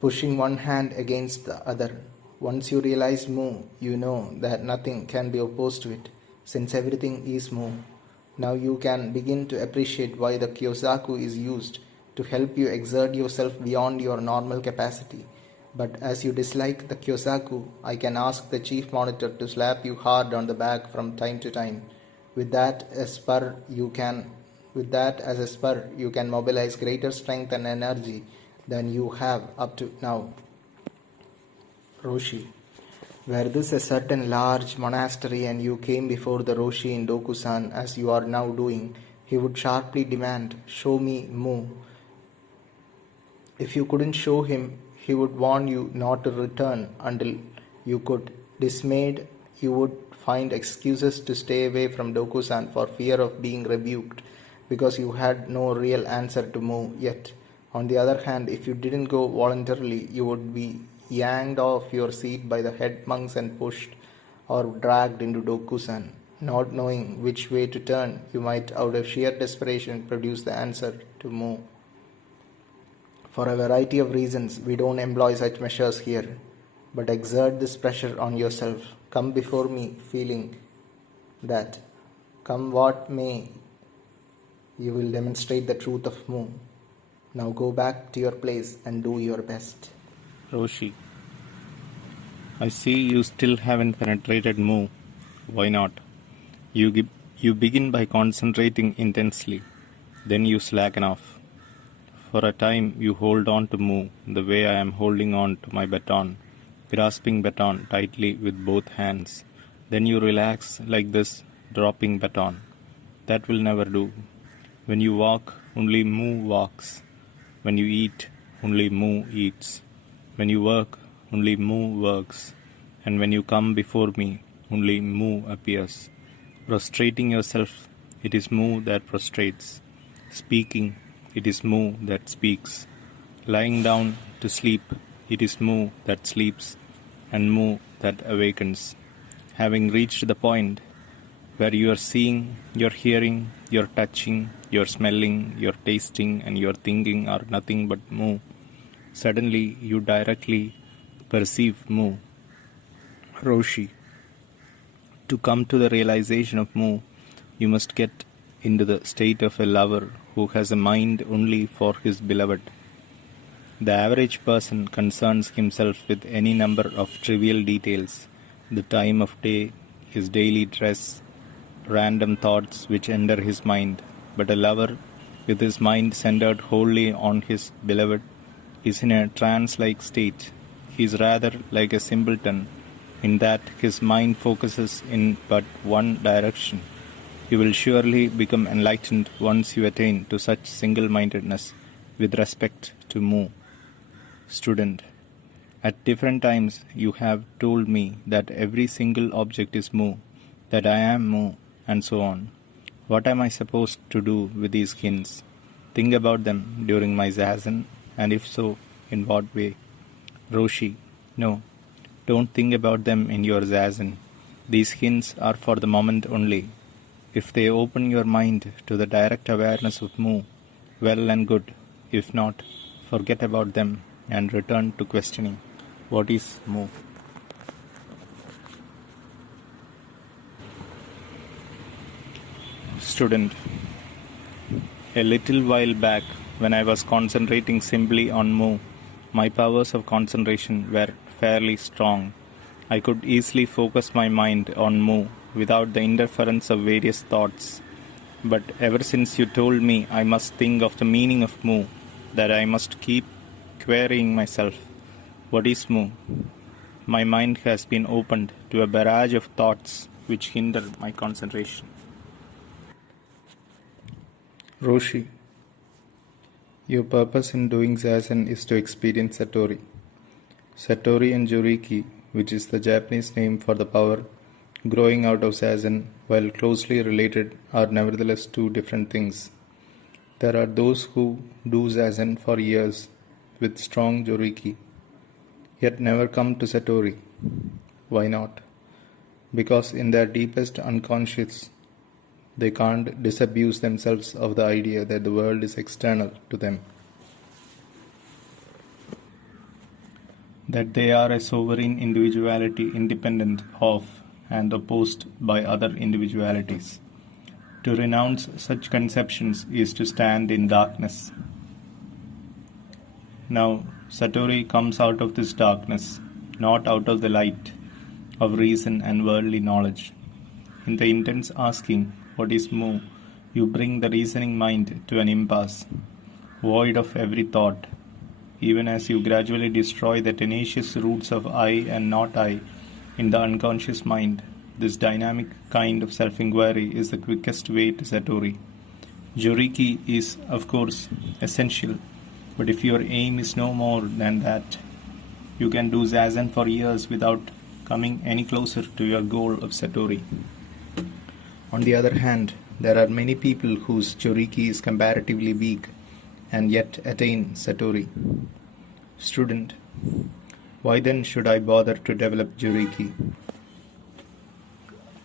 pushing one hand against the other. Once you realize Mu, you know that nothing can be opposed to it, since everything is Mu. Now you can begin to appreciate why the Kyosaku is used to help you exert yourself beyond your normal capacity. But as you dislike the Kyosaku, I can ask the chief monitor to slap you hard on the back from time to time. With that as a spur, you can mobilize greater strength and energy than you have up to now. Roshi, were this a certain large monastery and you came before the Roshi in Dokusan as you are now doing, he would sharply demand, "Show me Mu." If you couldn't show him, he would warn you not to return until you could. Dismayed, you would find excuses to stay away from Dokusan for fear of being rebuked, because you had no real answer to Mu yet. On the other hand, if you didn't go voluntarily, you would be yanked off your seat by the head monks and pushed or dragged into Dokusan. Not knowing which way to turn, you might, out of sheer desperation, produce the answer to Mu. For a variety of reasons, we don't employ such measures here. But exert this pressure on yourself. Come before me feeling that, come what may, you will demonstrate the truth of Mu. Now go back to your place and do your best. Roshi, I see you still haven't penetrated Mu. Why not? You begin by concentrating intensely, then you slacken off. For a time you hold on to Mu the way I am holding on to my baton, grasping baton tightly with both hands. Then you relax like this, dropping baton. That will never do. When you walk, only Mu walks. When you eat, only Mu eats. When you work, only Mu works. And when you come before me, only Mu appears. Prostrating yourself, it is Mu that prostrates. Speaking, it is Mu that speaks. Lying down to sleep, it is Mu that sleeps, and Mu that awakens. Having reached the point where you are seeing, your hearing, your touching, your smelling, your tasting, and your thinking are nothing but Mu, suddenly you directly perceive Mu. Roshi. To come to the realization of Mu, you must get into the state of a lover who has a mind only for his beloved. The average person concerns himself with any number of trivial details, the time of day, his daily dress, random thoughts which enter his mind, but a lover, with his mind centered wholly on his beloved, is in a trance-like state. He is rather like a simpleton, in that his mind focuses in but one direction. You will surely become enlightened once you attain to such single-mindedness with respect to Mu. Student, at different times you have told me that every single object is Mu, that I am Mu, and so on. What am I supposed to do with these hints? Think about them during my zazen, and if so, in what way? Roshi, no, don't think about them in your zazen. These hints are for the moment only. If they open your mind to the direct awareness of Mu, well and good. If not, forget about them and return to questioning. What is Mu? Student, a little while back, when I was concentrating simply on Mu, my powers of concentration were fairly strong. I could easily focus my mind on Mu without the interference of various thoughts. But ever since you told me I must think of the meaning of Mu, that I must keep querying myself, what is Mu? My mind has been opened to a barrage of thoughts which hinder my concentration. Roshi, your purpose in doing zazen is to experience Satori. Satori and Joriki, which is the Japanese name for the power growing out of zazen, while closely related, are nevertheless two different things. There are those who do zazen for years with strong Joriki, yet never come to Satori. Why not? Because in their deepest unconscious, they can't disabuse themselves of the idea that the world is external to them. That they are a sovereign individuality independent of and opposed by other individualities. To renounce such conceptions is to stand in darkness. Now, Satori comes out of this darkness, not out of the light of reason and worldly knowledge. In the intense asking, what is Mu, you bring the reasoning mind to an impasse, void of every thought. Even as you gradually destroy the tenacious roots of I and not I in the unconscious mind, this dynamic kind of self-inquiry is the quickest way to Satori. Joriki is, of course, essential, but if your aim is no more than that, you can do zazen for years without coming any closer to your goal of Satori. On the other hand, there are many people whose Joriki is comparatively weak and yet attain Satori. Student, why then should I bother to develop Joriki?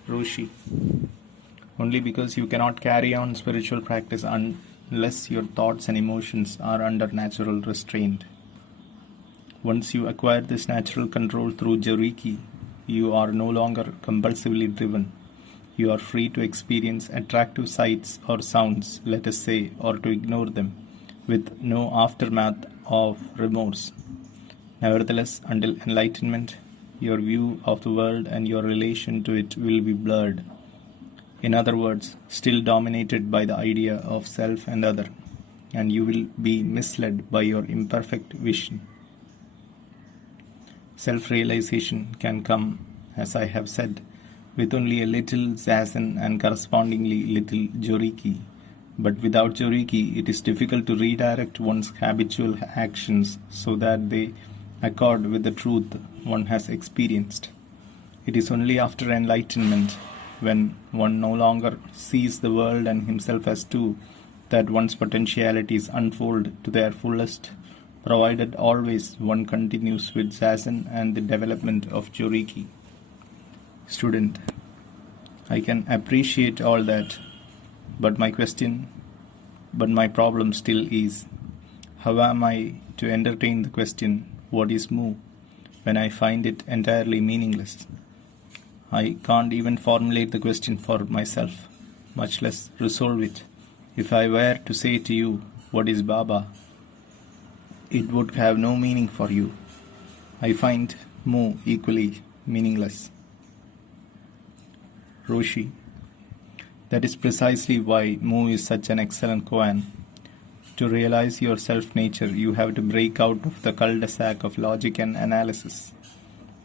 Roshi, only because you cannot carry on spiritual practice unless your thoughts and emotions are under natural restraint. Once you acquire this natural control through Joriki, you are no longer compulsively driven. You are free to experience attractive sights or sounds, let us say, or to ignore them, with no aftermath of remorse. Nevertheless, until enlightenment, your view of the world and your relation to it will be blurred. In other words, still dominated by the idea of self and other, and you will be misled by your imperfect vision. Self-realization can come, as I have said, with only a little zazen and correspondingly little joriki. But without joriki, it is difficult to redirect one's habitual actions so that they accord with the truth one has experienced. It is only after enlightenment, when one no longer sees the world and himself as two, that one's potentialities unfold to their fullest, provided always one continues with zazen and the development of joriki. Student, I can appreciate all that, but my problem still is, how am I to entertain the question, what is mu, when I find it entirely meaningless? I can't even formulate the question for myself, much less resolve it. If I were to say to you, what is Baba? It would have no meaning for you. I find mu equally meaningless. Roshi, that is precisely why mu is such an excellent koan. To realize your self-nature, you have to break out of the cul-de-sac of logic and analysis.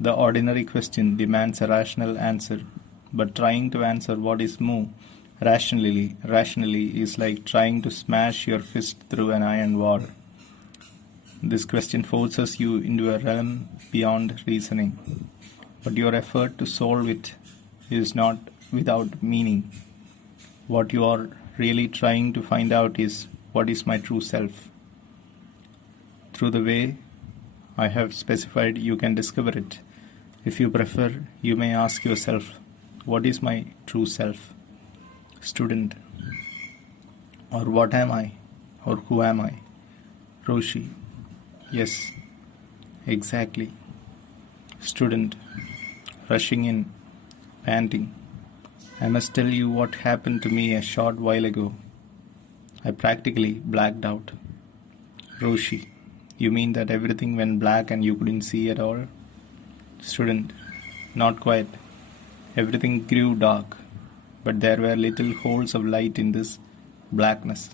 The ordinary question demands a rational answer, but trying to answer what is mu rationally is like trying to smash your fist through an iron wall. This question forces you into a realm beyond reasoning, but your effort to solve it is not without meaning. What you are really trying to find out is, what is my true self? Through the way I have specified, you can discover it. If you prefer, you may ask yourself, what is my true self? Student, or what am I? Or who am I? Roshi, yes, exactly. Student, rushing in, panting. I must tell you what happened to me a short while ago. I practically blacked out. Roshi, you mean that everything went black and you couldn't see at all? Student, not quite. Everything grew dark, but there were little holes of light in this blackness.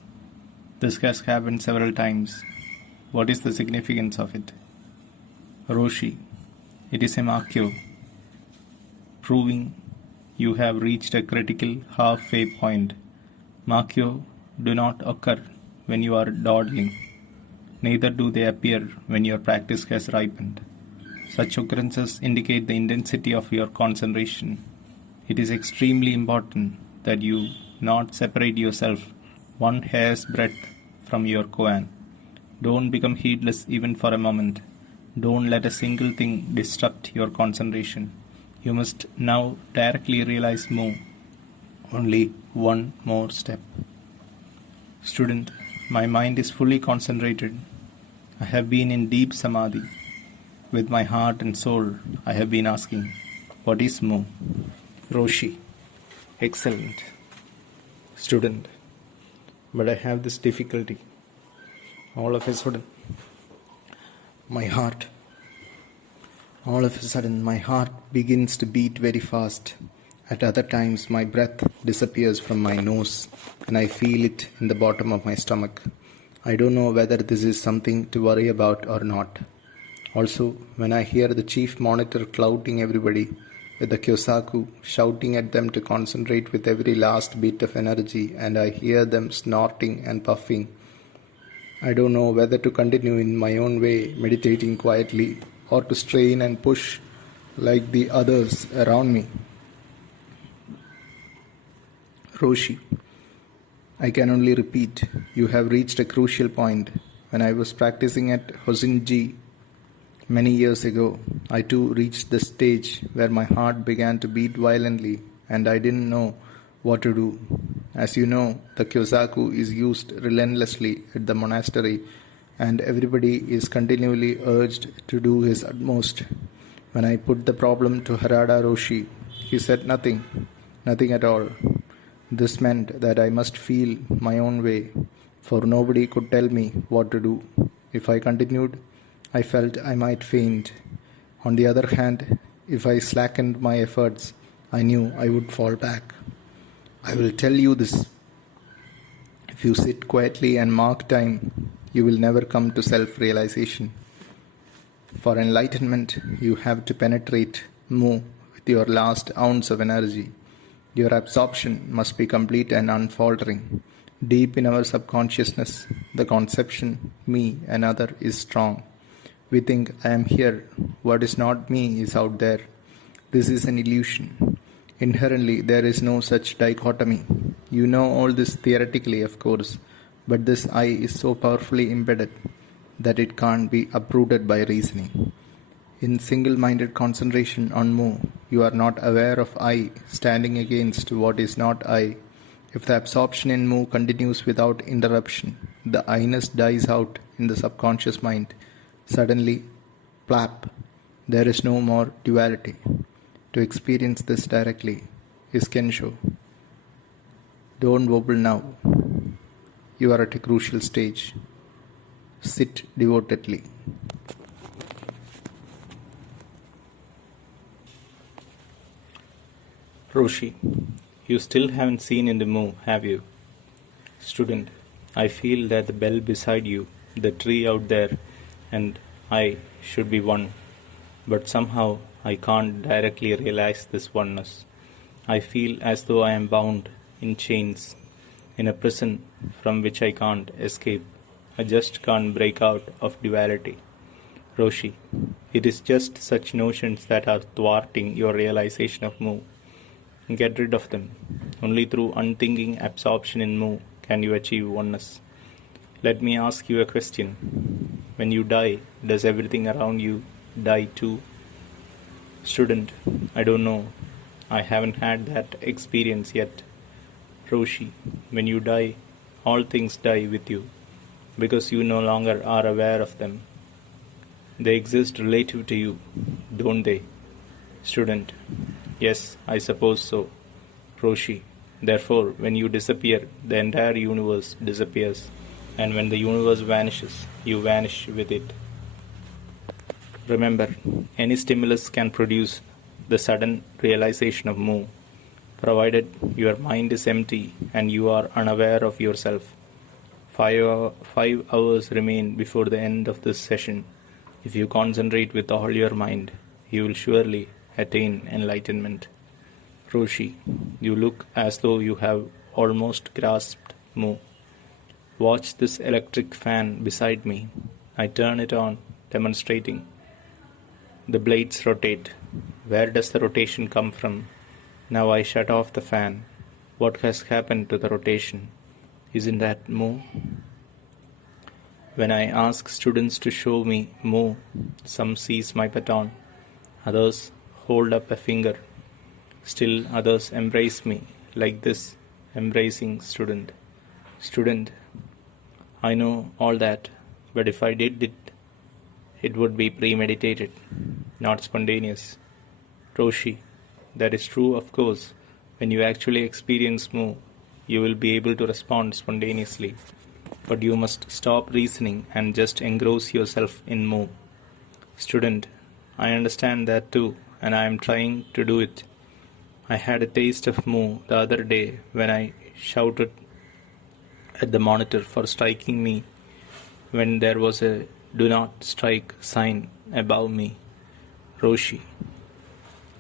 This has happened several times. What is the significance of it? Roshi, it is a makyo, proving you have reached a critical halfway point. Makyo do not occur when you are dawdling. Neither do they appear when your practice has ripened. Such occurrences indicate the intensity of your concentration. It is extremely important that you not separate yourself one hair's breadth from your koan. Don't become heedless even for a moment. Don't let a single thing disrupt your concentration. You must now directly realize mu. Only one more step. Student, my mind is fully concentrated. I have been in deep samadhi. With my heart and soul, I have been asking, what is mu? Roshi, excellent. Student, but I have this difficulty. All of a sudden, my heart begins to beat very fast. At other times, my breath disappears from my nose and I feel it in the bottom of my stomach. I don't know whether this is something to worry about or not. Also, when I hear the chief monitor clouting everybody with the kyosaku, shouting at them to concentrate with every last bit of energy, and I hear them snorting and puffing, I don't know whether to continue in my own way, meditating quietly, or to strain and push like the others around me. Roshi, I can only repeat, you have reached a crucial point. When I was practicing at Hosenji many years ago, I too reached the stage where my heart began to beat violently and I didn't know what to do. As you know, the kyosaku is used relentlessly at the monastery and everybody is continually urged to do his utmost. When I put the problem to Harada Roshi, he said nothing at all. This meant that I must feel my own way, for nobody could tell me what to do. If I continued, I felt I might faint. On the other hand, if I slackened my efforts, I knew I would fall back. I will tell you this. If you sit quietly and mark time, you will never come to self-realization. For enlightenment, you have to penetrate Mu with your last ounce of energy. Your absorption must be complete and unfaltering. Deep in our subconsciousness, the conception, me and other, is strong. We think, I am here. What is not me is out there. This is an illusion. Inherently, there is no such dichotomy. You know all this theoretically, of course, but this I is so powerfully embedded that it can't be uprooted by reasoning. In single-minded concentration on Mu, you are not aware of I standing against what is not I. If the absorption in Mu continues without interruption, the I-ness dies out in the subconscious mind. Suddenly, plap, there is no more duality. To experience this directly is Kensho. Don't wobble now. You are at a crucial stage. Sit devotedly. Roshi, you still haven't seen in the Mu, have you? Student, I feel that the bell beside you, the tree out there, and I should be one. But somehow I can't directly realize this oneness. I feel as though I am bound in chains, in a prison from which I can't escape. I just can't break out of duality. Roshi, it is just such notions that are thwarting your realization of Mu. Get rid of them. Only through unthinking absorption in Mu can you achieve oneness. Let me ask you a question. When you die, does everything around you die too? Student, I don't know. I haven't had that experience yet. Roshi, when you die, all things die with you, because you no longer are aware of them. They exist relative to you, don't they? Student, yes, I suppose so. Roshi, therefore, when you disappear, the entire universe disappears, and when the universe vanishes, you vanish with it. Remember, any stimulus can produce the sudden realization of Mu, provided your mind is empty and you are unaware of yourself. 5 hours remain before the end of this session. If you concentrate with all your mind, you will surely attain enlightenment. Roshi, you look as though you have almost grasped Mu. Watch this electric fan beside me. I turn it on, demonstrating. The blades rotate. Where does the rotation come from? Now I shut off the fan. What has happened to the rotation? Isn't that Mu? When I ask students to show me Mu, some seize my baton, others hold up a finger. Still others embrace me, like this, embracing student. Student, I know all that, but if I did it, it would be premeditated, not spontaneous. Roshi, that is true, of course. When you actually experience Mu, you will be able to respond spontaneously. But you must stop reasoning and just engross yourself in Mu. Student, I understand that too, and I am trying to do it. I had a taste of Mu the other day when I shouted at the monitor for striking me when there was a do not strike sign above me. Roshi,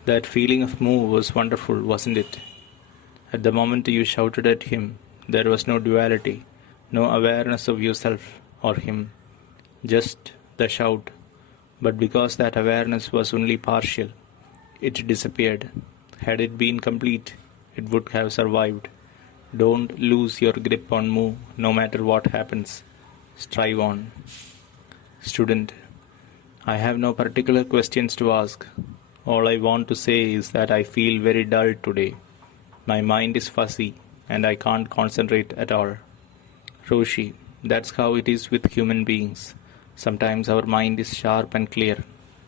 that feeling of Mu was wonderful, wasn't it? At the moment you shouted at him, there was no duality, no awareness of yourself or him, just the shout. But because that awareness was only partial, it disappeared. Had it been complete, it would have survived. Don't lose your grip on Mu, no matter what happens. Strive on. Student, I have no particular questions to ask. All I want to say is that I feel very dull today. My mind is fuzzy and I can't concentrate at all. Roshi, That's how it is with human beings. Sometimes our mind is sharp and clear,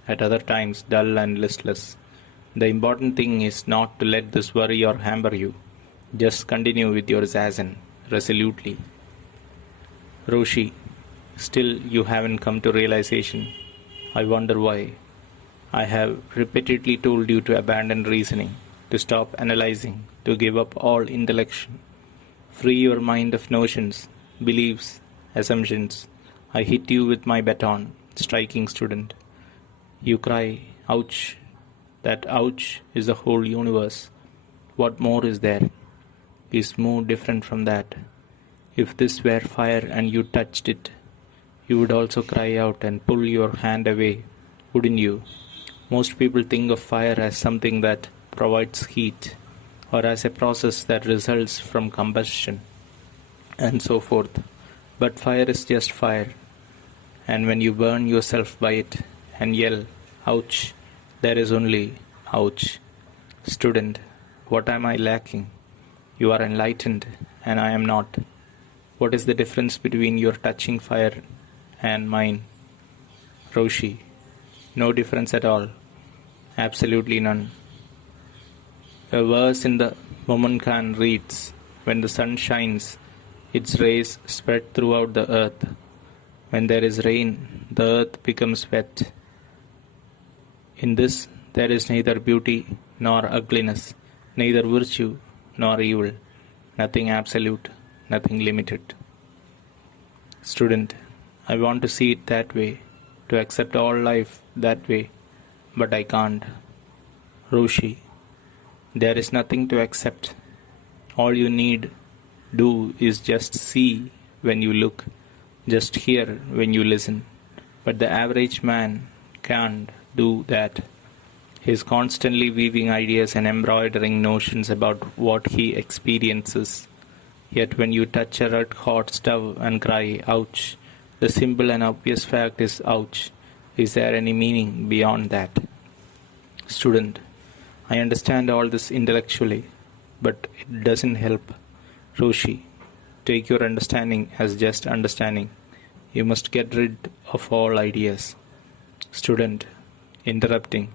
at other times dull and listless. The important thing is not to let this worry or hamper you. Just continue with your zazen resolutely. Roshi, still you haven't come to realization. I wonder why. I have repeatedly told you to abandon reasoning, to stop analyzing, to give up all intellection. Free your mind of notions, beliefs, assumptions. I hit you with my baton, striking student. You cry, ouch. That ouch is the whole universe. What more is there? Is more different from that. If this were fire and you touched it, you would also cry out and pull your hand away, wouldn't you? Most people think of fire as something that provides heat, or as a process that results from combustion, and so forth. But fire is just fire, and when you burn yourself by it and yell, ouch, there is only ouch. Student, what am I lacking? You are enlightened, and I am not. What is the difference between your touching fire and mine? Roshi, no difference at all. Absolutely none. A verse in the Momunkan reads, when the sun shines, its rays spread throughout the earth. When there is rain, the earth becomes wet. In this, there is neither beauty nor ugliness, neither virtue nor evil, nothing absolute, nothing limited. Student, I want to see it that way, to accept all life that way, but I can't. Roshi, there is nothing to accept. All you need do is just see when you look, just hear when you listen. But the average man can't do that. He is constantly weaving ideas and embroidering notions about what he experiences. Yet when you touch a red-hot stove and cry, ouch, the simple and obvious fact is ouch. Is there any meaning beyond that? Student, I understand all this intellectually, but it doesn't help. Roshi, take your understanding as just understanding. You must get rid of all ideas. Student, interrupting.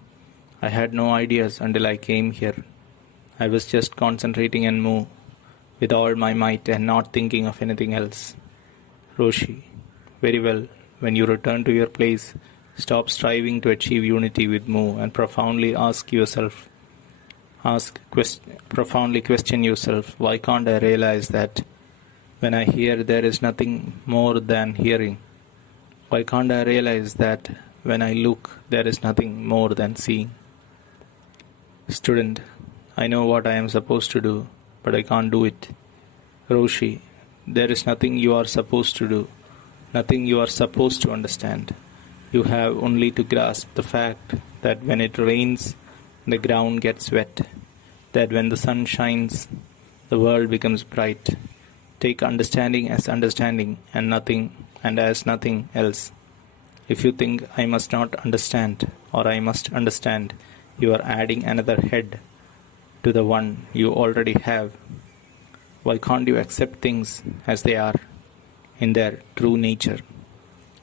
I had no ideas until I came here. I was just concentrating and move with all my might and not thinking of anything else. Roshi, very well. When you return to your place, stop striving to achieve unity with Mu and profoundly profoundly question yourself, why can't I realize that when I hear there is nothing more than hearing? Why can't I realize that when I look there is nothing more than seeing? Student, I know what I am supposed to do, but I can't do it. Roshi, there is nothing you are supposed to do, nothing you are supposed to understand. You have only to grasp the fact that when it rains, the ground gets wet, that when the sun shines, the world becomes bright. Take understanding as understanding and as nothing else. If you think I must not understand or I must understand, you are adding another head to the one you already have. Why can't you accept things as they are, in their true nature?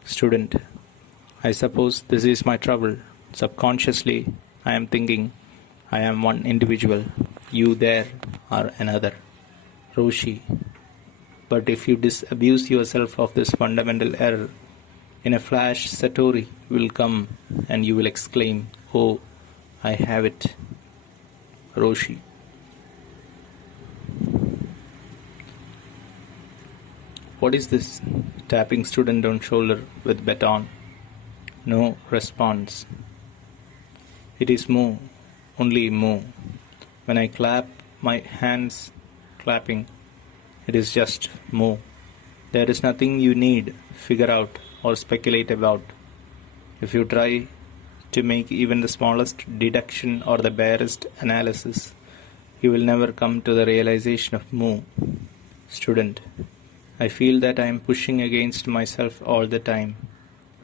Student, I suppose this is my trouble. Subconsciously, I am thinking I am one individual, you there are another. Roshi, but if you disabuse yourself of this fundamental error, in a flash Satori will come and you will exclaim, oh, I have it. Roshi. What is this? Tapping student on shoulder with baton. No response. It is Mu, only Mu. When I clap my hands clapping, it is just Mu. There is nothing you need figure out or speculate about. If you try to make even the smallest deduction or the barest analysis, you will never come to the realization of Mu. Student, I feel that I am pushing against myself all the time.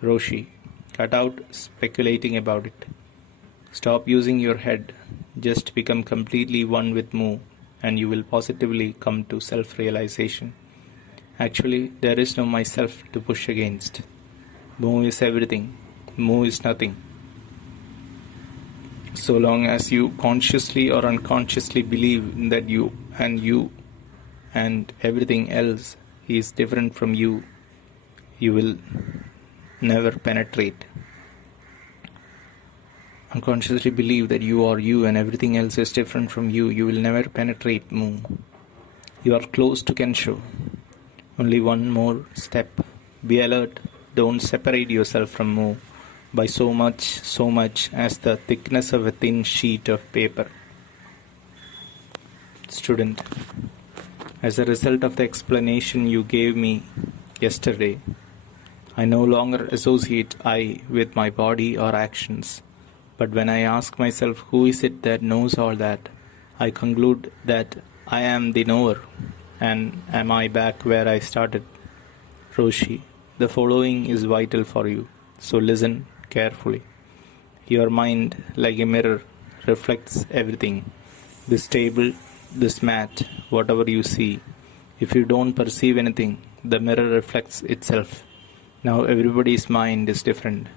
Roshi, cut out speculating about it. Stop using your head. Just become completely one with Mu, and you will positively come to self-realization. Actually, there is no myself to push against. Mu is everything. Mu is nothing. So long as you consciously or unconsciously believe that you and everything else is different from you, you will never penetrate. Unconsciously believe that you are you and everything else is different from you, you will never penetrate Mu. You are close to Kensho. Only one more step. Be alert. Don't separate yourself from Mu by so much as the thickness of a thin sheet of paper. Student, as a result of the explanation you gave me yesterday, I no longer associate I with my body or actions. But when I ask myself who is it that knows all that, I conclude that I am the knower. And am I back where I started? Roshi, the following is vital for you, so listen carefully. Your mind, like a mirror, reflects everything. This table, this mat, whatever you see. If you don't perceive anything, the mirror reflects itself. Now everybody's mind is different.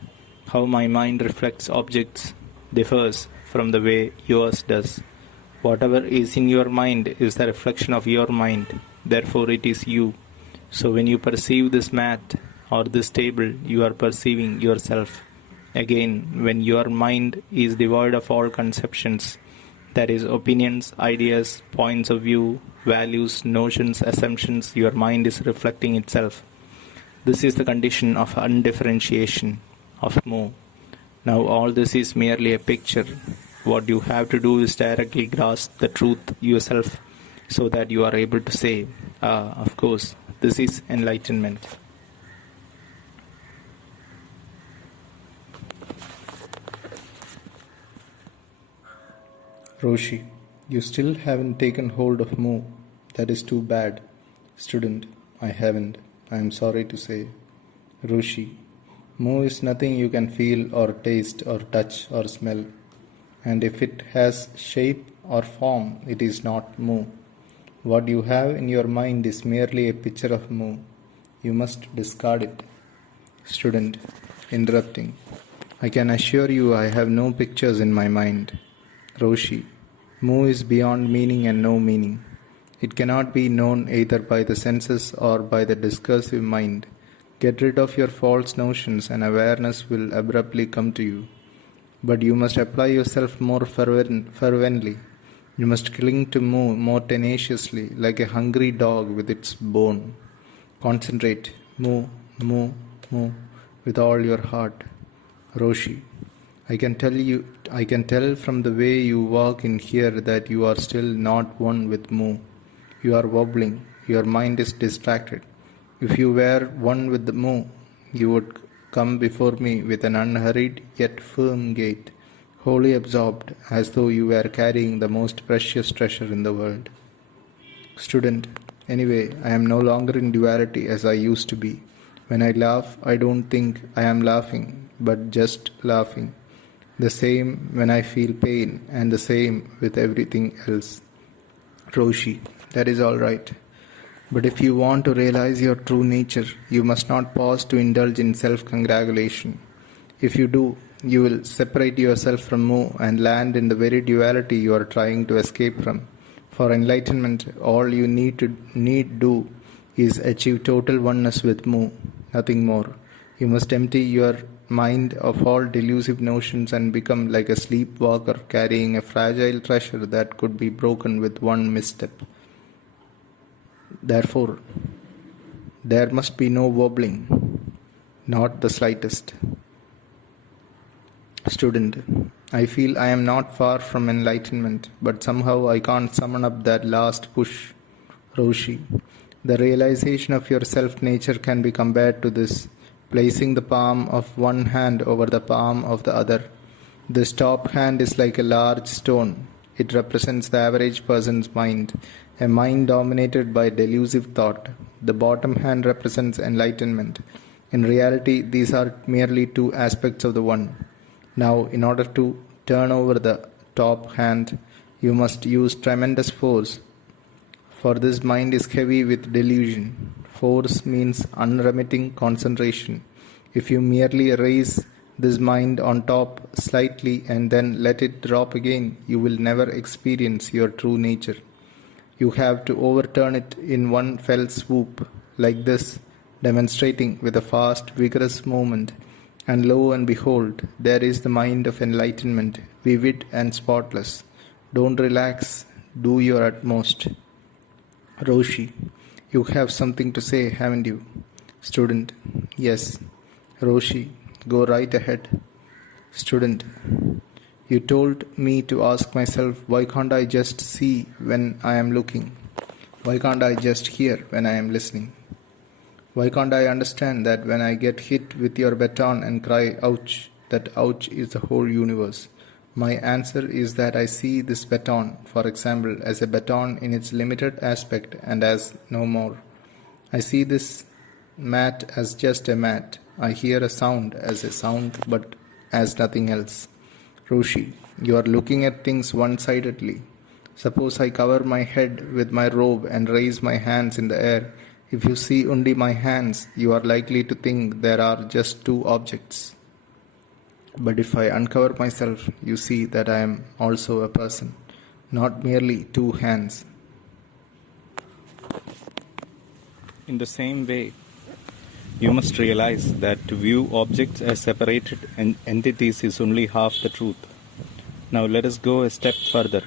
How my mind reflects objects differs from the way yours does. Whatever is in your mind is the reflection of your mind, therefore it is you. So when you perceive this mat or this table, you are perceiving yourself. Again, when your mind is devoid of all conceptions, that is, opinions, ideas, points of view, values, notions, assumptions, your mind is reflecting itself. This is the condition of undifferentiation, of Mu. Now all this is merely a picture. What you have to do is directly grasp the truth yourself so that you are able to say, of course, this is enlightenment. Roshi, you still haven't taken hold of Mu. That is too bad. Student, I haven't. I am sorry to say. Roshi, Mu is nothing you can feel or taste or touch or smell. And if it has shape or form, it is not Mu. What you have in your mind is merely a picture of Mu. You must discard it. Student, interrupting. I can assure you I have no pictures in my mind. Roshi, Mu is beyond meaning and no meaning. It cannot be known either by the senses or by the discursive mind. Get rid of your false notions and awareness will abruptly come to you. But you must apply yourself more fervently. You must cling to Mu more tenaciously, like a hungry dog with its bone. Concentrate, Mu, Mu, Mu, with all your heart. Roshi, I can tell from the way you walk in here that you are still not one with Mu. You are wobbling, your mind is distracted. If you were one with the Mu, you would come before me with an unhurried yet firm gait, wholly absorbed, as though you were carrying the most precious treasure in the world. Student, anyway, I am no longer in duality as I used to be. When I laugh, I don't think I am laughing, but just laughing. The same when I feel pain, and the same with everything else. Roshi, that is all right. But if you want to realize your true nature, you must not pause to indulge in self-congratulation. If you do, you will separate yourself from Mu and land in the very duality you are trying to escape from. For enlightenment, all you need do is achieve total oneness with Mu, nothing more. You must empty your mind of all delusive notions and become like a sleepwalker carrying a fragile treasure that could be broken with one misstep. Therefore, there must be no wobbling, not the slightest. Student, I feel I am not far from enlightenment, but somehow I can't summon up that last push. Roshi, the realization of your self-nature can be compared to this, placing the palm of one hand over the palm of the other. This top hand is like a large stone. It represents the average person's mind, a mind dominated by delusive thought. The bottom hand represents enlightenment. In reality, these are merely two aspects of the one. Now, in order to turn over the top hand, you must use tremendous force. For this mind is heavy with delusion. Force means unremitting concentration. If you merely raise this mind on top slightly and then let it drop again, you will never experience your true nature. You have to overturn it in one fell swoop, like this, demonstrating with a fast, vigorous movement. And lo and behold, there is the mind of enlightenment, vivid and spotless. Don't relax, do your utmost. Roshi, you have something to say, haven't you? Student, yes. Roshi, go right ahead. Student, you told me to ask myself, why can't I just see when I am looking? Why can't I just hear when I am listening? Why can't I understand that when I get hit with your baton and cry, ouch, that ouch is the whole universe? My answer is that I see this baton, for example, as a baton in its limited aspect and as no more. I see this mat as just a mat. I hear a sound as a sound, but as nothing else. Roshi, you are looking at things one-sidedly. Suppose I cover my head with my robe and raise my hands in the air. If you see only my hands, you are likely to think there are just two objects. But if I uncover myself, you see that I am also a person, not merely two hands. In the same way, you must realize that to view objects as separated entities is only half the truth. Now let us go a step further.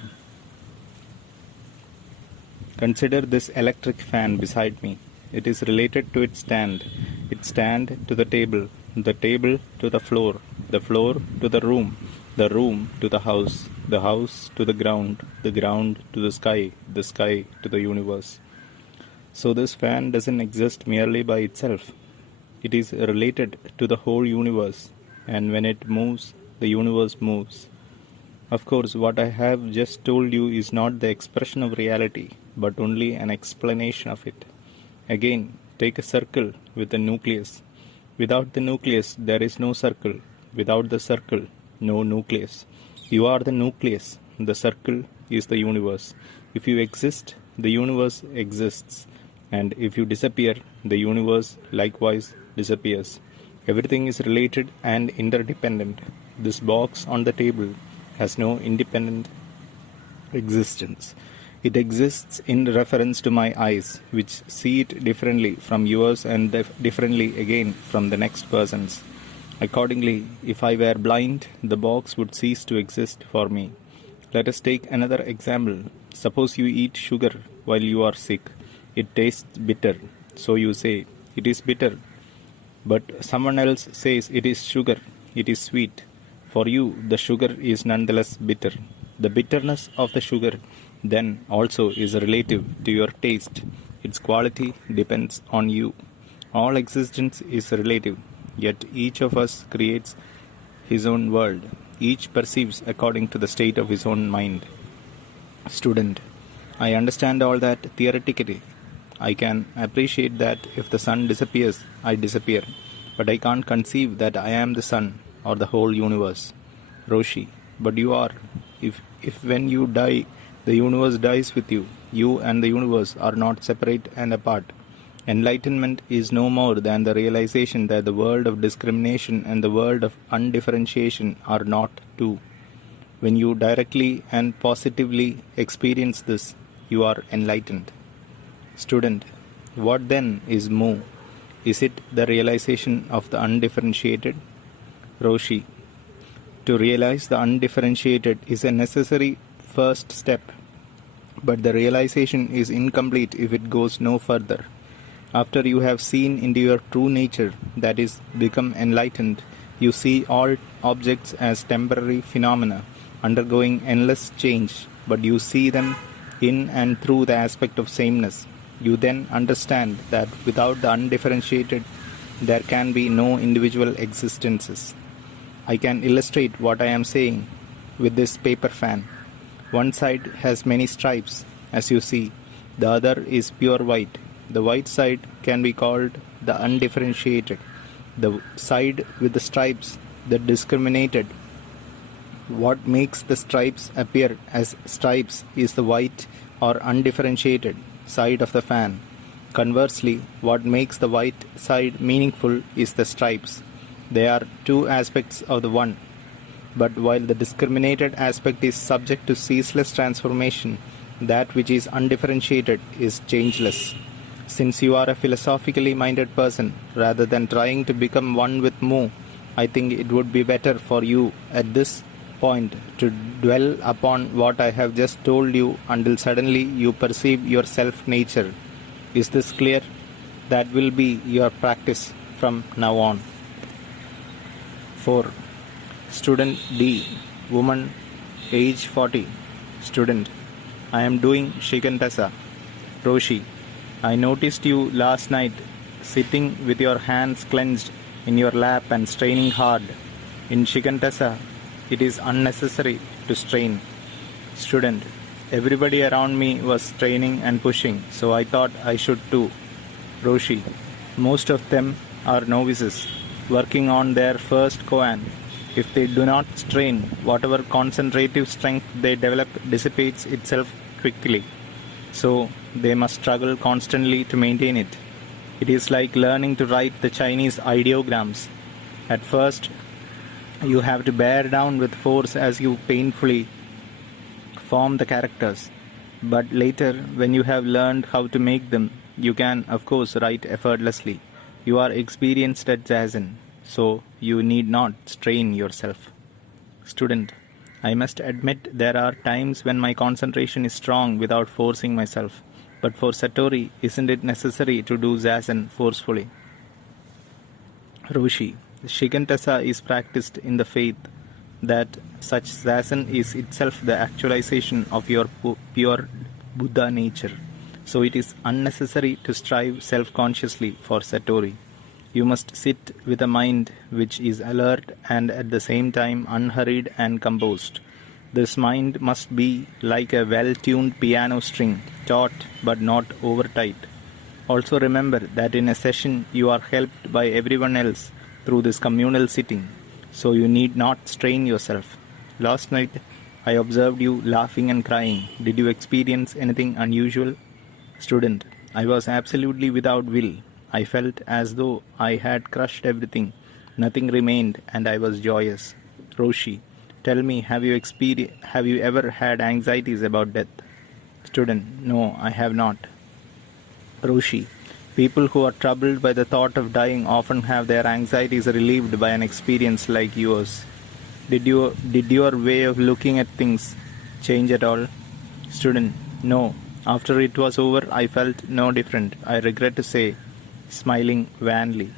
Consider this electric fan beside me. It is related to its stand to the table to the floor to the room to the house to the ground to the sky to the universe. So this fan doesn't exist merely by itself. It is related to the whole universe, and when it moves, the universe moves. Of course, what I have just told you is not the expression of reality, but only an explanation of it. Again, take a circle with a nucleus. Without the nucleus, there is no circle. Without the circle, no nucleus. You are the nucleus. The circle is the universe. If you exist, the universe exists. And if you disappear, the universe likewise disappears. Everything is related and interdependent. This box on the table has no independent existence. It exists in reference to my eyes, which see it differently from yours and differently again from the next person's. Accordingly, if I were blind, the box would cease to exist for me. Let us take another example. Suppose you eat sugar while you are sick. It tastes bitter, so you say, it is bitter. But someone else says it is sugar, it is sweet. For you, the sugar is nonetheless bitter. The bitterness of the sugar then also is relative to your taste. Its quality depends on you. All existence is relative, yet each of us creates his own world. Each perceives according to the state of his own mind. Student, I understand all that theoretically. I can appreciate that if the sun disappears, I disappear. But I can't conceive that I am the sun or the whole universe. Roshi, but you are. If when you die, the universe dies with you. You and the universe are not separate and apart. Enlightenment is no more than the realization that the world of discrimination and the world of undifferentiation are not two. When you directly and positively experience this, you are enlightened. Student, what then is Mu? Is it the realization of the undifferentiated? Roshi, to realize the undifferentiated is a necessary first step, but the realization is incomplete if it goes no further. After you have seen into your true nature, that is, become enlightened, you see all objects as temporary phenomena, undergoing endless change, but you see them in and through the aspect of sameness. You then understand that without the undifferentiated, there can be no individual existences. I can illustrate what I am saying with this paper fan. One side has many stripes, as you see. The other is pure white. The white side can be called the undifferentiated. The side with the stripes, the discriminated. What makes the stripes appear as stripes is the white or undifferentiated. side of the fan. Conversely, what makes the white side meaningful is the stripes. They are two aspects of the one. But while the discriminated aspect is subject to ceaseless transformation, that which is undifferentiated is changeless. Since you are a philosophically minded person, rather than trying to become one with Mu, I think it would be better for you at this point to dwell upon what I have just told you until suddenly you perceive your self-nature. Is this clear? That will be your practice from now on. 4. Student D. Woman, age 40. Student. I am doing Shikantasa. Roshi. I noticed you last night sitting with your hands clenched in your lap and straining hard. In Shikantasa, it is unnecessary to strain. Student. Everybody around me was straining and pushing, so I thought I should too. Roshi. Most of them are novices, working on their first koan. If they do not strain, whatever concentrative strength they develop dissipates itself quickly. So they must struggle constantly to maintain it. It is like learning to write the Chinese ideograms. At first, you have to bear down with force as you painfully form the characters. But later, when you have learned how to make them, you can, of course, write effortlessly. You are experienced at Zazen, so you need not strain yourself. Student. I must admit there are times when my concentration is strong without forcing myself. But for Satori, isn't it necessary to do Zazen forcefully? Roshi. Shikantasa is practiced in the faith that such Zazen is itself the actualization of your pure Buddha nature. So it is unnecessary to strive self-consciously for Satori. You must sit with a mind which is alert and at the same time unhurried and composed. This mind must be like a well-tuned piano string, taut but not over-tight. Also remember that in a session you are helped by everyone else through this communal sitting, so you need not strain yourself. Last night I observed you laughing and crying. Did you experience anything unusual? Student. I was absolutely without will. I felt as though I had crushed everything. Nothing remained and I was joyous. Roshi. Tell me, have you ever had anxieties about death? Student. No, I have not. Roshi. People who are troubled by the thought of dying often have their anxieties relieved by an experience like yours. Did your way of looking at things change at all? Student. No. After it was over, I felt no different, I regret to say, smiling wanly.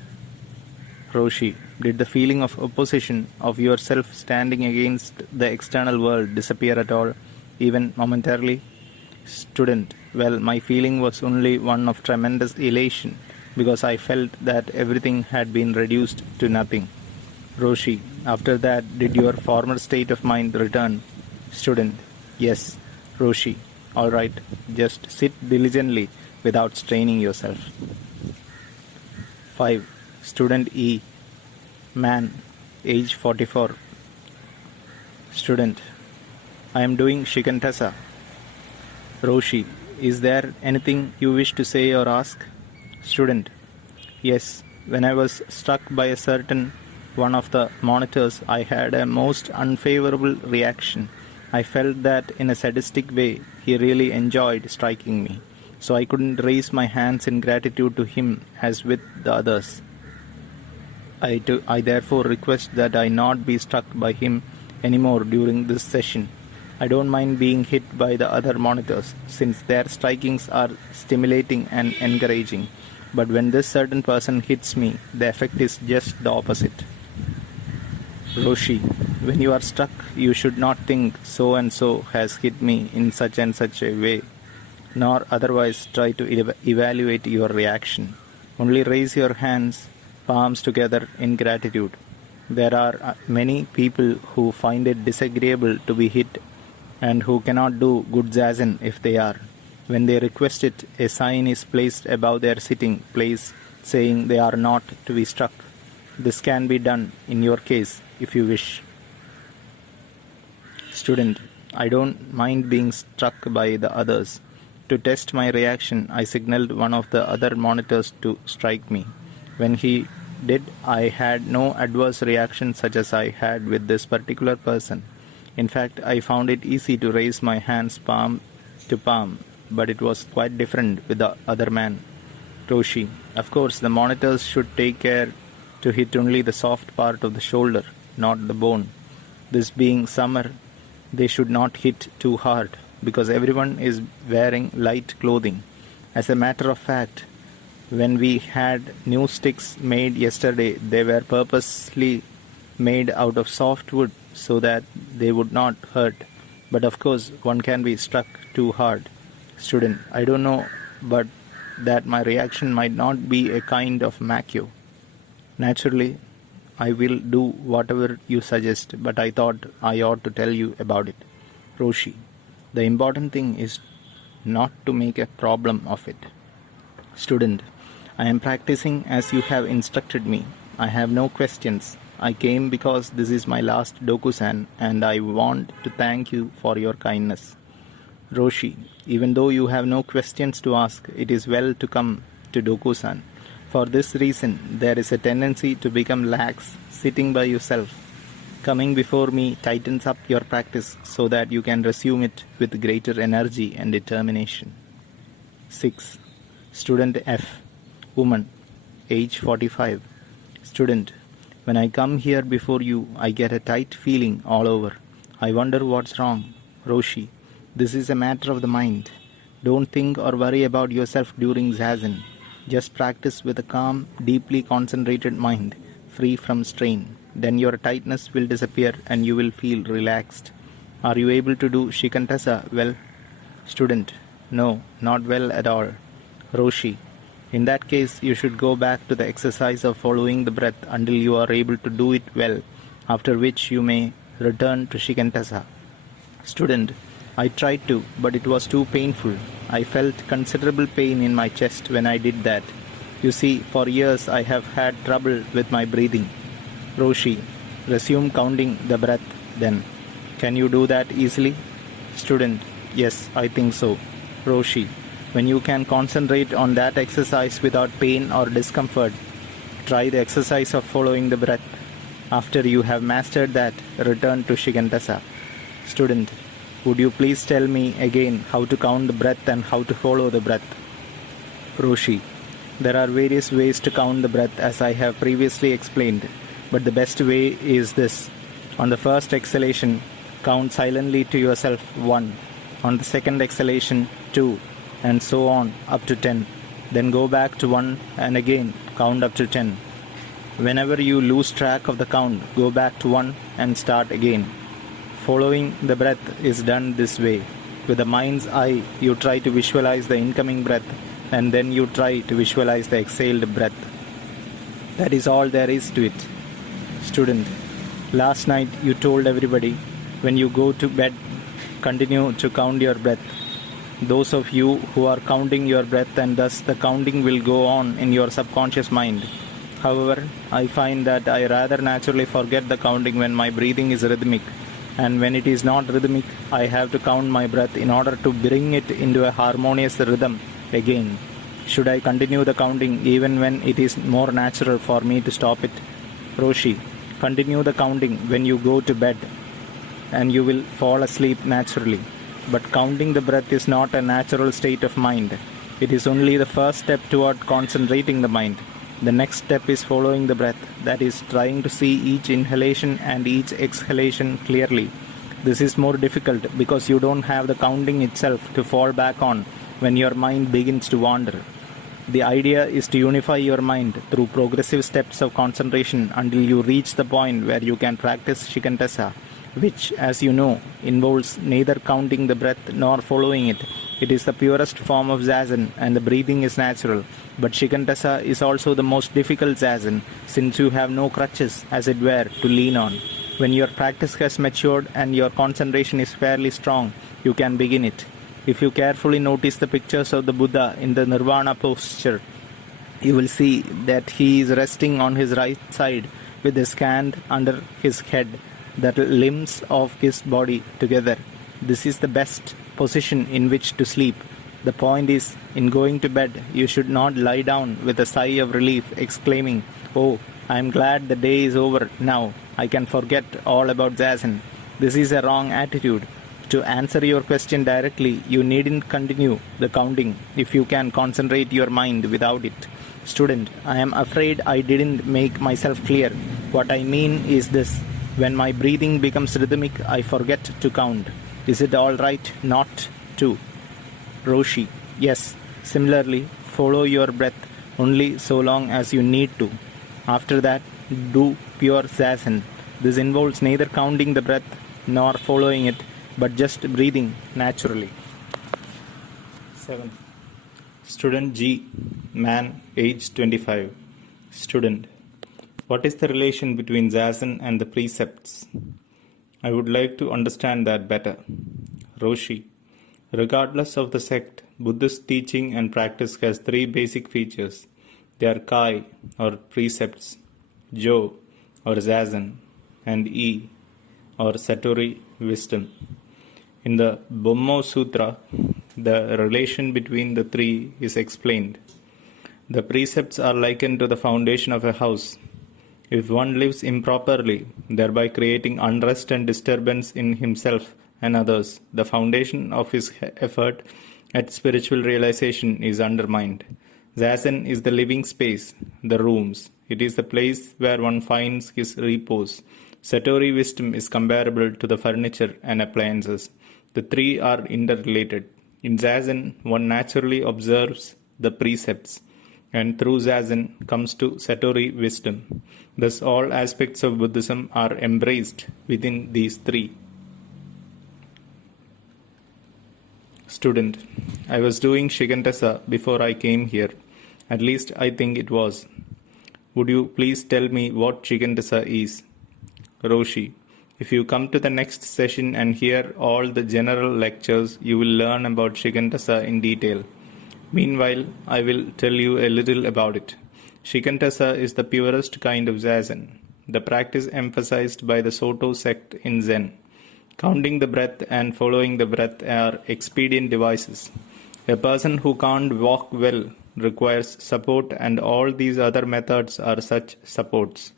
Roshi. Did the feeling of opposition of yourself standing against the external world disappear at all, even momentarily? Student. Well, my feeling was only one of tremendous elation, because I felt that everything had been reduced to nothing. Roshi. After that, did your former state of mind return? Student. Yes. Roshi. All right. Just sit diligently without straining yourself. 5. Student E. Man, age 44. Student. I am doing Shikantasa. Roshi. Is there anything you wish to say or ask? Student. Yes. When I was struck by a certain one of the monitors, I had a most unfavorable reaction. I felt that in a sadistic way, he really enjoyed striking me. So I couldn't raise my hands in gratitude to him as with the others. I therefore request that I not be struck by him anymore during this session. I don't mind being hit by the other monitors, since their strikings are stimulating and encouraging. But when this certain person hits me, the effect is just the opposite. Roshi. When you are struck, you should not think so and so has hit me in such and such a way, nor otherwise try to evaluate your reaction. Only raise your hands, palms together in gratitude. There are many people who find it disagreeable to be hit and who cannot do good zazen if they are. When they request it, a sign is placed above their sitting place saying they are not to be struck. This can be done in your case if you wish. Student. I don't mind being struck by the others. To test my reaction, I signaled one of the other monitors to strike me. When he did, I had no adverse reaction such as I had with this particular person. In fact, I found it easy to raise my hands palm to palm, but it was quite different with the other man. Roshi. Of course, the monitors should take care to hit only the soft part of the shoulder, not the bone. This being summer, they should not hit too hard, because everyone is wearing light clothing. As a matter of fact, when we had new sticks made yesterday, they were purposely made out of soft wood so that they would not hurt. But of course, one can be struck too hard. Student. I don't know, but that my reaction might not be a kind of Macchio. Naturally, I will do whatever you suggest, but I thought I ought to tell you about it. Roshi. The important thing is not to make a problem of it. Student. I am practicing as you have instructed me. I have no questions. I came because this is my last Dokusan and I want to thank you for your kindness. Roshi. Even though you have no questions to ask, it is well to come to Dokusan. For this reason, there is a tendency to become lax sitting by yourself. Coming before me tightens up your practice so that you can resume it with greater energy and determination. 6. Student F. Woman. Age 45. Student. When I come here before you, I get a tight feeling all over. I wonder what's wrong. Roshi. This is a matter of the mind. Don't think or worry about yourself during Zazen. Just practice with a calm, deeply concentrated mind, free from strain. Then your tightness will disappear and you will feel relaxed. Are you able to do Shikantasa well? Student. No, not well at all. Roshi. In that case, you should go back to the exercise of following the breath until you are able to do it well, after which you may return to Shikantasa. Student. I tried to, but it was too painful. I felt considerable pain in my chest when I did that. You see, for years I have had trouble with my breathing. Roshi. Resume counting the breath then. Can you do that easily? Student. Yes, I think so. Roshi. When you can concentrate on that exercise without pain or discomfort, try the exercise of following the breath. After you have mastered that, return to Shikantasa. Student. Would you please tell me again how to count the breath and how to follow the breath? Roshi. There are various ways to count the breath as I have previously explained, but the best way is this. On the first exhalation, count silently to yourself 1. On the second exhalation, 2, and so on up to 10. Then go back to 1 and again count up to 10. Whenever you lose track of the count, go back to 1 and start again. Following the breath is done this way. With the mind's eye, you try to visualize the incoming breath and then you try to visualize the exhaled breath. That is all there is to it. Student. Last night you told everybody, when you go to bed, continue to count your breath. Those of you who are counting your breath and thus the counting will go on in your subconscious mind. However, I find that I rather naturally forget the counting when my breathing is rhythmic. And when it is not rhythmic, I have to count my breath in order to bring it into a harmonious rhythm again. Should I continue the counting even when it is more natural for me to stop it? Roshi. Continue the counting when you go to bed and you will fall asleep naturally. But counting the breath is not a natural state of mind. It is only the first step toward concentrating the mind. The next step is following the breath, that is, trying to see each inhalation and each exhalation clearly. This is more difficult because you don't have the counting itself to fall back on when your mind begins to wander. The idea is to unify your mind through progressive steps of concentration until you reach the point where you can practice Shikantasa, which, as you know, involves neither counting the breath nor following it. It is the purest form of Zazen and the breathing is natural. But Shikantasa is also the most difficult Zazen since you have no crutches, as it were, to lean on. When your practice has matured and your concentration is fairly strong, you can begin it. If you carefully notice the pictures of the Buddha in the Nirvana posture, you will see that he is resting on his right side with his hand under his head, the limbs of his body together. This is the best position in which to sleep. The point is, in going to bed, you should not lie down with a sigh of relief, exclaiming, "Oh, I am glad the day is over now. I can forget all about Zazen." This is a wrong attitude. To answer your question directly, you needn't continue the counting if you can concentrate your mind without it. Student, I am afraid I didn't make myself clear. What I mean is this: when my breathing becomes rhythmic, I forget to count. Is it all right not to? Roshi, yes. Similarly, follow your breath only so long as you need to. After that, do pure Zazen. This involves neither counting the breath nor following it, but just breathing naturally. 7. Student G, man, age 25. Student, what is the relation between Zazen and the precepts? I would like to understand that better. Roshi, regardless of the sect, Buddhist teaching and practice has three basic features. They are Kai, or precepts, Jo, or Zazen, and E, or Satori, wisdom. In the Bommo Sutra, the relation between the three is explained. The precepts are likened to the foundation of a house. If one lives improperly, thereby creating unrest and disturbance in himself and others, the foundation of his effort at spiritual realization is undermined. Zazen is the living space, the rooms. It is the place where one finds his repose. Satori wisdom is comparable to the furniture and appliances. The three are interrelated. In Zazen, one naturally observes the precepts, and through Zazen comes to Satori wisdom. Thus, all aspects of Buddhism are embraced within these three. Student, I was doing Shigantasa before I came here. At least I think it was. Would you please tell me what Shigantasa is? Roshi, if you come to the next session and hear all the general lectures, you will learn about Shigantasa in detail. Meanwhile, I will tell you a little about it. Shigantasa is the purest kind of Zazen, the practice emphasized by the Soto sect in Zen. Counting the breath and following the breath are expedient devices. A person who can't walk well requires support, and all these other methods are such supports.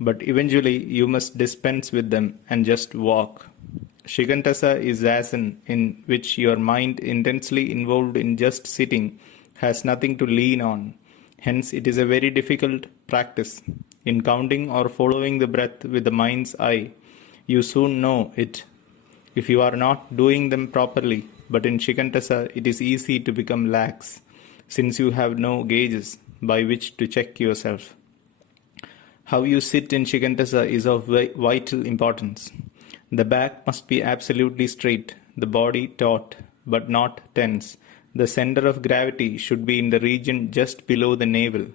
But eventually you must dispense with them and just walk. Shigantasa is Zazen, in which your mind, intensely involved in just sitting, has nothing to lean on. Hence it is a very difficult practice. In counting or following the breath with the mind's eye, you soon know it, if you are not doing them properly. But in Shigantasa it is easy to become lax, since you have no gauges by which to check yourself. How you sit in Shigantasa is of vital importance. The back must be absolutely straight, the body taut, but not tense. The center of gravity should be in the region just below the navel.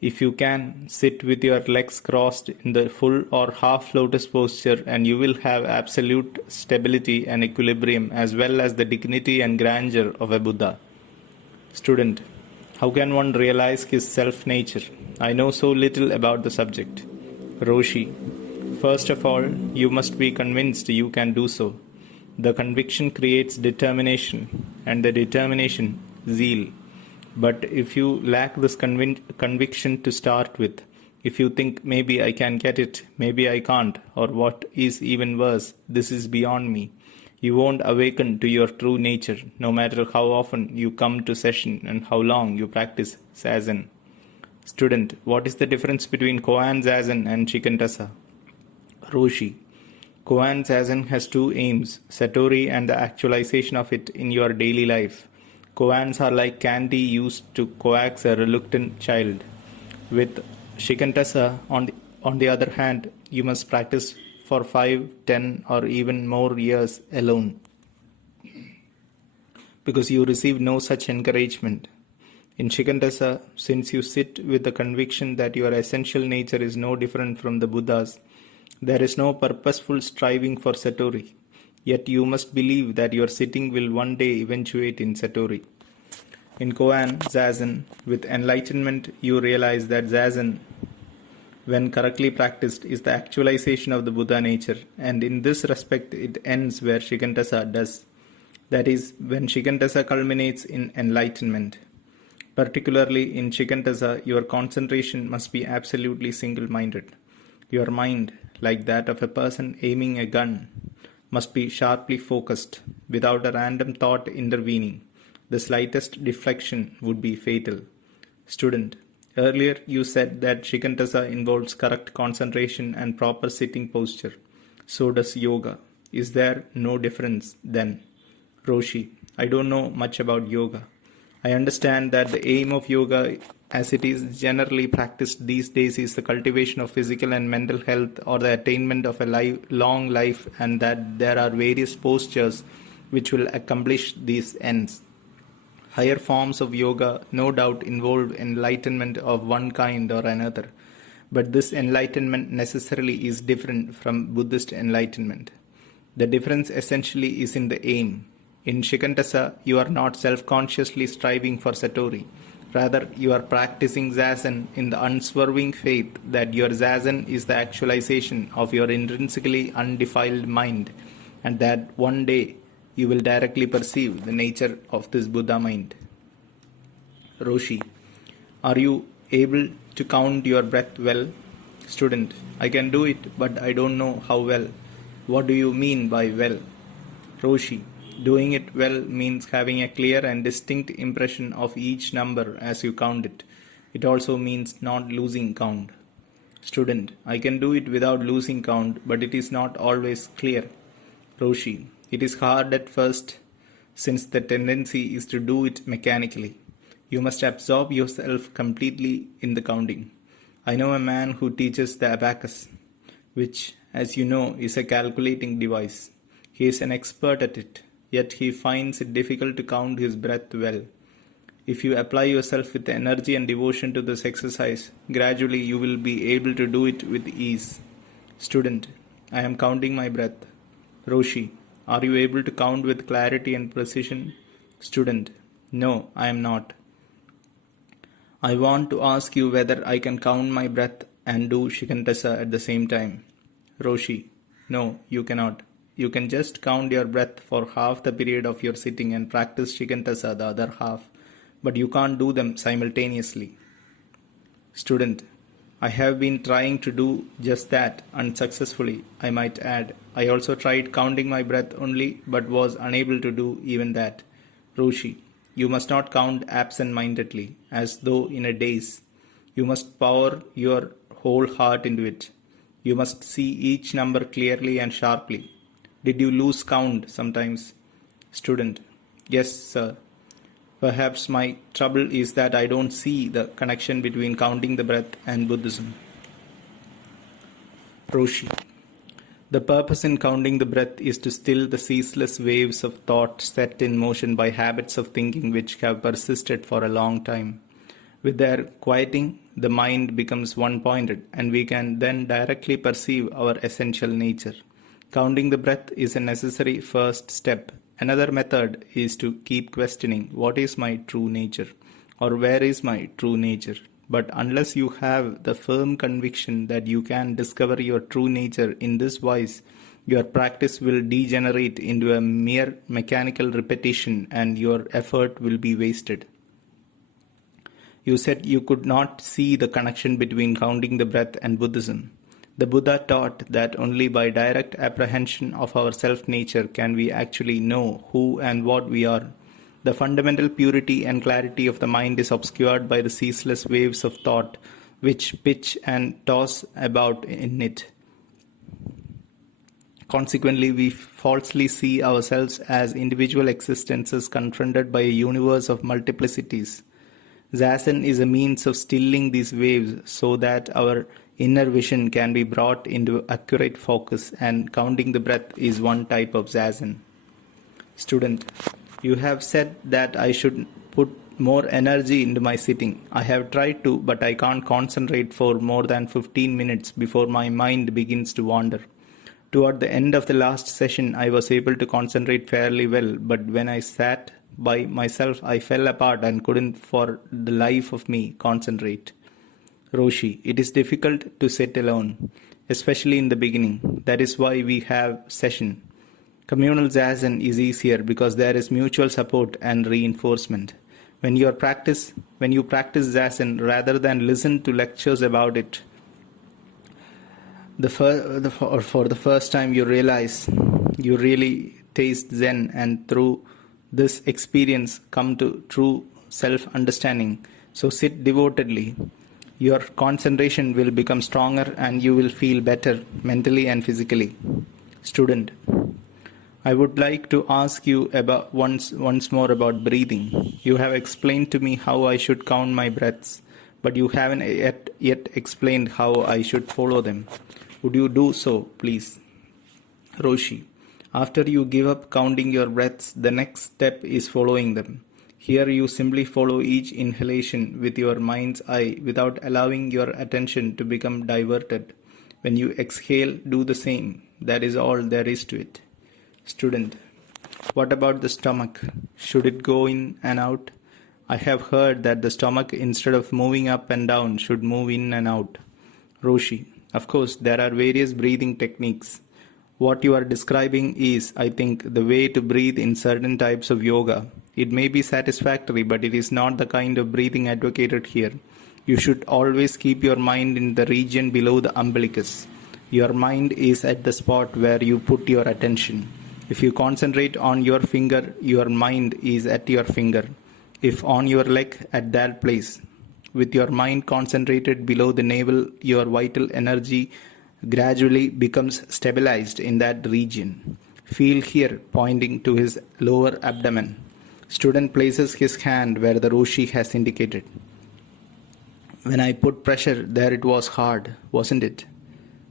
If you can, sit with your legs crossed in the full or half lotus posture, and you will have absolute stability and equilibrium, as well as the dignity and grandeur of a Buddha. Student, how can one realize his self-nature? I know so little about the subject. Roshi, first of all, you must be convinced you can do so. The conviction creates determination, and the determination, zeal. But if you lack this conviction to start with, if you think maybe I can get it, maybe I can't, or what is even worse, this is beyond me, you won't awaken to your true nature, no matter how often you come to session and how long you practice Zazen. Student, what is the difference between Koan Zazen and Shigantasa? Roshi, Koan Zazen has two aims, Satori and the actualization of it in your daily life. Koans are like candy used to coax a reluctant child. With Shigantasa, on the other hand, you must practice for 5, 10 or even more years alone, because you receive no such encouragement. In Shigantasa, since you sit with the conviction that your essential nature is no different from the Buddha's, there is no purposeful striving for Satori. Yet you must believe that your sitting will one day eventuate in Satori. In Koan Zazen, with enlightenment, you realize that Zazen, when correctly practiced, is the actualization of the Buddha nature, and in this respect it ends where Shigantasa does. That is, when Shikantasa culminates in enlightenment. Particularly in Shikantasa, your concentration must be absolutely single minded. Your mind, like that of a person aiming a gun, must be sharply focused, without a random thought intervening. The slightest deflection would be fatal. Student, earlier you said that Shikantasa involves correct concentration and proper sitting posture. So does yoga. Is there no difference then? Roshi, I don't know much about yoga. I understand that the aim of yoga, as it is generally practiced these days, is the cultivation of physical and mental health or the attainment of a long life, and that there are various postures which will accomplish these ends. Higher forms of yoga no doubt involve enlightenment of one kind or another, but this enlightenment necessarily is different from Buddhist enlightenment. The difference essentially is in the aim. In Shikantasa, you are not self-consciously striving for Satori. Rather, you are practicing Zazen in the unswerving faith that your Zazen is the actualization of your intrinsically undefiled mind, and that one day you will directly perceive the nature of this Buddha mind. Roshi, are you able to count your breath well? Student, I can do it, but I don't know how well. What do you mean by well? Roshi, doing it well means having a clear and distinct impression of each number as you count it. It also means not losing count. Student, I can do it without losing count, but it is not always clear. Roshi, it is hard at first, since the tendency is to do it mechanically. You must absorb yourself completely in the counting. I know a man who teaches the abacus, which, as you know, is a calculating device. He is an expert at it, yet he finds it difficult to count his breath well. If you apply yourself with energy and devotion to this exercise, gradually you will be able to do it with ease. Student, I am counting my breath. Roshi, are you able to count with clarity and precision? Student, no, I am not. I want to ask you whether I can count my breath and do Shikantasa at the same time. Roshi, no, you cannot. You can just count your breath for half the period of your sitting and practice Shikantasa the other half, but you can't do them simultaneously. Student, I have been trying to do just that, unsuccessfully, I might add. I also tried counting my breath only, but was unable to do even that. Roshi, you must not count absent-mindedly, as though in a daze. You must pour your whole heart into it. You must see each number clearly and sharply. Did you lose count sometimes? Student, yes, sir. Perhaps my trouble is that I don't see the connection between counting the breath and Buddhism. Roshi, the purpose in counting the breath is to still the ceaseless waves of thought set in motion by habits of thinking which have persisted for a long time. With their quieting, the mind becomes one-pointed, and we can then directly perceive our essential nature. Counting the breath is a necessary first step. Another method is to keep questioning, what is my true nature? Or where is my true nature? But unless you have the firm conviction that you can discover your true nature in this wise, your practice will degenerate into a mere mechanical repetition and your effort will be wasted. You said you could not see the connection between counting the breath and Buddhism. The Buddha taught that only by direct apprehension of our self-nature can we actually know who and what we are. The fundamental purity and clarity of the mind is obscured by the ceaseless waves of thought which pitch and toss about in it. Consequently, we falsely see ourselves as individual existences confronted by a universe of multiplicities. Zazen is a means of stilling these waves so that our inner vision can be brought into accurate focus, and counting the breath is one type of Zazen. Student, you have said that I should put more energy into my sitting. I have tried to, but I can't concentrate for more than 15 minutes before my mind begins to wander. Toward the end of the last session, I was able to concentrate fairly well, but when I sat by myself, I fell apart and couldn't for the life of me concentrate. Roshi, it is difficult to sit alone, especially in the beginning. That is why we have session. Communal zazen is easier because there is mutual support and reinforcement. When you practice zazen rather than listen to lectures about it, for the first time you realize you really taste Zen, and through this experience come to true self-understanding. So sit devotedly. Your concentration will become stronger and you will feel better mentally and physically. Student, I would like to ask you about once more about breathing. You have explained to me how I should count my breaths, but you haven't yet explained how I should follow them. Would you do so, please? Roshi, after you give up counting your breaths, the next step is following them. Here you simply follow each inhalation with your mind's eye without allowing your attention to become diverted. When you exhale, do the same. That is all there is to it. Student, what about the stomach? Should it go in and out? I have heard that the stomach, instead of moving up and down, should move in and out. Roshi, of course, there are various breathing techniques. What you are describing is, I think, the way to breathe in certain types of yoga. It may be satisfactory, but it is not the kind of breathing advocated here. You should always keep your mind in the region below the umbilicus. Your mind is at the spot where you put your attention. If you concentrate on your finger, your mind is at your finger. If on your leg, at that place. With your mind concentrated below the navel, your vital energy gradually becomes stabilized in that region. Feel here, pointing to his lower abdomen. Student places his hand where the Roshi has indicated. When I put pressure there, it was hard, wasn't it?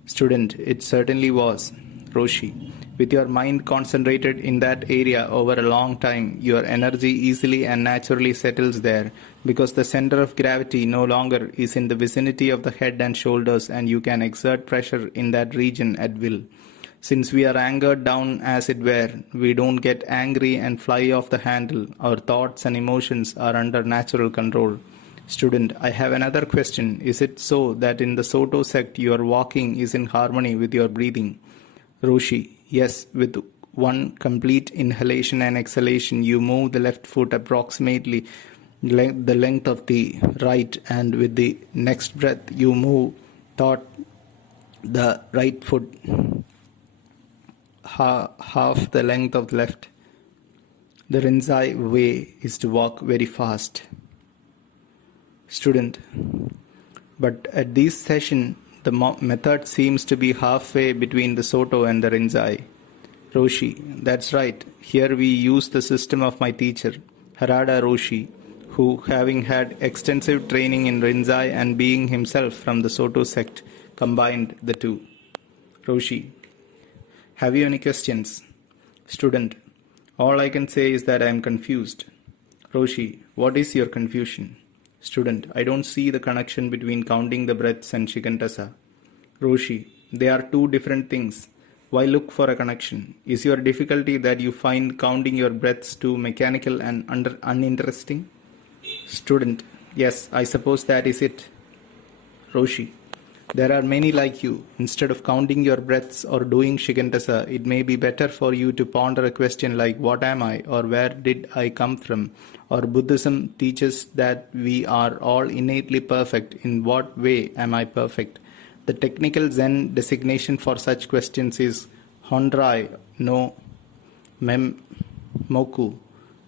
Student, it certainly was. Roshi, with your mind concentrated in that area over a long time, your energy easily and naturally settles there because the center of gravity no longer is in the vicinity of the head and shoulders, and you can exert pressure in that region at will. Since we are anchored down, as it were, we don't get angry and fly off the handle. Our thoughts and emotions are under natural control. Student, I have another question. Is it so that in the Soto sect your walking is in harmony with your breathing? Roshi, yes, with one complete inhalation and exhalation you move the left foot approximately the length of the right, and with the next breath you move the right foot half the length of the left. The Rinzai way is to walk very fast. Student, but at this session the method seems to be halfway between the Soto and the Rinzai. Roshi, that's right. Here we use the system of my teacher, Harada Roshi, who, having had extensive training in Rinzai and being himself from the Soto sect, combined the two. Roshi, have you any questions? Student, all I can say is that I am confused. Roshi, what is your confusion? Student, I don't see the connection between counting the breaths and Shikantasa. Roshi, they are two different things. Why look for a connection? Is your difficulty that you find counting your breaths too mechanical and uninteresting? Student, yes, I suppose that is it. Roshi, there are many like you. Instead of counting your breaths or doing Shikantasa, it may be better for you to ponder a question like, what am I, or where did I come from? Or Buddhism teaches that we are all innately perfect. In what way am I perfect? The technical Zen designation for such questions is Honrai no Moku.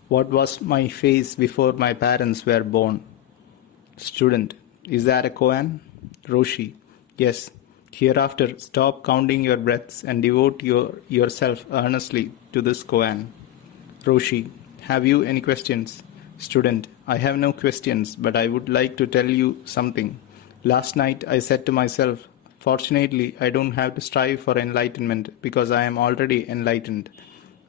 What was my face before my parents were born? Student, is that a koan? Roshi, yes. Hereafter, stop counting your breaths and devote yourself earnestly to this koan. Roshi, have you any questions? Student, I have no questions, but I would like to tell you something. Last night I said to myself, fortunately I don't have to strive for enlightenment because I am already enlightened.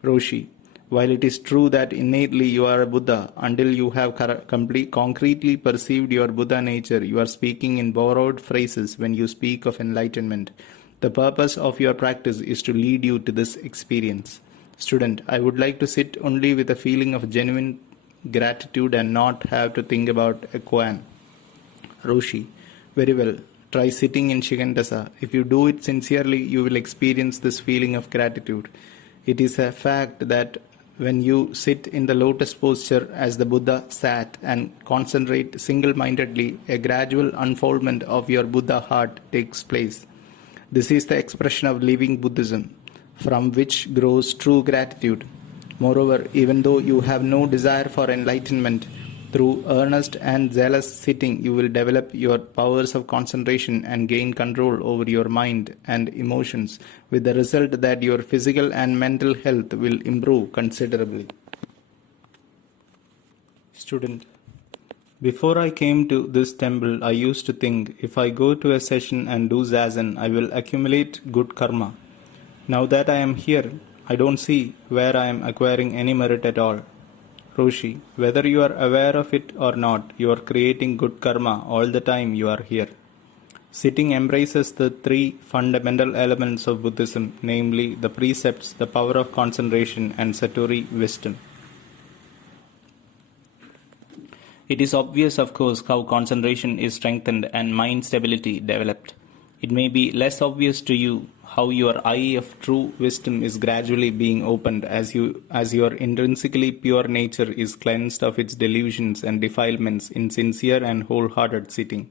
Roshi, while it is true that innately you are a Buddha, until you have concretely perceived your Buddha nature, you are speaking in borrowed phrases when you speak of enlightenment. The purpose of your practice is to lead you to this experience. Student, I would like to sit only with a feeling of genuine gratitude and not have to think about a koan. Roshi, very well. Try sitting in Shikantasa. If you do it sincerely, you will experience this feeling of gratitude. It is a fact that when you sit in the lotus posture as the Buddha sat and concentrate single-mindedly, a gradual unfoldment of your Buddha heart takes place. This is the expression of living Buddhism, from which grows true gratitude. Moreover, even though you have no desire for enlightenment, through earnest and zealous sitting, you will develop your powers of concentration and gain control over your mind and emotions, with the result that your physical and mental health will improve considerably. Student: before I came to this temple, I used to think, if I go to a session and do zazen, I will accumulate good karma. Now that I am here, I don't see where I am acquiring any merit at all. Roshi, whether you are aware of it or not, you are creating good karma all the time you are here. Sitting embraces the three fundamental elements of Buddhism, namely the precepts, the power of concentration, and Satori wisdom. It is obvious, of course, how concentration is strengthened and mind stability developed. It may be less obvious to you how your eye of true wisdom is gradually being opened as your intrinsically pure nature is cleansed of its delusions and defilements in sincere and wholehearted sitting.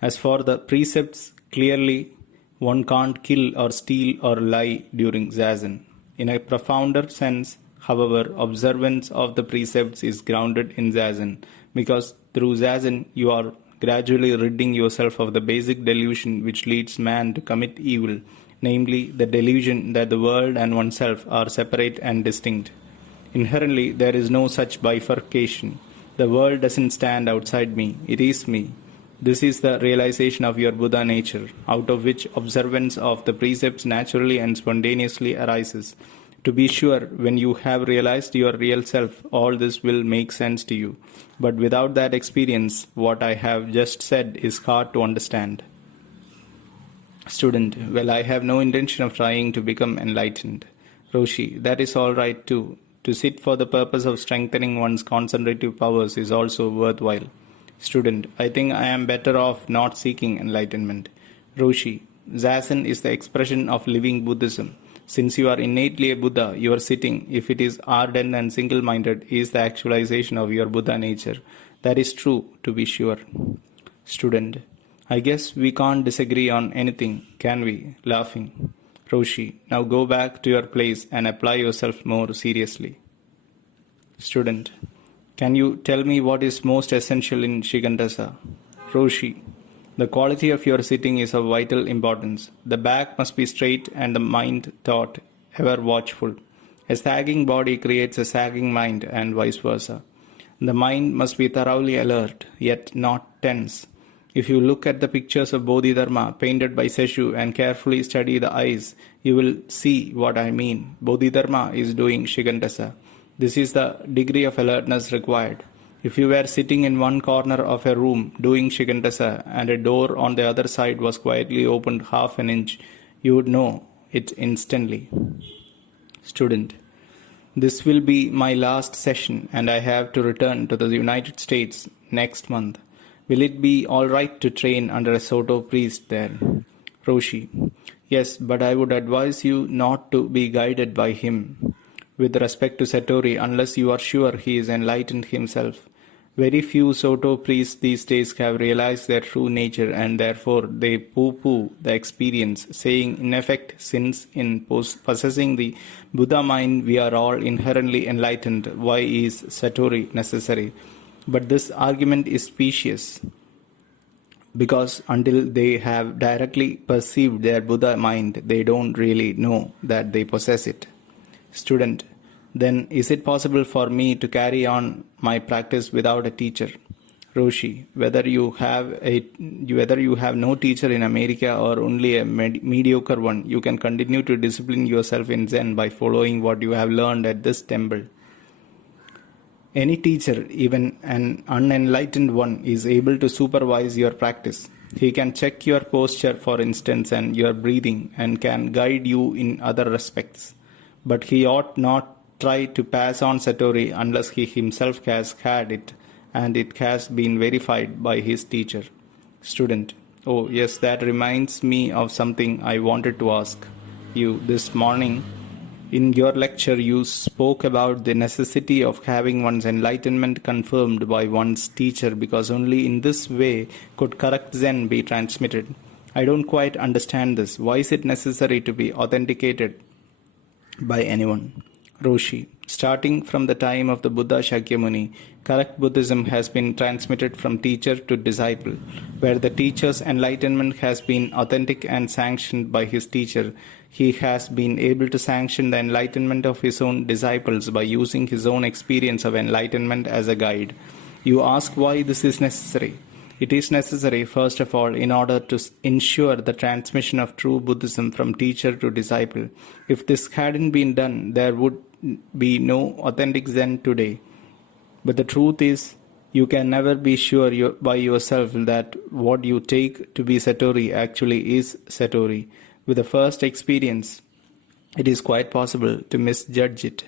As for the precepts, clearly one can't kill or steal or lie during zazen. In a profounder sense, however, observance of the precepts is grounded in zazen, because through zazen you are gradually ridding yourself of the basic delusion which leads man to commit evil, namely the delusion that the world and oneself are separate and distinct. Inherently, there is no such bifurcation. The world doesn't stand outside me, it is me. This is the realization of your Buddha nature, out of which observance of the precepts naturally and spontaneously arises. To be sure, when you have realized your real self, all this will make sense to you. But without that experience, what I have just said is hard to understand. Student: well, I have no intention of trying to become enlightened. Roshi: that is all right too. To sit for the purpose of strengthening one's concentrative powers is also worthwhile. Student: I think I am better off not seeking enlightenment. Roshi: zazen is the expression of living Buddhism. Since you are innately a Buddha, your sitting, if it is ardent and single-minded, is the actualization of your Buddha nature. That is true, to be sure. Student: I guess we can't disagree on anything, can we? Laughing. Roshi: now go back to your place and apply yourself more seriously. Student: can you tell me what is most essential in Shigandasa? Roshi: the quality of your sitting is of vital importance. The back must be straight and the mind taut, ever watchful. A sagging body creates a sagging mind and vice versa. The mind must be thoroughly alert, yet not tense. If you look at the pictures of Bodhidharma painted by Seshu and carefully study the eyes, you will see what I mean. Bodhidharma is doing Shigandasa. This is the degree of alertness required. If you were sitting in one corner of a room doing Shigandasa and a door on the other side was quietly opened half an inch, you would know it instantly. Student: this will be my last session and I have to return to the United States next month. Will it be all right to train under a Soto priest there? Roshi: yes, but I would advise you not to be guided by him with respect to Satori unless you are sure he is enlightened himself. Very few Soto priests these days have realized their true nature and therefore they poo-poo the experience, saying in effect, since in possessing the Buddha mind we are all inherently enlightened, why is Satori necessary? But this argument is specious, because until they have directly perceived their Buddha mind, they don't really know that they possess it. Student: then is it possible for me to carry on my practice without a teacher? Roshi: whether you have no teacher in America or only a mediocre one, you can continue to discipline yourself in Zen by following what you have learned at this temple. Any teacher, even an unenlightened one, is able to supervise your practice. He can check your posture, for instance, and your breathing, and can guide you in other respects. But he ought not try to pass on Satori unless he himself has had it, and it has been verified by his teacher. Student: oh yes, that reminds me of something I wanted to ask you. This morning, In your lecture, you spoke about the necessity of having one's enlightenment confirmed by one's teacher because only in this way could correct Zen be transmitted. I don't quite understand this. Why is it necessary to be authenticated by anyone? Roshi. Starting from the time of the Buddha Shakyamuni, correct Buddhism has been transmitted from teacher to disciple, where the teacher's enlightenment has been authentic and sanctioned by his teacher. He has been able to sanction the enlightenment of his own disciples by using his own experience of enlightenment as a guide. You ask why this is necessary. It is necessary, first of all, in order to ensure the transmission of true Buddhism from teacher to disciple. If this hadn't been done, there would be no authentic Zen today. But the truth is, you can never be sure by yourself that what you take to be Satori actually is Satori. With the first experience, it is quite possible to misjudge it.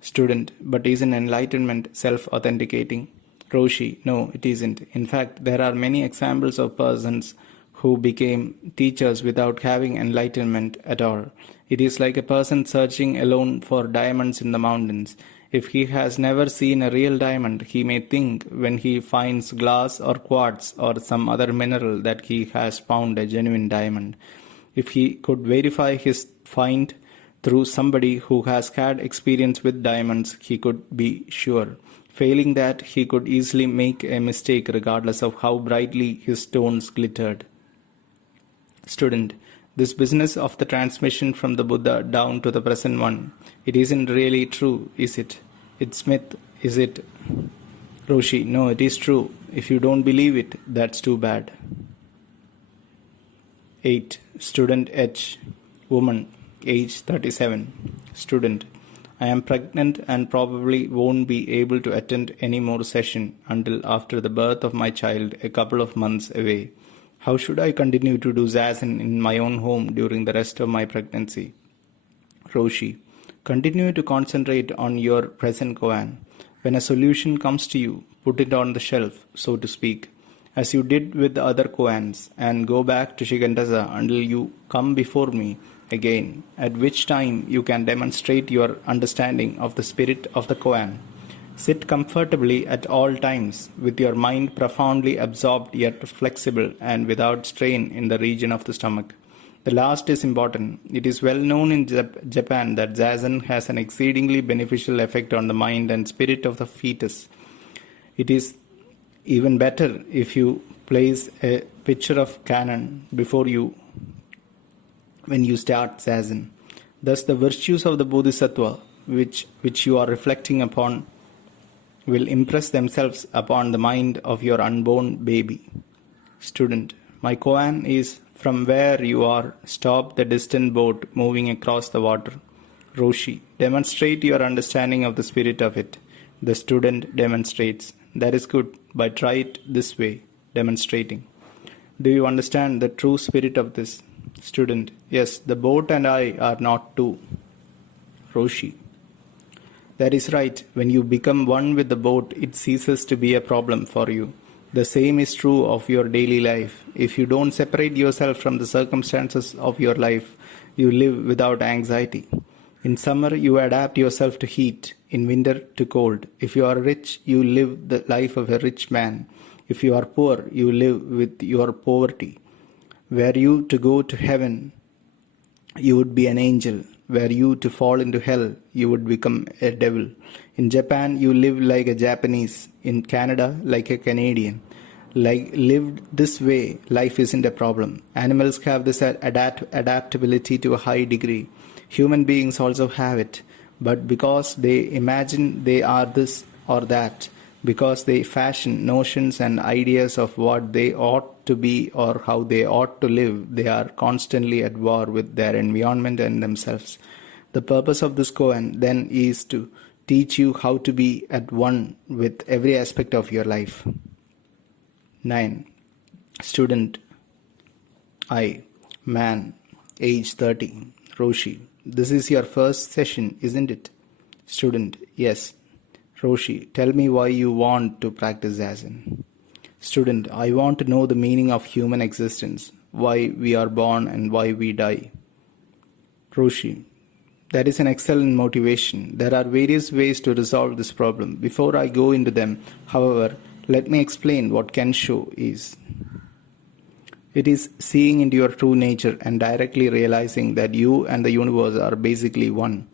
Student, but isn't enlightenment self-authenticating? Roshi, no, it isn't. In fact, there are many examples of persons who became teachers without having enlightenment at all. It is like a person searching alone for diamonds in the mountains. If he has never seen a real diamond, he may think when he finds glass or quartz or some other mineral that he has found a genuine diamond. If he could verify his find through somebody who has had experience with diamonds, he could be sure. Failing that, he could easily make a mistake regardless of how brightly his stones glittered. Student, this business of the transmission from the Buddha down to the present one, it isn't really true, is it? It's myth, is it? Roshi, no, it is true. If you don't believe it, that's too bad. 8. Student H. Woman, age 37. Student, I am pregnant and probably won't be able to attend any more session until after the birth of my child a couple of months away. How should I continue to do Zazen in my own home during the rest of my pregnancy? Roshi, continue to concentrate on your present koan. When a solution comes to you, put it on the shelf, so to speak, as you did with the other koans, and go back to Shigantaza until you come before me again, at which time you can demonstrate your understanding of the spirit of the koan. Sit comfortably at all times, with your mind profoundly absorbed yet flexible and without strain in the region of the stomach. The last is important. It is well known in Japan that Zazen has an exceedingly beneficial effect on the mind and spirit of the fetus. It is even better if you place a picture of Canon before you when you start Zazen. Thus the virtues of the Bodhisattva which you are reflecting upon will impress themselves upon the mind of your unborn baby. Student, my koan is from where you are, stop the distant boat moving across the water. Roshi, demonstrate your understanding of the spirit of it. The student demonstrates. That is good, but try it this way, demonstrating. Do you understand the true spirit of this? Student, yes, the boat and I are not two. Roshi, that is right. When you become one with the boat, it ceases to be a problem for you. The same is true of your daily life. If you don't separate yourself from the circumstances of your life, you live without anxiety. In summer, you adapt yourself to heat. In winter, to cold. If you are rich, you live the life of a rich man. If you are poor, you live with your poverty. Were you to go to heaven, you would be an angel. Were you to fall into hell, you would become a devil. In Japan, you live like a Japanese. In Canada, like a Canadian. Lived this way, life isn't a problem. Animals have this adaptability to a high degree. Human beings also have it. But because they imagine they are this or that, because they fashion notions and ideas of what they ought to be or how they ought to live, they are constantly at war with their environment and themselves. The purpose of this koan then is to teach you how to be at one with every aspect of your life. 9. Student I. Man. Age 30. Roshi. This is your first session, isn't it? Student. Yes. Roshi, tell me why you want to practice Zazen. Student, I want to know the meaning of human existence, why we are born and why we die. Roshi, That is an excellent motivation. There are various ways to resolve this problem. Before I go into them, however, let me explain what Kensho is. It is seeing into your true nature and directly realizing that you and the universe are basically one.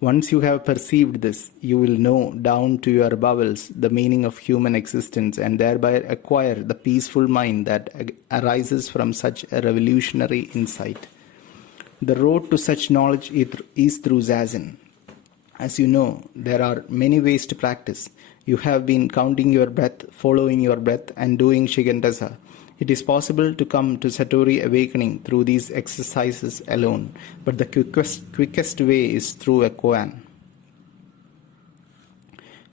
Once you have perceived this, you will know down to your bowels the meaning of human existence and thereby acquire the peaceful mind that arises from such a revolutionary insight. The road to such knowledge is through Zazen. As you know, there are many ways to practice. You have been counting your breath, following your breath, and doing Shigantasa. It is possible to come to Satori awakening through these exercises alone, but the quickest way is through a koan.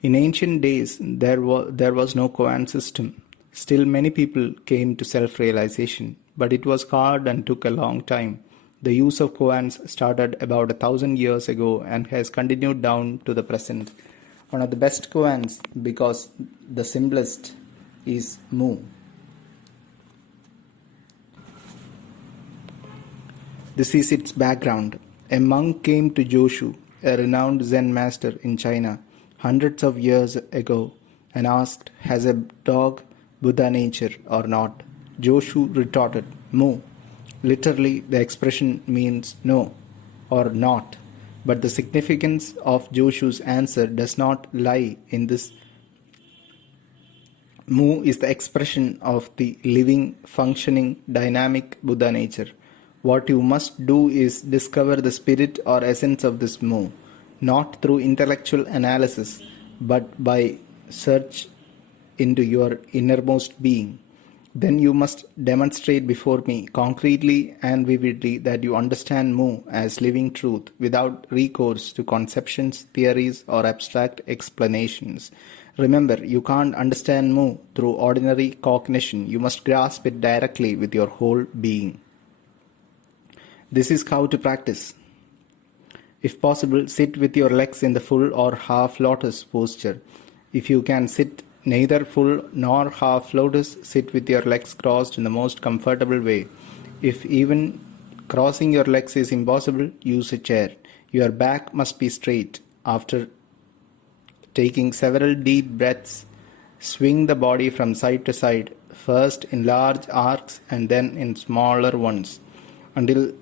In ancient days, there was no koan system. Still, many people came to self-realization, but it was hard and took a long time. The use of koans started about 1,000 years ago and has continued down to the present. One of the best koans, because the simplest, is Mu. This is its background. A monk came to Joshu, a renowned Zen master in China, hundreds of years ago, and asked, "Has a dog Buddha nature or not?" Joshu retorted, "Mu." Literally, the expression means no or not, but the significance of Joshu's answer does not lie in this. Mu is the expression of the living, functioning, dynamic Buddha nature. What you must do is discover the spirit or essence of this Mu, not through intellectual analysis, but by search into your innermost being. Then you must demonstrate before me concretely and vividly that you understand Mu as living truth without recourse to conceptions, theories, or abstract explanations. Remember, you can't understand Mu through ordinary cognition. You must grasp it directly with your whole being. This is how to practice. If possible, sit with your legs in the full or half lotus posture. If you can sit neither full nor half lotus, sit with your legs crossed in the most comfortable way. If even crossing your legs is impossible, use a chair. Your back must be straight. After taking several deep breaths, swing the body from side to side, first in large arcs and then in smaller ones, until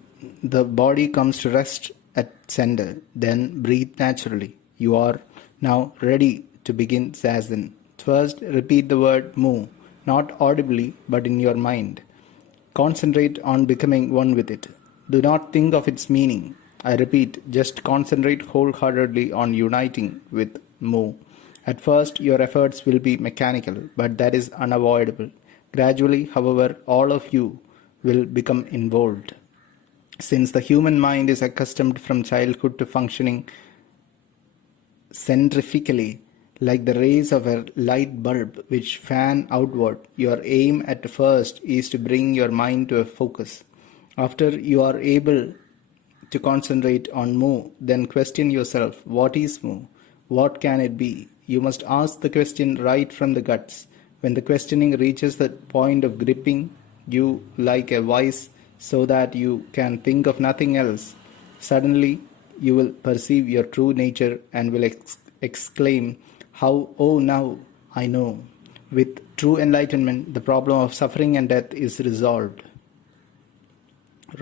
the body comes to rest at center. Then breathe naturally. You are now ready to begin Zazen. First, repeat the word Mu, not audibly but in your mind. Concentrate on becoming one with it. Do not think of its meaning. I repeat, just concentrate wholeheartedly on uniting with Mu. At first, your efforts will be mechanical, but that is unavoidable. Gradually, however, all of you will become involved. Since the human mind is accustomed from childhood to functioning centrifugally, like the rays of a light bulb which fan outward, your aim at first is to bring your mind to a focus. After you are able to concentrate on Mu, then question yourself, what is Mu? What can it be? You must ask the question right from the guts. When the questioning reaches the point of gripping you like a vice so that you can think of nothing else, suddenly you will perceive your true nature and will exclaim, "How, oh now I know." With true enlightenment, the problem of suffering and death is resolved.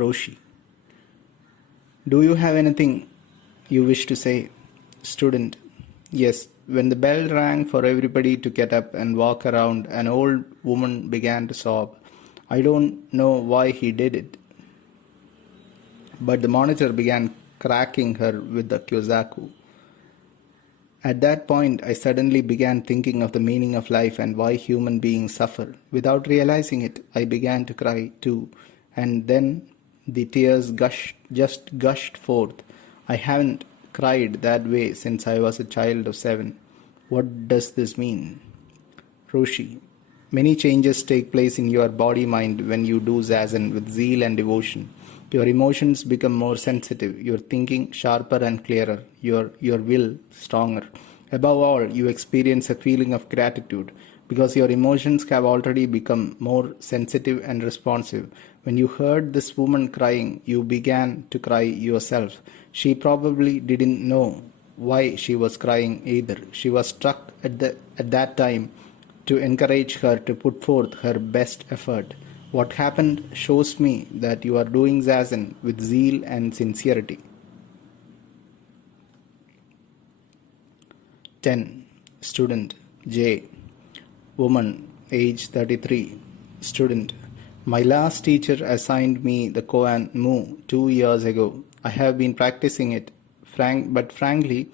Roshi. Do you have anything you wish to say? Student. Yes. When the bell rang for everybody to get up and walk around, an old woman began to sob. I don't know why he did it, but the monitor began cracking her with the kyozaku. At that point, I suddenly began thinking of the meaning of life and why human beings suffer. Without realizing it, I began to cry too, and then the tears just gushed forth. I haven't cried that way since I was a child of 7. What does this mean? Roshi. Many changes take place in your body-mind when you do Zazen with zeal and devotion. Your emotions become more sensitive, your thinking sharper and clearer, your will stronger. Above all, you experience a feeling of gratitude because your emotions have already become more sensitive and responsive. When you heard this woman crying, you began to cry yourself. She probably didn't know why she was crying either. She was struck at that time to encourage her to put forth her best effort. What happened shows me that you are doing Zazen with zeal and sincerity. 10. Student J. Woman, age 33. Student. My last teacher assigned me the koan mu 2 years ago. I have been practicing it, but frankly,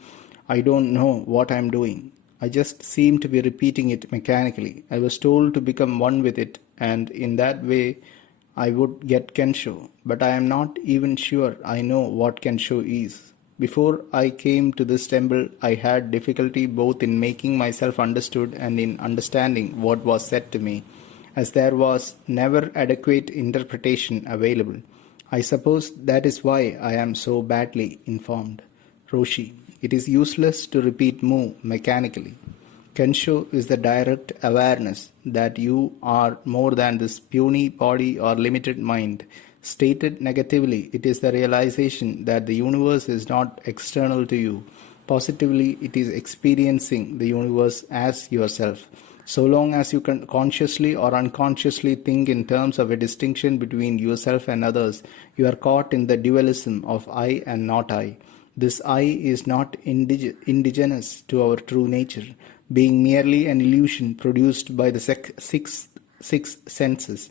I don't know what I'm doing. I just seem to be repeating it mechanically. I was told to become one with it, and in that way, I would get Kensho, but I am not even sure I know what Kensho is. Before I came to this temple, I had difficulty both in making myself understood and in understanding what was said to me, as there was never adequate interpretation available. I suppose that is why I am so badly informed. Roshi. It is useless to repeat mu mechanically. Kensho is the direct awareness that you are more than this puny body or limited mind. Stated negatively, it is the realization that the universe is not external to you. Positively, it is experiencing the universe as yourself. So long as you can consciously or unconsciously think in terms of a distinction between yourself and others, you are caught in the dualism of I and not I. This I is not indigenous to our true nature, being merely an illusion produced by the six senses.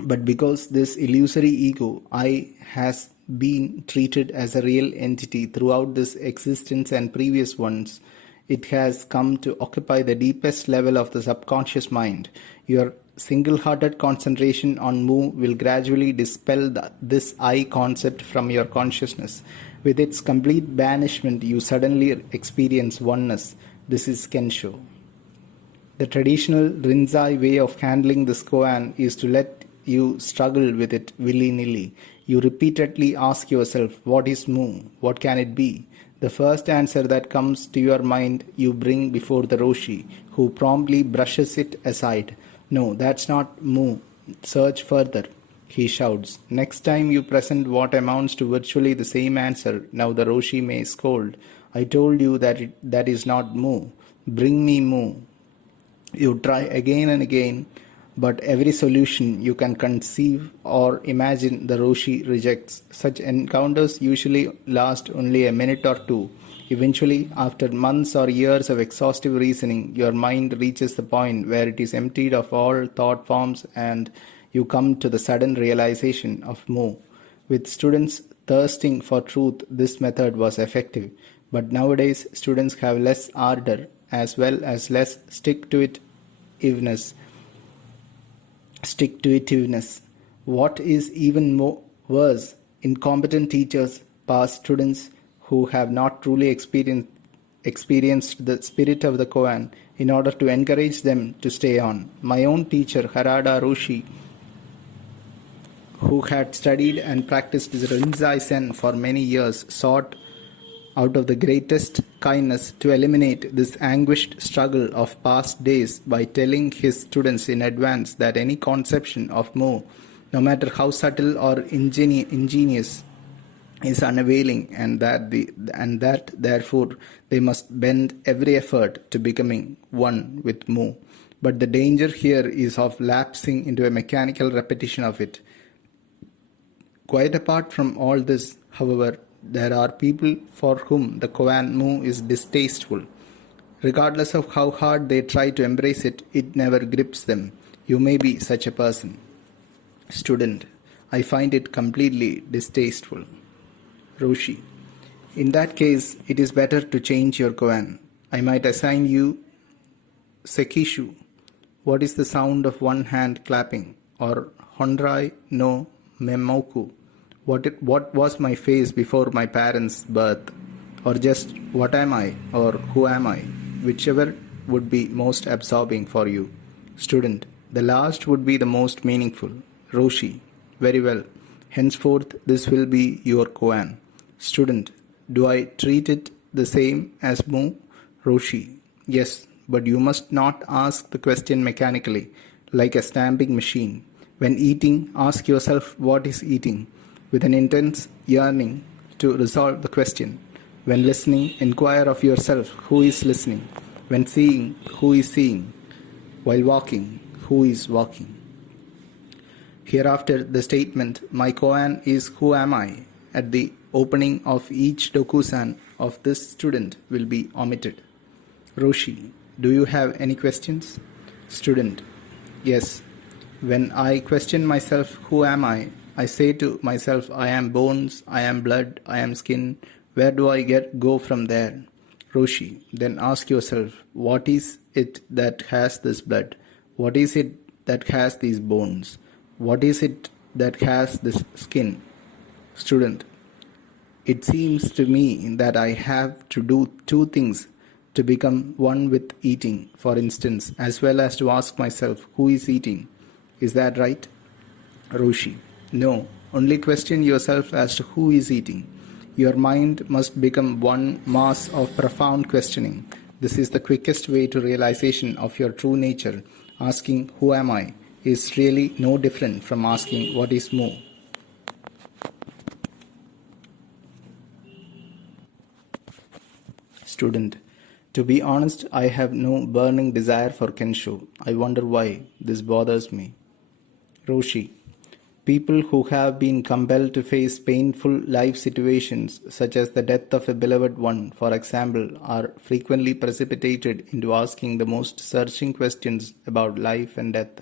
But because this illusory ego, I, has been treated as a real entity throughout this existence and previous ones, it has come to occupy the deepest level of the subconscious mind. Your single-hearted concentration on mu will gradually dispel this I concept from your consciousness. With its complete banishment, you suddenly experience oneness. This is Kensho. The traditional Rinzai way of handling this koan is to let you struggle with it willy-nilly. You repeatedly ask yourself, what is mu? What can it be? The first answer that comes to your mind you bring before the Roshi, who promptly brushes it aside. No, that's not mu. Search further, he shouts. Next time you present what amounts to virtually the same answer, now the Roshi may scold. I told you that is not mu. Bring me mu. You try again and again, but every solution you can conceive or imagine the Roshi rejects. Such encounters usually last only a minute or two. Eventually, after months or years of exhaustive reasoning, your mind reaches the point where it is emptied of all thought forms and you come to the sudden realization of mu. With students thirsting for truth, this method was effective. But nowadays, students have less ardor as well as less stick-to-itiveness. What is even worse, incompetent teachers pass students who have not truly experienced the spirit of the koan in order to encourage them to stay on. My own teacher, Harada Roshi, who had studied and practiced Rinzai Sen for many years, sought out of the greatest kindness to eliminate this anguished struggle of past days by telling his students in advance that any conception of mu, no matter how subtle or ingenious, is unavailing, and that therefore they must bend every effort to becoming one with mu. But the danger here is of lapsing into a mechanical repetition of it. Quite apart from all this, however, there are people for whom the koan mu is distasteful. Regardless of how hard they try to embrace it, it never grips them. You may be such a person. Student, I find it completely distasteful. Roshi, in that case, it is better to change your koan. I might assign you Sekishu. What is the sound of one hand clapping? Or Honrai no Memoku. What was my face before my parents' birth? Or just what am I or who am I? Whichever would be most absorbing for you. Student, the last would be the most meaningful. Roshi, very well. Henceforth, this will be your koan. Student, do I treat it the same as mu? Roshi, yes, but you must not ask the question mechanically, like a stamping machine. When eating, ask yourself what is eating, with an intense yearning to resolve the question. When listening, inquire of yourself who is listening. When seeing, who is seeing. While walking, who is walking. Hereafter, the statement, my koan is who am I, at the opening of each dokusan of this student will be omitted. Roshi, do you have any questions? Student, yes. When I question myself, who am I say to myself, I am bones, I am blood, I am skin. Where do I go from there? Roshi, then ask yourself, what is it that has this blood? What is it that has these bones? What is it that has this skin? Student, it seems to me that I have to do two things to become one with eating, for instance, as well as to ask myself, who is eating? Is that right? Roshi, no, only question yourself as to who is eating. Your mind must become one mass of profound questioning. This is the quickest way to realization of your true nature. Asking, who am I, is really no different from asking, what is mu? Student, to be honest, I have no burning desire for Kensho. I wonder why this bothers me. Roshi, people who have been compelled to face painful life situations, such as the death of a beloved one, for example, are frequently precipitated into asking the most searching questions about life and death.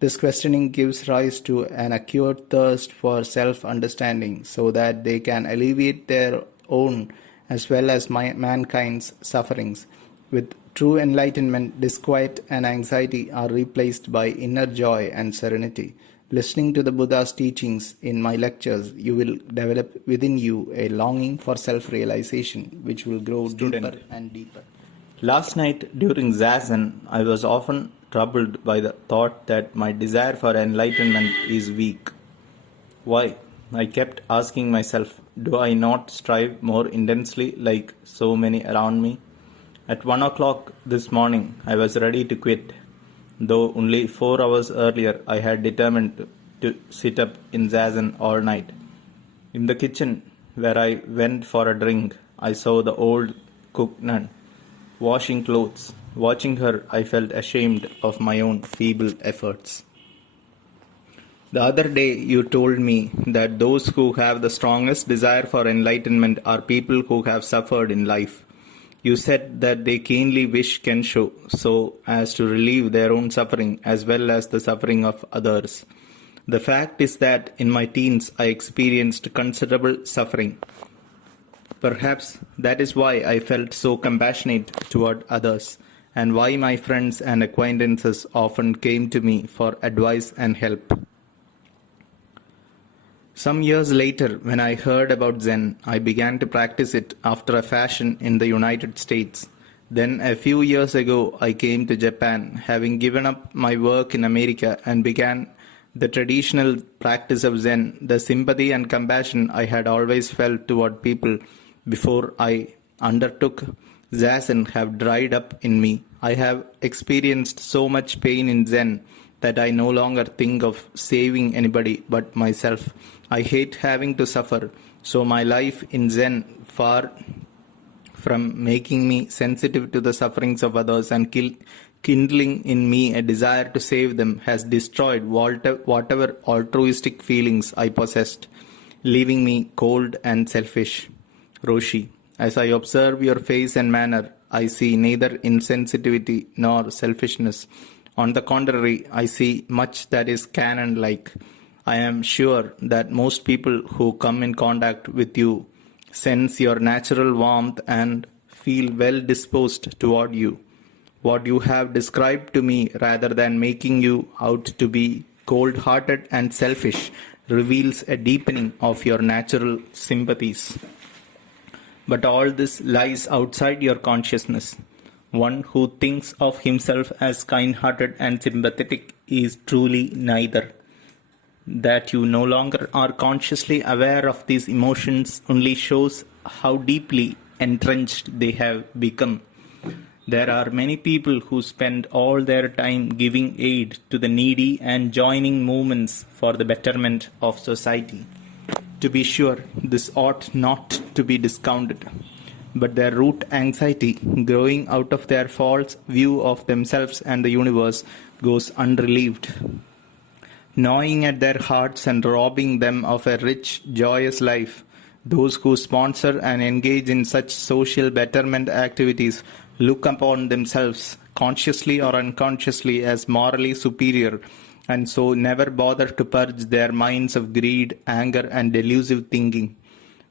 This questioning gives rise to an acute thirst for self-understanding, so that they can alleviate their own as well as mankind's sufferings. With true enlightenment, disquiet and anxiety are replaced by inner joy and serenity. Listening to the Buddha's teachings in my lectures, you will develop within you a longing for self-realization, which will grow deeper and deeper. Last night during Zazen, I was often troubled by the thought that my desire for enlightenment is weak. Why? I kept asking myself, do I not strive more intensely like so many around me? At 1 o'clock this morning, I was ready to quit. Though only 4 hours earlier, I had determined to sit up in Zazen all night. In the kitchen, where I went for a drink, I saw the old cook nun washing clothes. Watching her, I felt ashamed of my own feeble efforts. The other day, you told me that those who have the strongest desire for enlightenment are people who have suffered in life. You said that they keenly wish Kensho so as to relieve their own suffering as well as the suffering of others. The fact is that in my teens I experienced considerable suffering. Perhaps that is why I felt so compassionate toward others, and why my friends and acquaintances often came to me for advice and help. Some years later, when I heard about Zen, I began to practice it after a fashion in the United States. Then a few years ago, I came to Japan, having given up my work in America, and began the traditional practice of Zen. The sympathy and compassion I had always felt toward people before I undertook Zazen have dried up in me. I have experienced so much pain in Zen that I no longer think of saving anybody but myself. I hate having to suffer, so my life in Zen, far from making me sensitive to the sufferings of others and kindling in me a desire to save them, has destroyed whatever altruistic feelings I possessed, leaving me cold and selfish. Roshi, as I observe your face and manner, I see neither insensitivity nor selfishness. On the contrary, I see much that is canon-like. I am sure that most people who come in contact with you sense your natural warmth and feel well disposed toward you. What you have described to me, rather than making you out to be cold-hearted and selfish, reveals a deepening of your natural sympathies. But all this lies outside your consciousness. One who thinks of himself as kind-hearted and sympathetic is truly neither. That you no longer are consciously aware of these emotions only shows how deeply entrenched they have become. There are many people who spend all their time giving aid to the needy and joining movements for the betterment of society. To be sure, this ought not to be discounted, but their root anxiety, growing out of their false view of themselves and the universe, goes unrelieved, gnawing at their hearts and robbing them of a rich, joyous life. Those who sponsor and engage in such social betterment activities look upon themselves, consciously or unconsciously, as morally superior, and so never bother to purge their minds of greed, anger, and delusive thinking.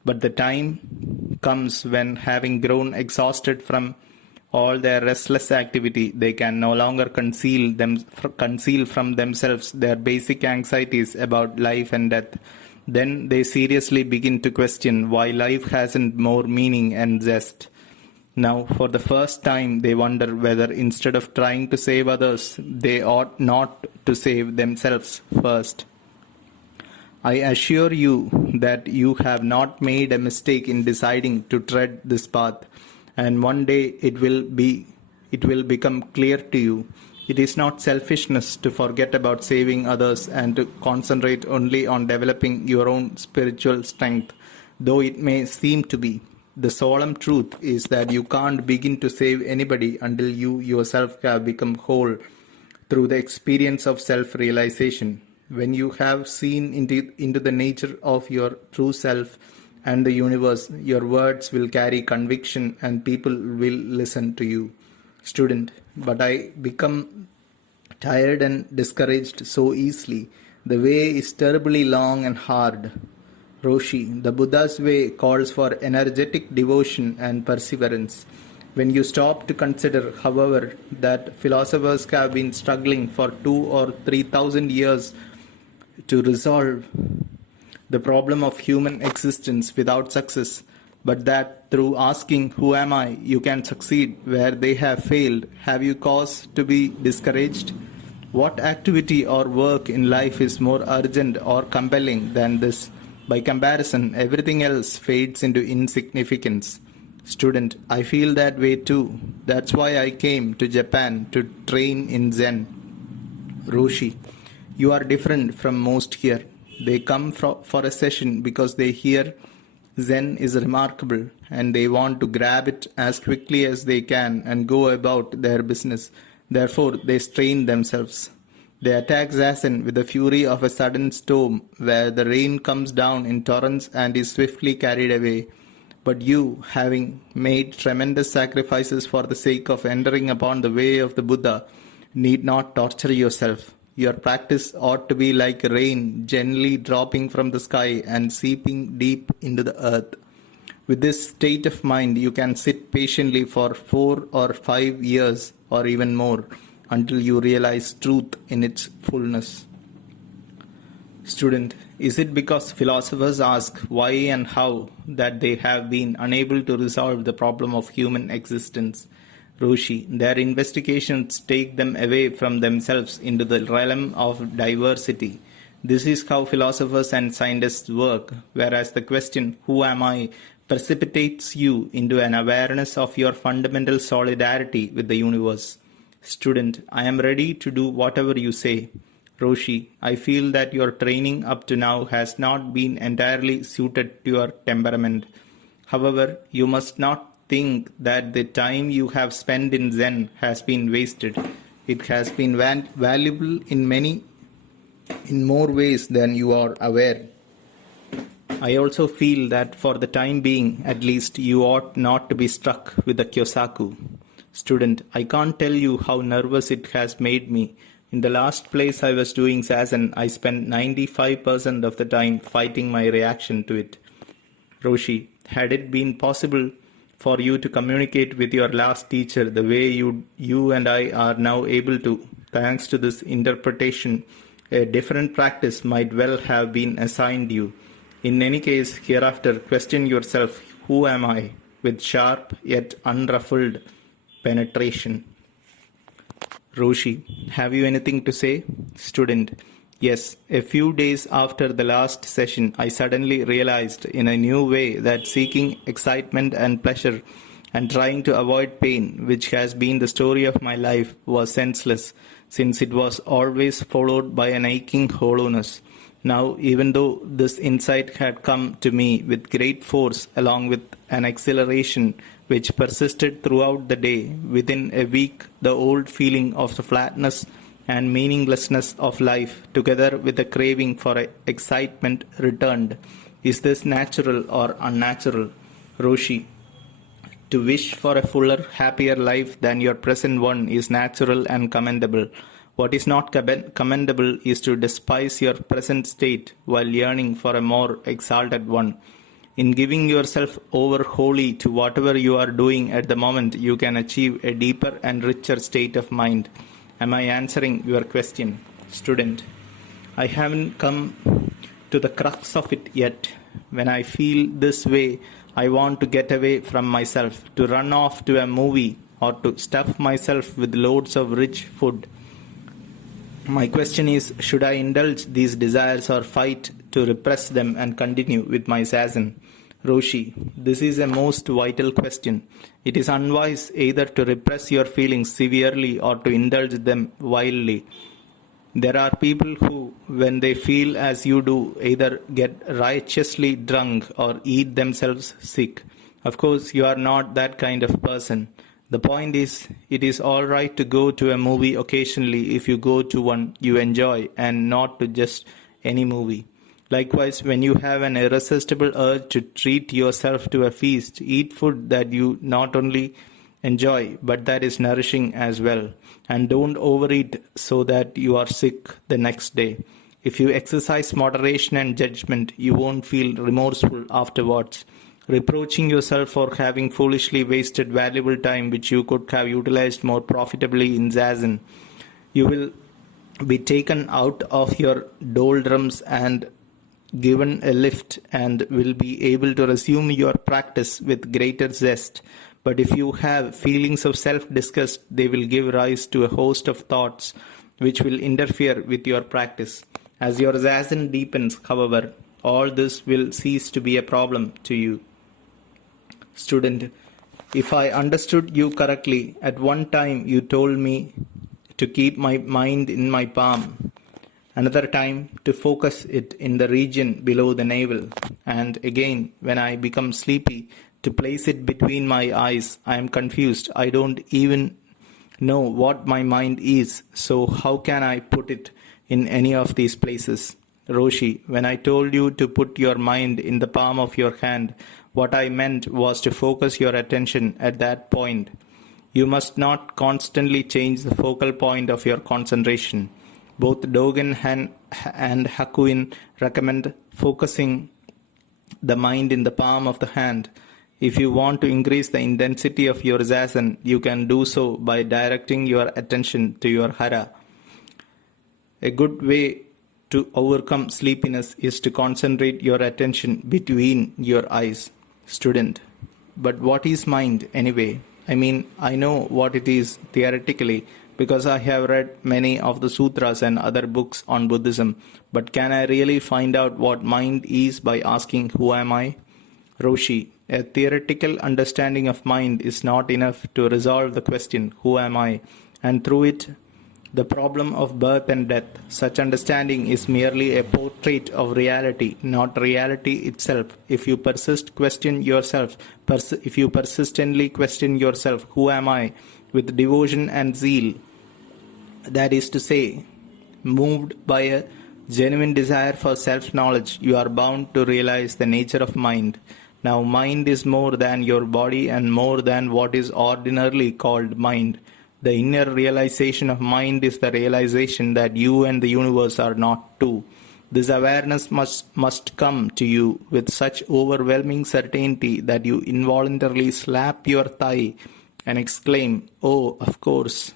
But the time comes when, having grown exhausted from all their restless activity, they can no longer conceal from themselves their basic anxieties about life and death. Then they seriously begin to question why life hasn't more meaning and zest. Now, for the first time, they wonder whether instead of trying to save others, they ought not to save themselves first. I assure you that you have not made a mistake in deciding to tread this path, and one day it will become clear to you. It is not selfishness to forget about saving others and to concentrate only on developing your own spiritual strength, though it may seem to be. The solemn truth is that you can't begin to save anybody until you yourself have become whole through the experience of self-realization. When you have seen into the nature of your true self and the universe, your words will carry conviction and people will listen to you. Student, but I become tired and discouraged so easily. The way is terribly long and hard. Roshi, the Buddha's way calls for energetic devotion and perseverance. When you stop to consider, however, that philosophers have been struggling for 2,000 or 3,000 years to resolve the problem of human existence without success, but that through asking, "Who am I?" you can succeed where they have failed, have you cause to be discouraged? What activity or work in life is more urgent or compelling than this? By comparison, everything else fades into insignificance. Student, I feel that way too. That's why I came to Japan to train in Zen. Roshi, you are different from most here. They come for a session because they hear Zen is remarkable and they want to grab it as quickly as they can and go about their business. Therefore, they strain themselves. They attack Zazen with the fury of a sudden storm where the rain comes down in torrents and is swiftly carried away. But you, having made tremendous sacrifices for the sake of entering upon the way of the Buddha, need not torture yourself. Your practice ought to be like rain gently dropping from the sky and seeping deep into the earth. With this state of mind, you can sit patiently for 4 or 5 years or even more until you realize truth in its fullness. Student, is it because philosophers ask why and how that they have been unable to resolve the problem of human existence? Roshi, their investigations take them away from themselves into the realm of diversity. This is how philosophers and scientists work, whereas the question, "Who am I?" precipitates you into an awareness of your fundamental solidarity with the universe. Student, I am ready to do whatever you say. Roshi, I feel that your training up to now has not been entirely suited to your temperament. However, you must not think that the time you have spent in Zen has been wasted. It has been valuable in more ways than you are aware. I also feel that for the time being, at least, you ought not to be struck with the Kyosaku. Student, I can't tell you how nervous it has made me. In the last place I was doing Zazen, I spent 95% of the time fighting my reaction to it. Roshi, had it been possible for you to communicate with your last teacher the way you and I are now able to, thanks to this interpretation, a different practice might well have been assigned you. In any case, hereafter, question yourself, "Who am I?" with sharp yet unruffled penetration. Roshi, have you anything to say? Student, yes. A few days after the last session, I suddenly realized in a new way that seeking excitement and pleasure and trying to avoid pain, which has been the story of my life, was senseless, since it was always followed by an aching hollowness. Now, even though this insight had come to me with great force, along with an acceleration which persisted throughout the day, within a week the old feeling of the flatness and meaninglessness of life, together with a craving for excitement, returned. Is this natural or unnatural, Roshi? To wish for a fuller, happier life than your present one is natural and commendable. What is not commendable is to despise your present state while yearning for a more exalted one. In giving yourself over wholly to whatever you are doing at the moment, you can achieve a deeper and richer state of mind. Am I answering your question, student? I haven't come to the crux of it yet. When I feel this way, I want to get away from myself, to run off to a movie, or to stuff myself with loads of rich food. My question is, should I indulge these desires or fight to repress them and continue with my zazen? Roshi, this is a most vital question. It is unwise either to repress your feelings severely or to indulge them wildly. There are people who, when they feel as you do, either get righteously drunk or eat themselves sick. Of course, you are not that kind of person. The point is, it is alright to go to a movie occasionally if you go to one you enjoy and not to just any movie. Likewise, when you have an irresistible urge to treat yourself to a feast, eat food that you not only enjoy but that is nourishing as well. And don't overeat so that you are sick the next day. If you exercise moderation and judgment, you won't feel remorseful afterwards, reproaching yourself for having foolishly wasted valuable time which you could have utilized more profitably in zazen. You will be taken out of your doldrums and given a lift and will be able to resume your practice with greater zest. But if you have feelings of self-disgust, they will give rise to a host of thoughts which will interfere with your practice. As your zazen deepens, however, all this will cease to be a problem to you. Student, if I understood you correctly, at one time you told me to keep my mind in my palm, another time to focus it in the region below the navel, and again, when I become sleepy, to place it between my eyes. I am confused. I don't even know what my mind is, so how can I put it in any of these places? Roshi, when I told you to put your mind in the palm of your hand, what I meant was to focus your attention at that point. You must not constantly change the focal point of your concentration. Both Dogen and Hakuin recommend focusing the mind in the palm of the hand. If you want to increase the intensity of your zazen, you can do so by directing your attention to your hara. A good way to overcome sleepiness is to concentrate your attention between your eyes. Student, but what is mind anyway? I mean, I know what it is theoretically because I have read many of the sutras and other books on Buddhism, but can I really find out what mind is by asking who am I? Roshi, a theoretical understanding of mind is not enough to resolve the question, who am I? And through it, the problem of birth and death. Such understanding is merely a portrait of reality, not reality itself. If you persistently question yourself, who am I, with devotion and zeal, that is to say, moved by a genuine desire for self-knowledge, you are bound to realize the nature of mind. Now, mind is more than your body and more than what is ordinarily called mind. The inner realization of mind is the realization that you and the universe are not two. This awareness must come to you with such overwhelming certainty that you involuntarily slap your thigh and exclaim, "Oh, of course."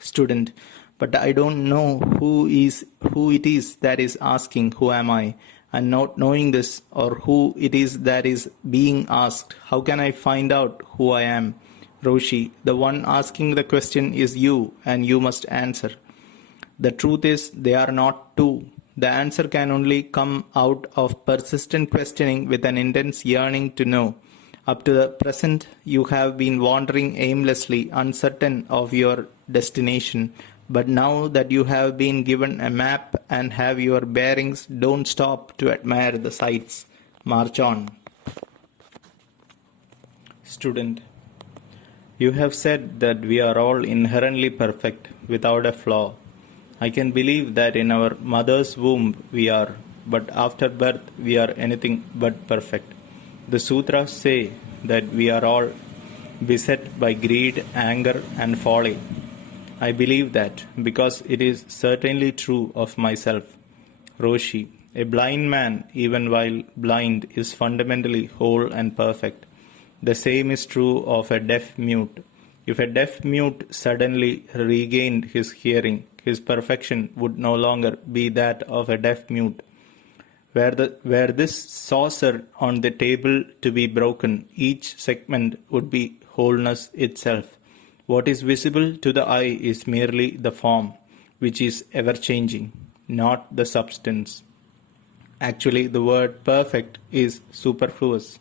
Student, but I don't know who it is that is asking, who am I? And not knowing this, or who it is that is being asked, how can I find out who I am? Roshi, the one asking the question is you, and you must answer. The truth is, they are not two. The answer can only come out of persistent questioning with an intense yearning to know. Up to the present, you have been wandering aimlessly, uncertain of your destination. But now that you have been given a map and have your bearings, don't stop to admire the sights. March on. Student, you have said that we are all inherently perfect, without a flaw. I can believe that in our mother's womb we are, but after birth we are anything but perfect. The sutras say that we are all beset by greed, anger, and folly. I believe that because it is certainly true of myself. Roshi, a blind man, even while blind, is fundamentally whole and perfect. The same is true of a deaf mute. If a deaf mute suddenly regained his hearing, his perfection would no longer be that of a deaf mute. Were this saucer on the table to be broken, each segment would be wholeness itself. What is visible to the eye is merely the form, which is ever changing, not the substance. Actually, the word perfect is superfluous.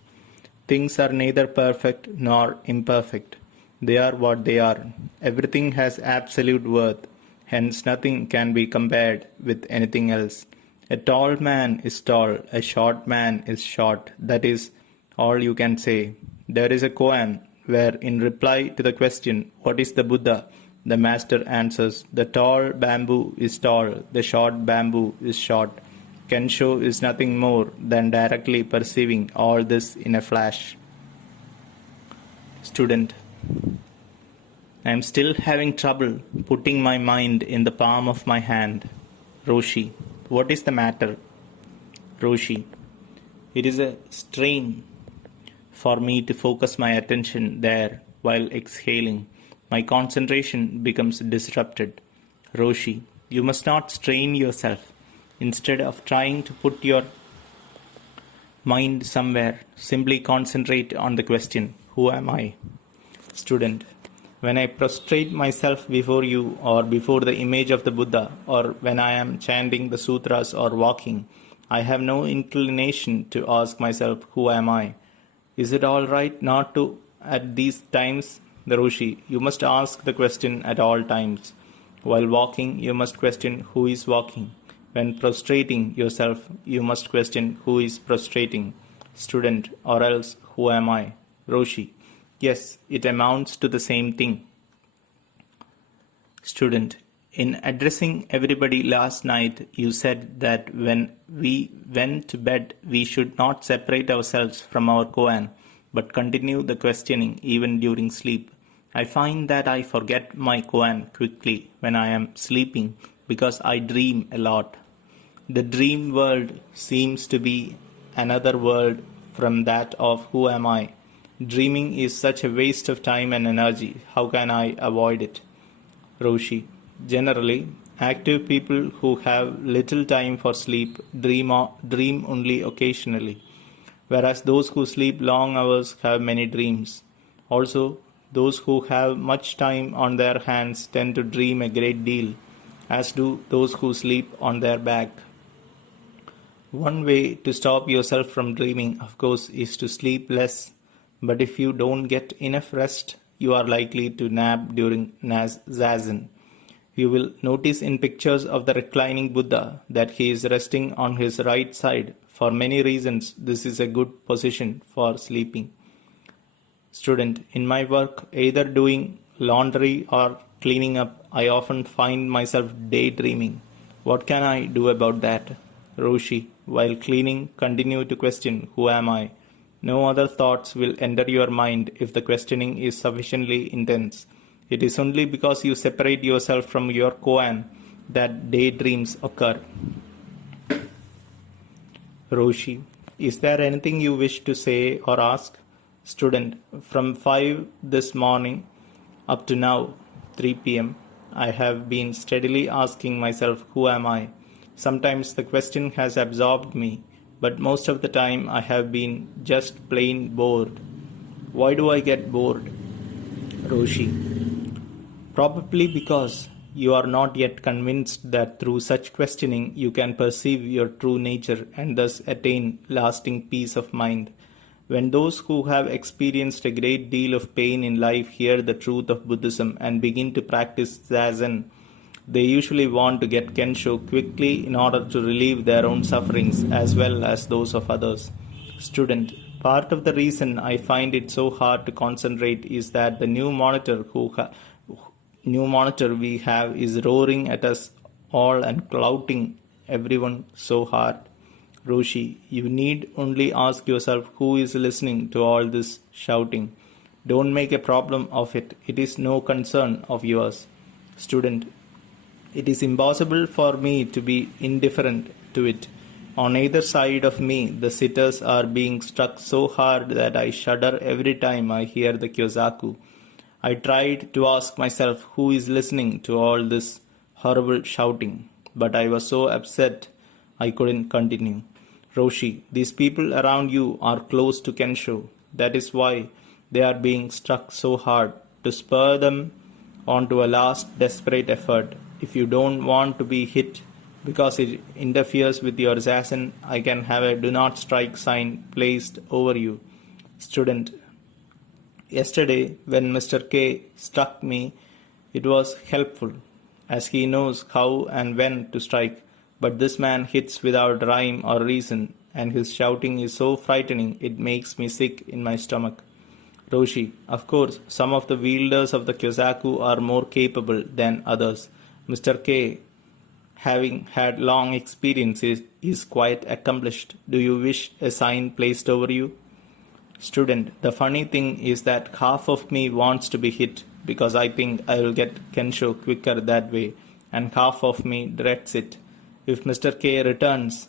Things are neither perfect nor imperfect. They are what they are. Everything has absolute worth, hence nothing can be compared with anything else. A tall man is tall, a short man is short. That is all you can say. There is a koan where, in reply to the question, "What is the Buddha?" the master answers, "The tall bamboo is tall, the short bamboo is short." Kensho is nothing more than directly perceiving all this in a flash. Student, I am still having trouble putting my mind in the palm of my hand. Roshi, what is the matter? Roshi, it is a strain for me to focus my attention there while exhaling. My concentration becomes disrupted. Roshi, you must not strain yourself. Instead of trying to put your mind somewhere, simply concentrate on the question, who am I? Student, when I prostrate myself before you or before the image of the Buddha, or when I am chanting the sutras or walking, I have no inclination to ask myself, who am I? Is it all right not to at these times? Roshi, you must ask the question at all times. While walking, you must question who is walking. When prostrating yourself, you must question who is prostrating. Student, or else who am I? Roshi, yes, it amounts to the same thing. Student, in addressing everybody last night, you said that when we went to bed, we should not separate ourselves from our koan, but continue the questioning even during sleep. I find that I forget my koan quickly when I am sleeping because I dream a lot. The dream world seems to be another world from that of who am I. Dreaming is such a waste of time and energy. How can I avoid it? Roshi, generally, active people who have little time for sleep dream only occasionally, whereas those who sleep long hours have many dreams. Also, those who have much time on their hands tend to dream a great deal, as do those who sleep on their back. One way to stop yourself from dreaming, of course, is to sleep less, but if you don't get enough rest, you are likely to nap during zazen. You will notice in pictures of the reclining Buddha that he is resting on his right side. For many reasons, this is a good position for sleeping. Student, in my work, either doing laundry or cleaning up, I often find myself daydreaming. What can I do about that? Roshi, while cleaning, continue to question, who am I? No other thoughts will enter your mind if the questioning is sufficiently intense. It is only because you separate yourself from your koan that daydreams occur. Roshi, is there anything you wish to say or ask? Student, from 5 this morning up to now, 3 p.m., I have been steadily asking myself, who am I? Sometimes the question has absorbed me, but most of the time I have been just plain bored. Why do I get bored? Roshi, probably because you are not yet convinced that through such questioning you can perceive your true nature and thus attain lasting peace of mind. When those who have experienced a great deal of pain in life hear the truth of Buddhism and begin to practice Zazen, they usually want to get Kensho quickly in order to relieve their own sufferings as well as those of others. Student, part of the reason I find it so hard to concentrate is that the new monitor we have is roaring at us all and clouting everyone so hard. Roshi, you need only ask yourself who is listening to all this shouting. Don't make a problem of it. It is no concern of yours. Student, it is impossible for me to be indifferent to it. On either side of me, the sitters are being struck so hard that I shudder every time I hear the kyozaku. I tried to ask myself who is listening to all this horrible shouting, but I was so upset I couldn't continue. Roshi, these people around you are close to Kensho. That is why they are being struck so hard, to spur them on to a last desperate effort. If you don't want to be hit because it interferes with your zazen, I can have a do not strike sign placed over you. Student, yesterday when Mr. K struck me, it was helpful, as he knows how and when to strike. But this man hits without rhyme or reason, and his shouting is so frightening it makes me sick in my stomach. Roshi, of course, some of the wielders of the kyozaku are more capable than others. Mr. K, having had long experience, is quite accomplished. Do you wish a sign placed over you? Student, the funny thing is that half of me wants to be hit because I think I will get Kensho quicker that way, and half of me dreads it. If Mr. K returns,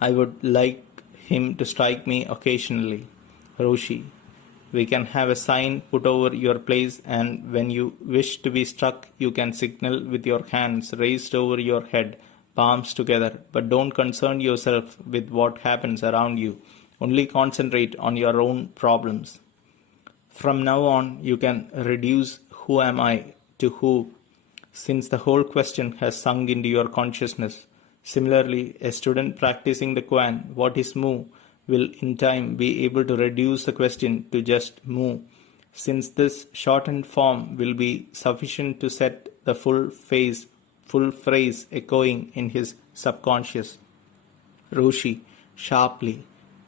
I would like him to strike me occasionally. Roshi, we can have a sign put over your place, and when you wish to be struck, you can signal with your hands raised over your head, palms together, but don't concern yourself with what happens around you. Only concentrate on your own problems. From now on, you can reduce who am I to who, since the whole question has sunk into your consciousness. Similarly, a student practicing the koan, what is mu, will in time be able to reduce the question to just mu, since this shortened form will be sufficient to set the full phrase echoing in his subconscious. Roshi, sharply,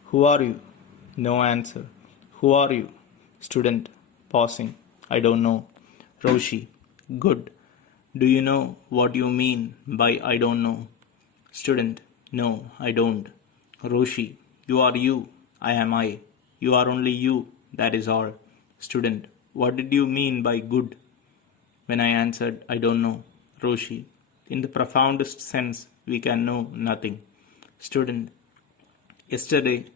who are you? No answer. Who are you? Student, pausing. I don't know. Roshi, good. Do you know what you mean by I don't know? Student, no, I don't. Roshi, you are you, I am I. You are only you, that is all. Student, what did you mean by good? When I answered, I don't know. Roshi, in the profoundest sense, we can know nothing. Student, yesterday,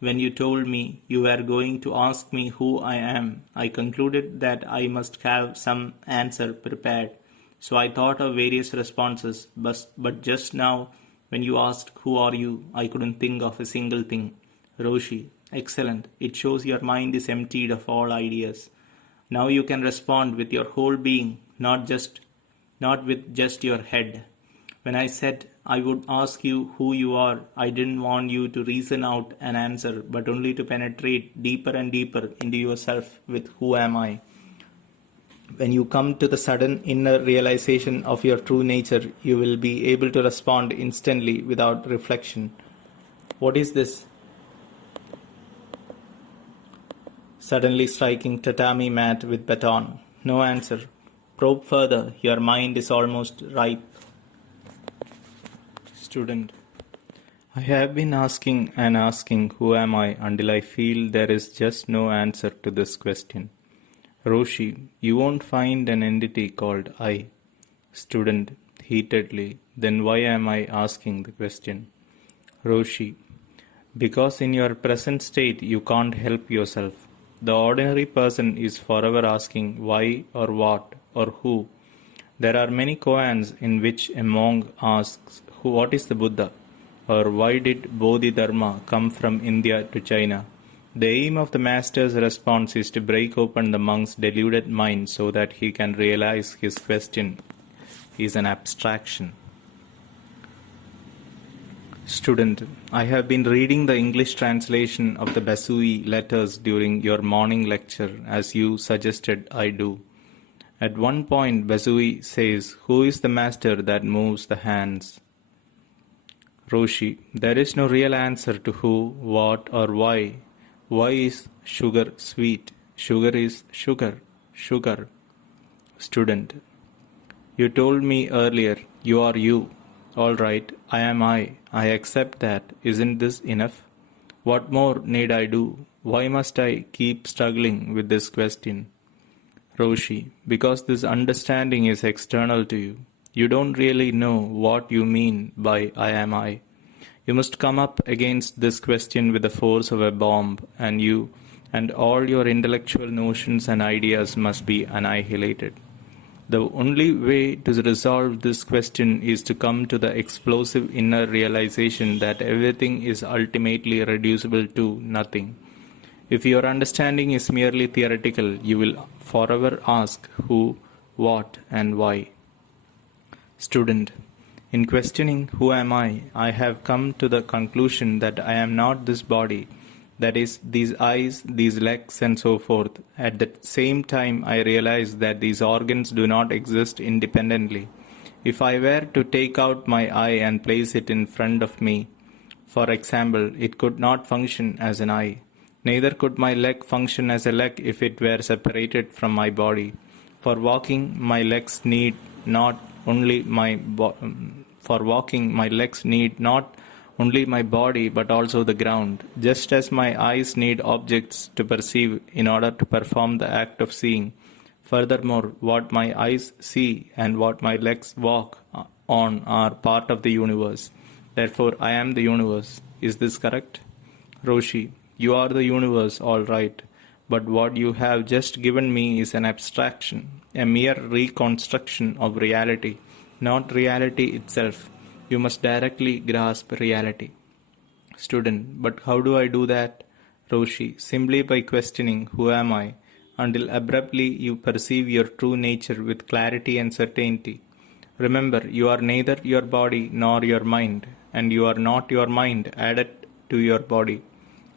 when you told me you were going to ask me who I am, I concluded that I must have some answer prepared. So I thought of various responses, but just now, when you asked who are you, I couldn't think of a single thing. Roshi, excellent. It shows your mind is emptied of all ideas. Now you can respond with your whole being, not with just your head. When I said I would ask you who you are, I didn't want you to reason out an answer, but only to penetrate deeper and deeper into yourself with who am I. When you come to the sudden inner realization of your true nature, you will be able to respond instantly without reflection. What is this? Suddenly striking tatami mat with baton. No answer. Probe further. Your mind is almost ripe. Student, I have been asking and asking who am I until I feel there is just no answer to this question. Roshi, you won't find an entity called I. Student, heatedly, then why am I asking the question? Roshi, because in your present state you can't help yourself. The ordinary person is forever asking why or what or who. There are many koans in which a monk asks, what is the Buddha? Or why did Bodhidharma come from India to China? The aim of the master's response is to break open the monk's deluded mind so that he can realize his question is an abstraction. Student, I have been reading the English translation of the Basui letters during your morning lecture as you suggested I do. At one point, Basui says, "Who is the master that moves the hands?" Roshi, there is no real answer to who, what, or why. Why is sugar sweet? Sugar is sugar. Sugar. Student, you told me earlier, you are you. All right, I am I. I accept that. Isn't this enough? What more need I do? Why must I keep struggling with this question? Roshi, because this understanding is external to you. You don't really know what you mean by I am I. You must come up against this question with the force of a bomb, and you and all your intellectual notions and ideas must be annihilated. The only way to resolve this question is to come to the explosive inner realization that everything is ultimately reducible to nothing. If your understanding is merely theoretical, you will forever ask who, what, and why. Student, in questioning who am I have come to the conclusion that I am not this body, that is, these eyes, these legs, and so forth. At the same time, I realize that these organs do not exist independently. If I were to take out my eye and place it in front of me, for example, it could not function as an eye. Neither could my leg function as a leg if it were separated from my body. For walking, my legs need not only my body but also the ground, just as my eyes need objects to perceive in order to perform the act of seeing. Furthermore, what my eyes see and what my legs walk on are part of the universe. Therefore, I am the universe. Is this correct? Roshi, you are the universe, all right. But what you have just given me is an abstraction, a mere reconstruction of reality, not reality itself. You must directly grasp reality. Student, but how do I do that? Roshi, simply by questioning who am I, until abruptly you perceive your true nature with clarity and certainty. Remember, you are neither your body nor your mind, and you are not your mind added to your body.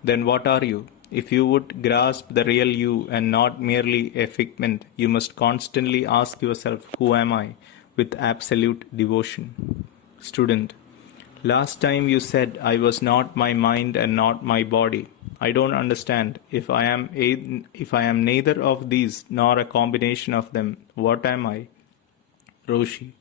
Then what are you? If you would grasp the real you and not merely a figment, you must constantly ask yourself, who am I? With absolute devotion. Student, last time you said I was not my mind and not my body. I don't understand. If I am neither of these nor a combination of them, what am I? Roshi,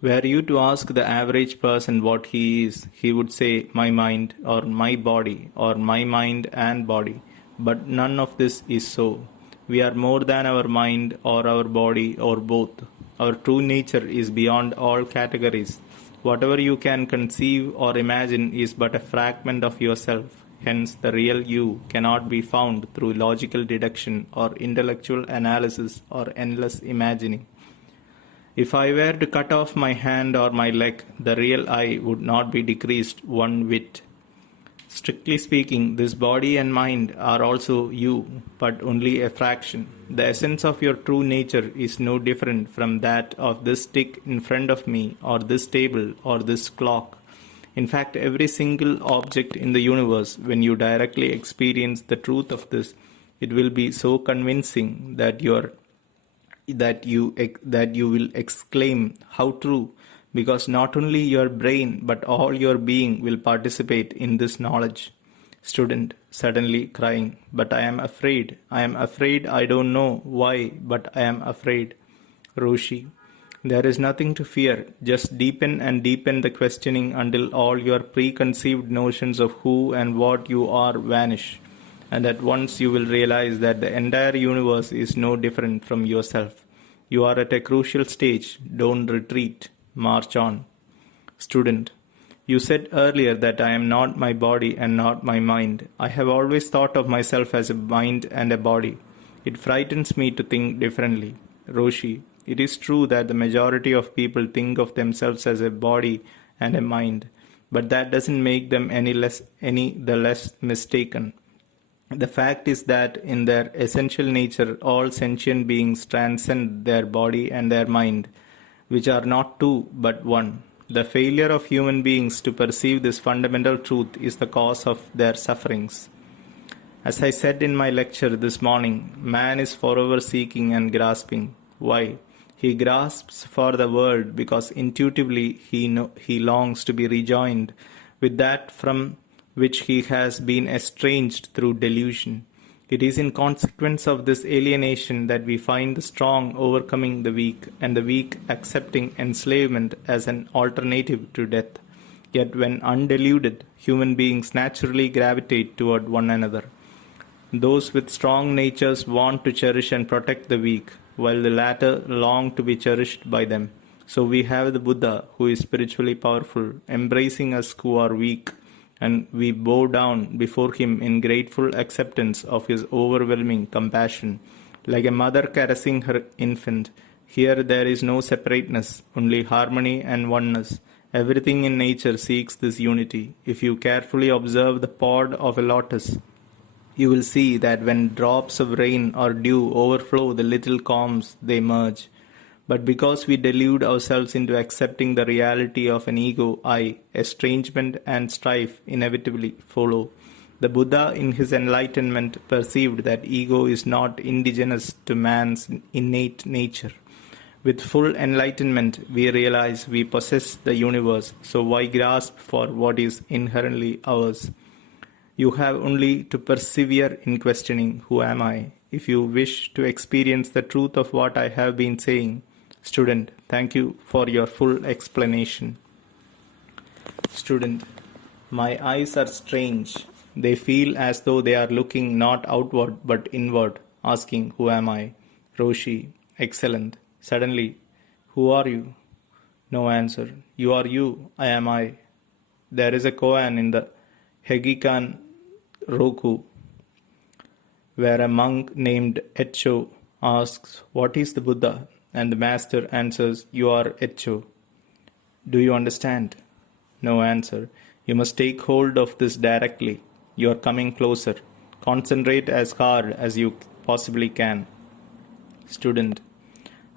were you to ask the average person what he is, he would say my mind or my body or my mind and body. But none of this is so. We are more than our mind or our body or both. Our true nature is beyond all categories. Whatever you can conceive or imagine is but a fragment of yourself. Hence, the real you cannot be found through logical deduction or intellectual analysis or endless imagining. If I were to cut off my hand or my leg, the real I would not be decreased one whit. Strictly speaking, this body and mind are also you, but only a fraction. The essence of your true nature is no different from that of this stick in front of me, or this table, or this clock. In fact, every single object in the universe, when you directly experience the truth of this, it will be so convincing that you will exclaim, "How true!" Because not only your brain but all your being will participate in this knowledge. Student, suddenly crying, but I am afraid. I am afraid. I don't know why, but I am afraid. Roshi, there is nothing to fear. Just deepen and deepen the questioning until all your preconceived notions of who and what you are vanish. And at once you will realize that the entire universe is no different from yourself. You are at a crucial stage. Don't retreat. March on. Student, you said earlier that I am not my body and not my mind. I have always thought of myself as a mind and a body. It frightens me to think differently. Roshi, it is true that the majority of people think of themselves as a body and a mind, but that doesn't make them any the less mistaken. The fact is that in their essential nature, all sentient beings transcend their body and their mind, which are not two but one. The failure of human beings to perceive this fundamental truth is the cause of their sufferings. As I said in my lecture this morning, man is forever seeking and grasping. Why? He grasps for the world because intuitively he longs to be rejoined with that from which he has been estranged through delusion. It is in consequence of this alienation that we find the strong overcoming the weak and the weak accepting enslavement as an alternative to death. Yet when undeluded, human beings naturally gravitate toward one another. Those with strong natures want to cherish and protect the weak, while the latter long to be cherished by them. So we have the Buddha, who is spiritually powerful, embracing us who are weak, and we bow down before him in grateful acceptance of his overwhelming compassion. Like a mother caressing her infant, here there is no separateness, only harmony and oneness. Everything in nature seeks this unity. If you carefully observe the pod of a lotus, you will see that when drops of rain or dew overflow the little calms, they merge. But because we delude ourselves into accepting the reality of an ego I, estrangement and strife inevitably follow. The Buddha in his enlightenment perceived that ego is not indigenous to man's innate nature. With full enlightenment, we realize we possess the universe, so why grasp for what is inherently ours? You have only to persevere in questioning, who am I? If you wish to experience the truth of what I have been saying, student, thank you for your full explanation. Student, my eyes are strange. They feel as though they are looking not outward but inward, asking, who am I? Roshi, excellent. Suddenly, who are you? No answer. You are you, I am I. There is a koan in the Hegikan Roku, where a monk named Etcho asks, what is the Buddha? And the master answers, you are Etcho. Do you understand? No answer. You must take hold of this directly. You are coming closer. Concentrate as hard as you possibly can. Student,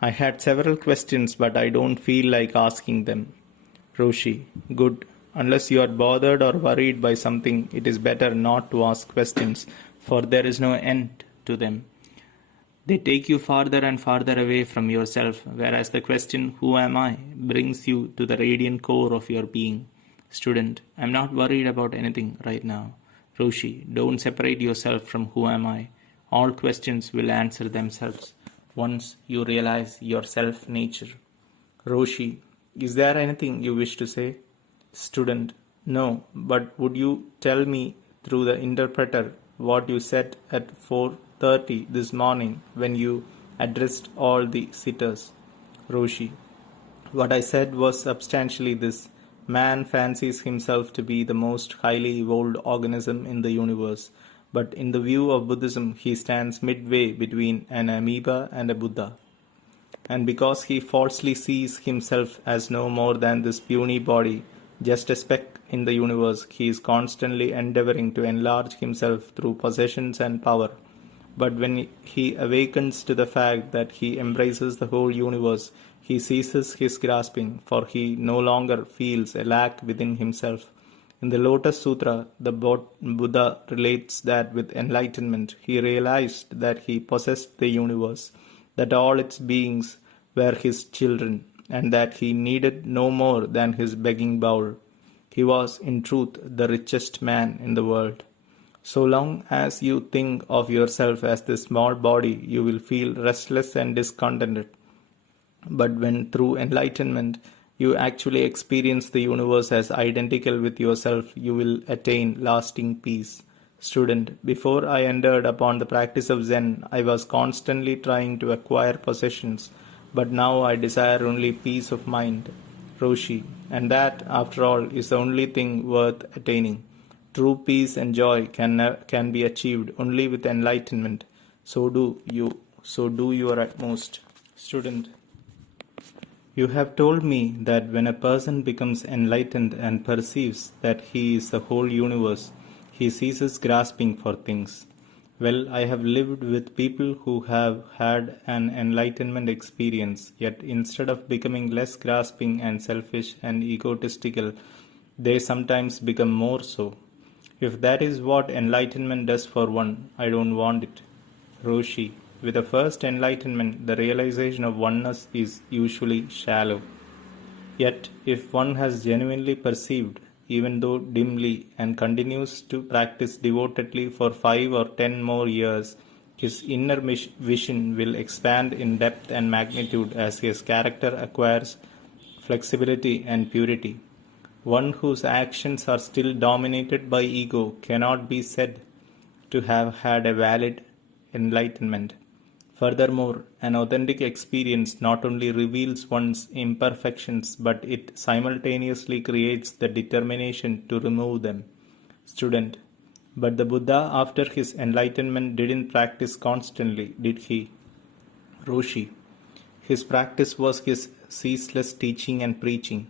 I had several questions, but I don't feel like asking them. Roshi, good. Unless you are bothered or worried by something, it is better not to ask questions, for there is no end to them. They take you farther and farther away from yourself, whereas the question, who am I, brings you to the radiant core of your being. Student, I am not worried about anything right now. Roshi, don't separate yourself from who am I. All questions will answer themselves once you realize your self-nature. Roshi, is there anything you wish to say? Student, no, but would you tell me through the interpreter what you said at 4:30 this morning when you addressed all the sitters? Roshi, what I said was substantially this. Man fancies himself to be the most highly evolved organism in the universe, but in the view of Buddhism, he stands midway between an amoeba and a Buddha. And because he falsely sees himself as no more than this puny body, just a speck in the universe, he is constantly endeavoring to enlarge himself through possessions and power. But when he awakens to the fact that he embraces the whole universe, he ceases his grasping, for he no longer feels a lack within himself. In the Lotus Sutra, the Buddha relates that with enlightenment, he realized that he possessed the universe, that all its beings were his children, and that he needed no more than his begging bowl. He was, in truth, the richest man in the world. So long as you think of yourself as this small body, you will feel restless and discontented. But when through enlightenment you actually experience the universe as identical with yourself, you will attain lasting peace. Student, before I entered upon the practice of Zen, I was constantly trying to acquire possessions, but now I desire only peace of mind. Roshi, and that, after all, is the only thing worth attaining. True peace and joy can be achieved only with enlightenment. So do your utmost. Student, you have told me that when a person becomes enlightened and perceives that he is the whole universe, he ceases grasping for things. Well, I have lived with people who have had an enlightenment experience, yet instead of becoming less grasping and selfish and egotistical, they sometimes become more so. If that is what enlightenment does for one, I don't want it. Roshi, with the first enlightenment, the realization of oneness is usually shallow. Yet, if one has genuinely perceived, even though dimly, and continues to practice devotedly for 5 or 10 more years, his inner vision will expand in depth and magnitude as his character acquires flexibility and purity. One whose actions are still dominated by ego cannot be said to have had a valid enlightenment. Furthermore, an authentic experience not only reveals one's imperfections but it simultaneously creates the determination to remove them. Student. But the Buddha, after his enlightenment, didn't practice constantly, did he? Roshi. His practice was his ceaseless teaching and preaching.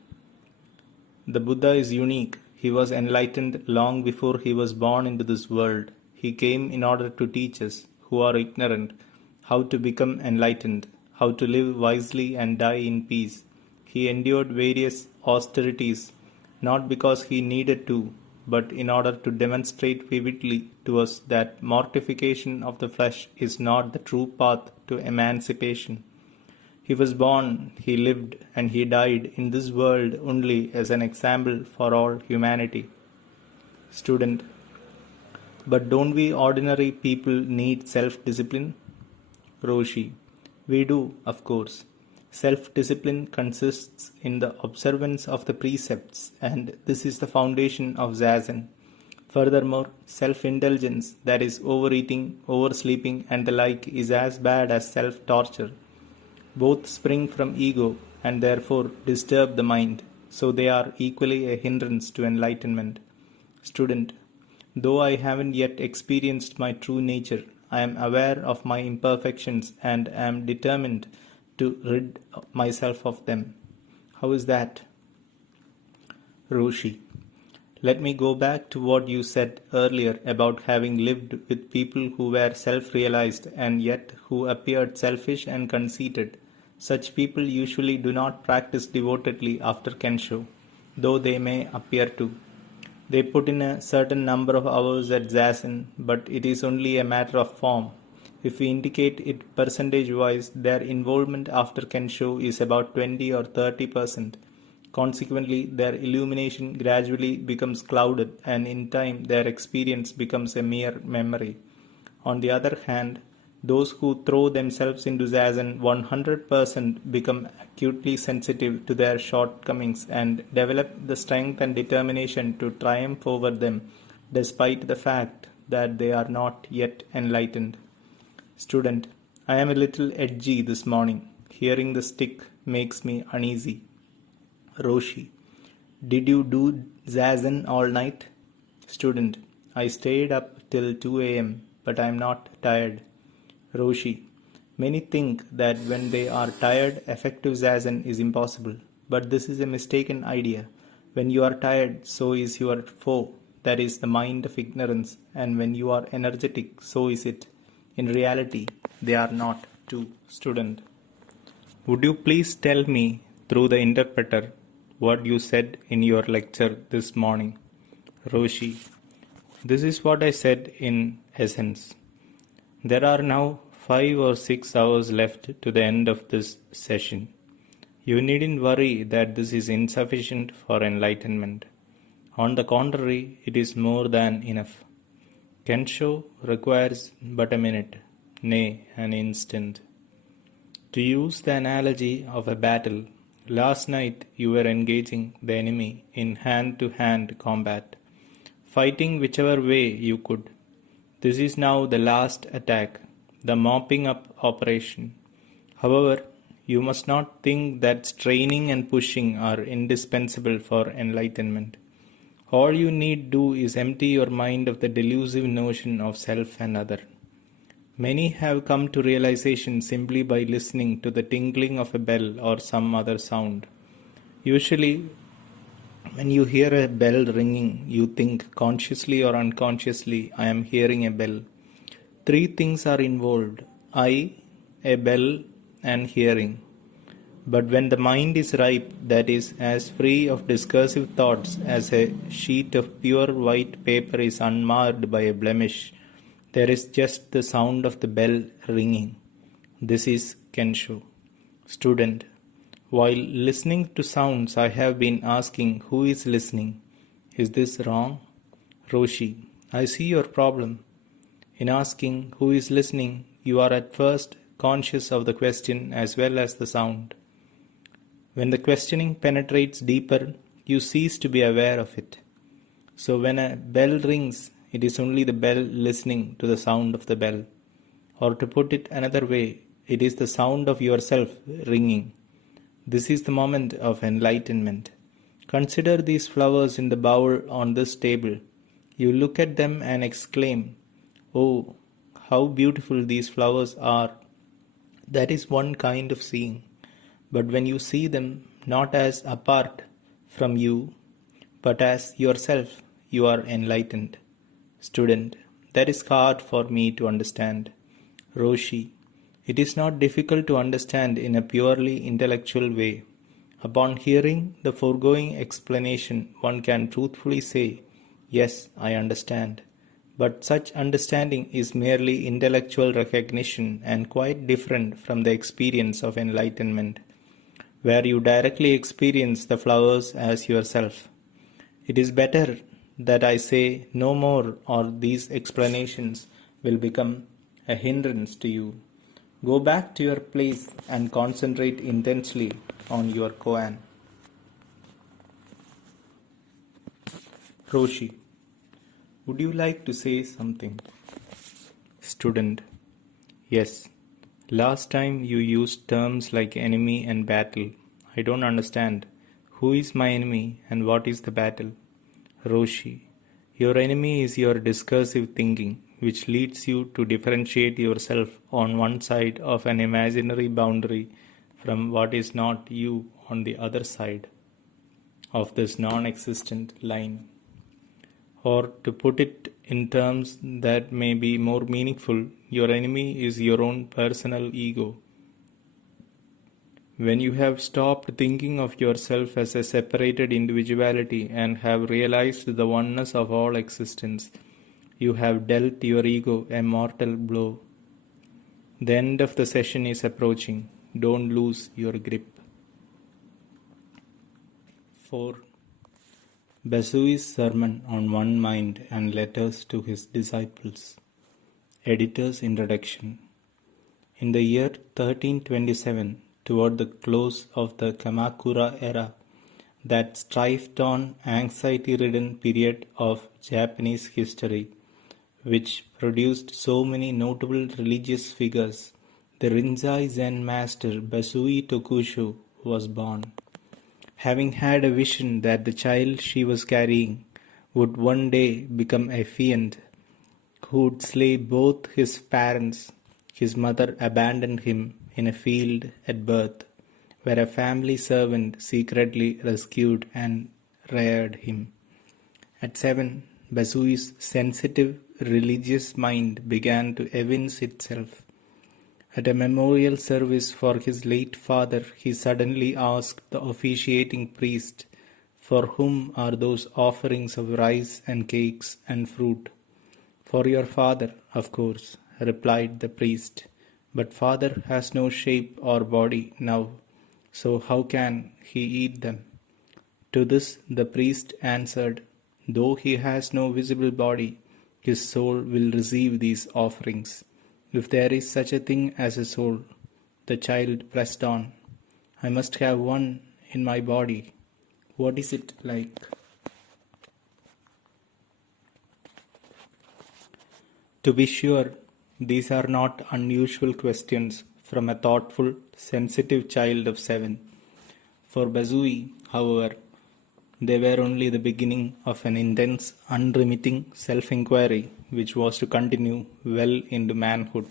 The Buddha is unique. He was enlightened long before he was born into this world. He came in order to teach us, who are ignorant, how to become enlightened, how to live wisely and die in peace. He endured various austerities, not because he needed to, but in order to demonstrate vividly to us that mortification of the flesh is not the true path to emancipation. He was born, he lived, and he died in this world only as an example for all humanity. Student. But don't we ordinary people need self-discipline? Roshi. We do, of course. Self-discipline consists in the observance of the precepts, and this is the foundation of Zazen. Furthermore, self-indulgence, that is overeating, oversleeping, and the like, is as bad as self-torture. Both spring from ego and therefore disturb the mind, so they are equally a hindrance to enlightenment. Student. Though I haven't yet experienced my true nature, I am aware of my imperfections and am determined to rid myself of them. How is that? Roshi. Let me go back to what you said earlier about having lived with people who were self-realized and yet who appeared selfish and conceited. Such people usually do not practice devotedly after Kensho, though they may appear to. They put in a certain number of hours at Zazen, but it is only a matter of form. If we indicate it percentage-wise, their involvement after Kensho is about 20 or 30%. Consequently, their illumination gradually becomes clouded, and in time their experience becomes a mere memory. On the other hand, those who throw themselves into Zazen 100% become acutely sensitive to their shortcomings and develop the strength and determination to triumph over them despite the fact that they are not yet enlightened. Student, I am a little edgy this morning. Hearing the stick makes me uneasy. Roshi, did you do Zazen all night? Student, I stayed up till 2 a.m., but I am not tired. Roshi, many think that when they are tired, effective Zazen is impossible. But this is a mistaken idea. When you are tired, so is your foe, that is the mind of ignorance, and when you are energetic, so is it. In reality, they are not two. Student, would you please tell me, through the interpreter, what you said in your lecture this morning? Roshi, this is what I said in essence. There are now 5 or 6 hours left to the end of this session. You needn't worry that this is insufficient for enlightenment. On the contrary, it is more than enough. Kensho requires but a minute, nay, an instant. To use the analogy of a battle, last night you were engaging the enemy in hand-to-hand combat, fighting whichever way you could. This is now the last attack, the mopping up operation. However, you must not think that straining and pushing are indispensable for enlightenment. All you need do is empty your mind of the delusive notion of self and other. Many have come to realization simply by listening to the tinkling of a bell or some other sound. Usually, when you hear a bell ringing, you think consciously or unconsciously, I am hearing a bell. Three things are involved: eye, a bell, and hearing. But when the mind is ripe, that is, as free of discursive thoughts as a sheet of pure white paper is unmarred by a blemish, there is just the sound of the bell ringing. This is Kensho. Student: while listening to sounds, I have been asking who is listening. Is this wrong? Roshi: I see your problem. In asking who is listening, you are at first conscious of the question as well as the sound. When the questioning penetrates deeper, you cease to be aware of it. So when a bell rings, it is only the bell listening to the sound of the bell. Or to put it another way, it is the sound of yourself ringing. This is the moment of enlightenment. Consider these flowers in the bowl on this table. You look at them and exclaim, "Oh, how beautiful these flowers are!" That is one kind of seeing. But when you see them not as apart from you, but as yourself, you are enlightened. Student: that is hard for me to understand. Roshi: it is not difficult to understand in a purely intellectual way. Upon hearing the foregoing explanation, one can truthfully say, "Yes, I understand." But such understanding is merely intellectual recognition and quite different from the experience of enlightenment, where you directly experience the flowers as yourself. It is better that I say no more, or these explanations will become a hindrance to you. Go back to your place and concentrate intensely on your koan. Roshi: would you like to say something? Student: yes. Last time you used terms like enemy and battle. I don't understand. Who is my enemy and what is the battle? Roshi: your enemy is your discursive thinking, which leads you to differentiate yourself on one side of an imaginary boundary from what is not you on the other side of this non-existent line. Or to put it in terms that may be more meaningful, your enemy is your own personal ego. When you have stopped thinking of yourself as a separated individuality and have realized the oneness of all existence, you have dealt your ego a mortal blow. The end of the session is approaching. Don't lose your grip. 4. Basui's sermon on one mind and letters to his disciples. Editor's introduction. In the year 1327, toward the close of the Kamakura era, that strife-torn, anxiety-ridden period of Japanese history, which produced so many notable religious figures, the Rinzai Zen master Basui Tokusho was born. Having had a vision that the child she was carrying would one day become a fiend who would slay both his parents, his mother abandoned him in a field at birth, where a family servant secretly rescued and reared him. At 7, Basui's sensitive religious mind began to evince itself. At a memorial service for his late father, he suddenly asked the officiating priest, "For whom are those offerings of rice and cakes and fruit?" "For your father, of course," replied the priest. "But father has no shape or body now, so how can he eat them?" To this the priest answered, "Though he has no visible body, his soul will receive these offerings. If there is such a thing as a soul." The child pressed on, "I must have one in my body. What is it like?" To be sure, these are not unusual questions from a thoughtful, sensitive child of 7. For Basui, however, they were only the beginning of an intense, unremitting self-inquiry which was to continue well into manhood,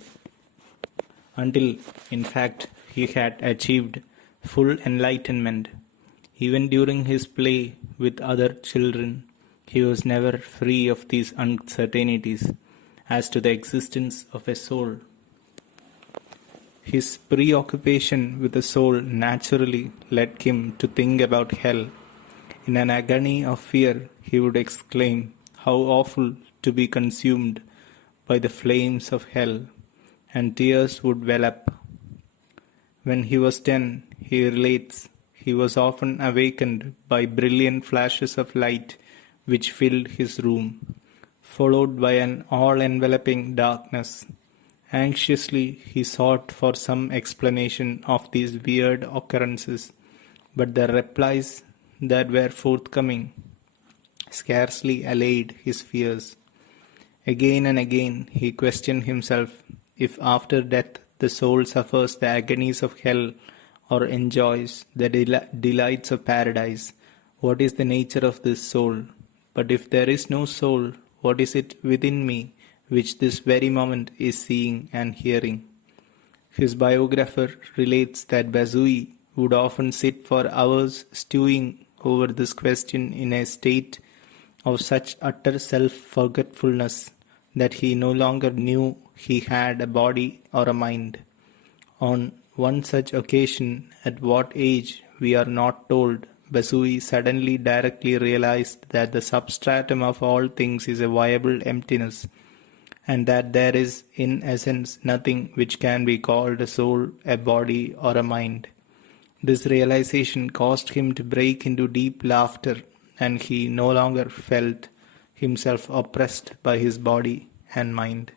until, in fact, he had achieved full enlightenment. Even during his play with other children, he was never free of these uncertainties, as to the existence of a soul. His preoccupation with the soul naturally led him to think about hell. In an agony of fear, he would exclaim, "How awful to be consumed by the flames of hell!" and tears would well up. When he was 10, he relates, he was often awakened by brilliant flashes of light which filled his room, followed by an all-enveloping darkness. Anxiously he sought for some explanation of these weird occurrences, but the replies that were forthcoming scarcely allayed his fears. Again and again he questioned himself if after death the soul suffers the agonies of hell or enjoys the delights of paradise. What is the nature of this soul? But if there is no soul, what is it within me which this very moment is seeing and hearing? His biographer relates that Bazui would often sit for hours stewing over this question in a state of such utter self-forgetfulness that he no longer knew he had a body or a mind. On one such occasion, at what age we are not told, Bazui suddenly directly realized that the substratum of all things is a viable emptiness, and that there is in essence nothing which can be called a soul, a body, or a mind. This realization caused him to break into deep laughter, and he no longer felt himself oppressed by his body and mind.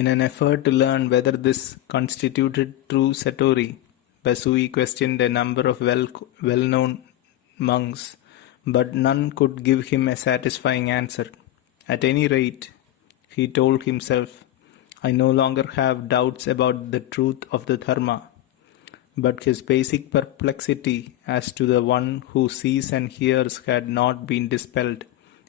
In an effort to learn whether this constituted true satori, Bazui questioned a number of well-known monks, but none could give him a satisfying answer. At any rate, he told himself, "I no longer have doubts about the truth of the dharma." But his basic perplexity as to the one who sees and hears had not been dispelled,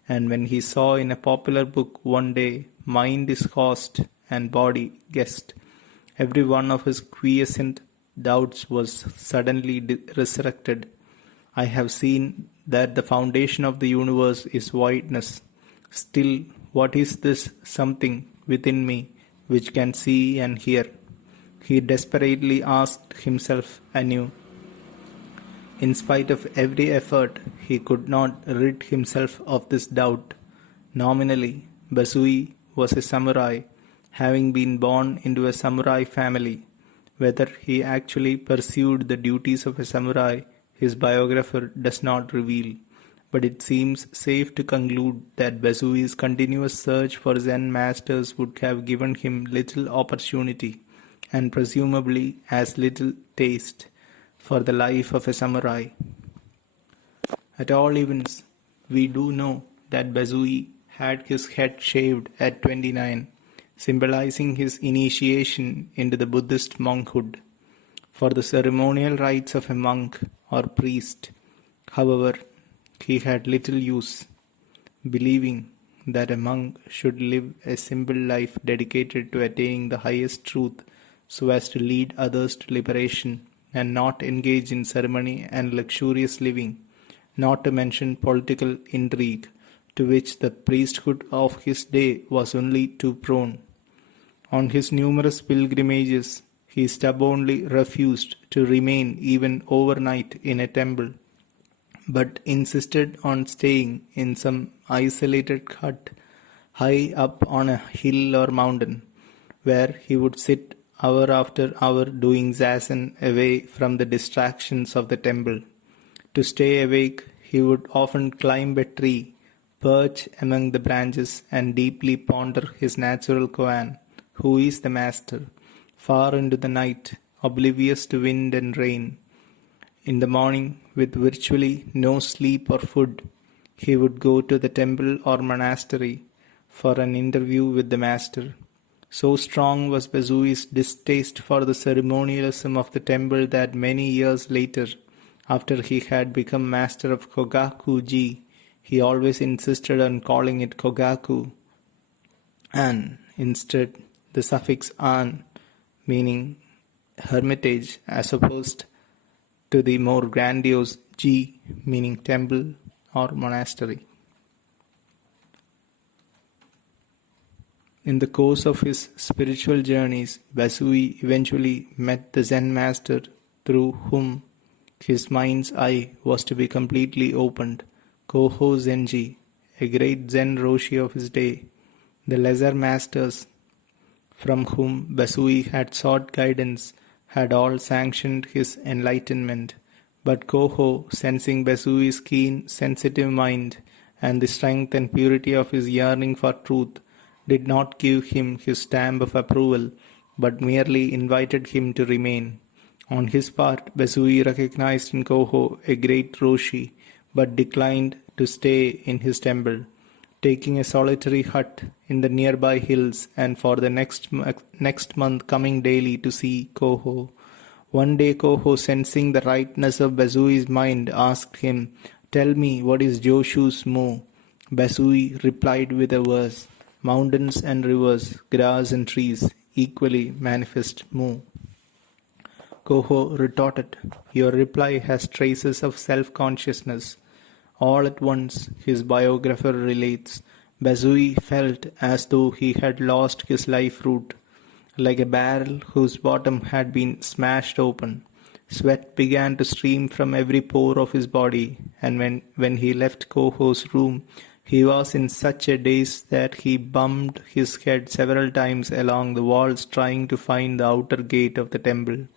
and when he saw in a popular book one day, "Mind is caused and body guessed," every one of his quiescent doubts was suddenly resurrected. "I have seen that the foundation of the universe is whiteness. Still, what is this something within me which can see and hear?" he desperately asked himself anew. In spite of every effort, he could not rid himself of this doubt. Nominally, Bazui was a samurai, having been born into a samurai family. Whether he actually pursued the duties of a samurai, his biographer does not reveal, but it seems safe to conclude that Bazui's continuous search for Zen masters would have given him little opportunity, and presumably as little taste, for the life of a samurai. At all events, we do know that Bazui had his head shaved at 29, symbolizing his initiation into the Buddhist monkhood. For the ceremonial rites of a monk or priest, however, he had little use, believing that a monk should live a simple life dedicated to attaining the highest truth so as to lead others to liberation, and not engage in ceremony and luxurious living, not to mention political intrigue, to which the priesthood of his day was only too prone. On his numerous pilgrimages, he stubbornly refused to remain even overnight in a temple, but insisted on staying in some isolated hut high up on a hill or mountain, where he would sit hour after hour doing zazen away from the distractions of the temple. To stay awake, he would often climb a tree, perch among the branches, and deeply ponder his natural koan, who is the master, far into the night, oblivious to wind and rain. In the morning, with virtually no sleep or food, he would go to the temple or monastery for an interview with the master. So strong was Bazui's distaste for the ceremonialism of the temple that many years later, after he had become master of Kogaku-ji, he always insisted on calling it Kogaku, and instead the suffix "an", meaning hermitage, as opposed to the more grandiose "ji", meaning temple or monastery. In the course of his spiritual journeys, Basui eventually met the Zen master through whom his mind's eye was to be completely opened, Koho Zenji, a great Zen Roshi of his day. The lesser masters from whom Basui had sought guidance had all sanctioned his enlightenment, but Koho, sensing Basui's keen, sensitive mind and the strength and purity of his yearning for truth, did not give him his stamp of approval, but merely invited him to remain. On his part, Basui recognized in Koho a great Roshi, but declined to stay in his temple, taking a solitary hut in the nearby hills and for the next month coming daily to see Koho. One day Koho, sensing the rightness of Basui's mind, asked him, "Tell me, what is Joshu's Mu?" Basui replied with a verse, "Mountains and rivers, grass and trees, equally manifest Mu." Koho retorted, "Your reply has traces of self-consciousness." All at once, his biographer relates, Basui felt as though he had lost his life root, like a barrel whose bottom had been smashed open. Sweat began to stream from every pore of his body, and when he left Koho's room, he was in such a daze that he bumped his head several times along the walls trying to find the outer gate of the temple.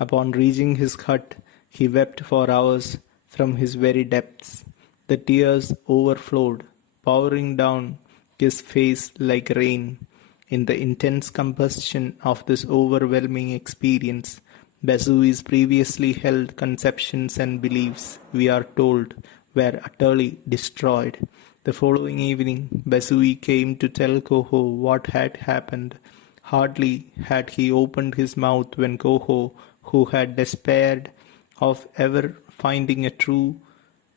Upon reaching his hut, he wept for hours from his very depths. The tears overflowed, pouring down his face like rain. In the intense combustion of this overwhelming experience, Basui's previously held conceptions and beliefs, we are told, were utterly destroyed. The following evening, Basui came to tell Koho what had happened. Hardly had he opened his mouth when Koho, who had despaired of ever finding a true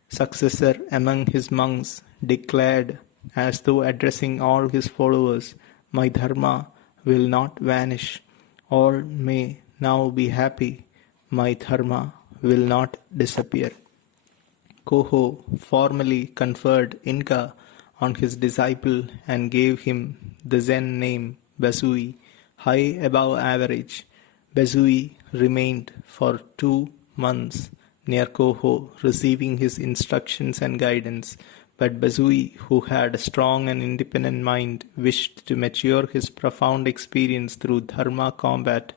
successor among his monks, declared, as though addressing all his followers, "My dharma will not vanish. All may now be happy. My dharma will not disappear." Koho formally conferred Inca on his disciple and gave him the Zen name Basui, high above average. Basui remained for 2 months near Koho, receiving his instructions and guidance, but Basui, who had a strong and independent mind, wished to mature his profound experience through dharma combat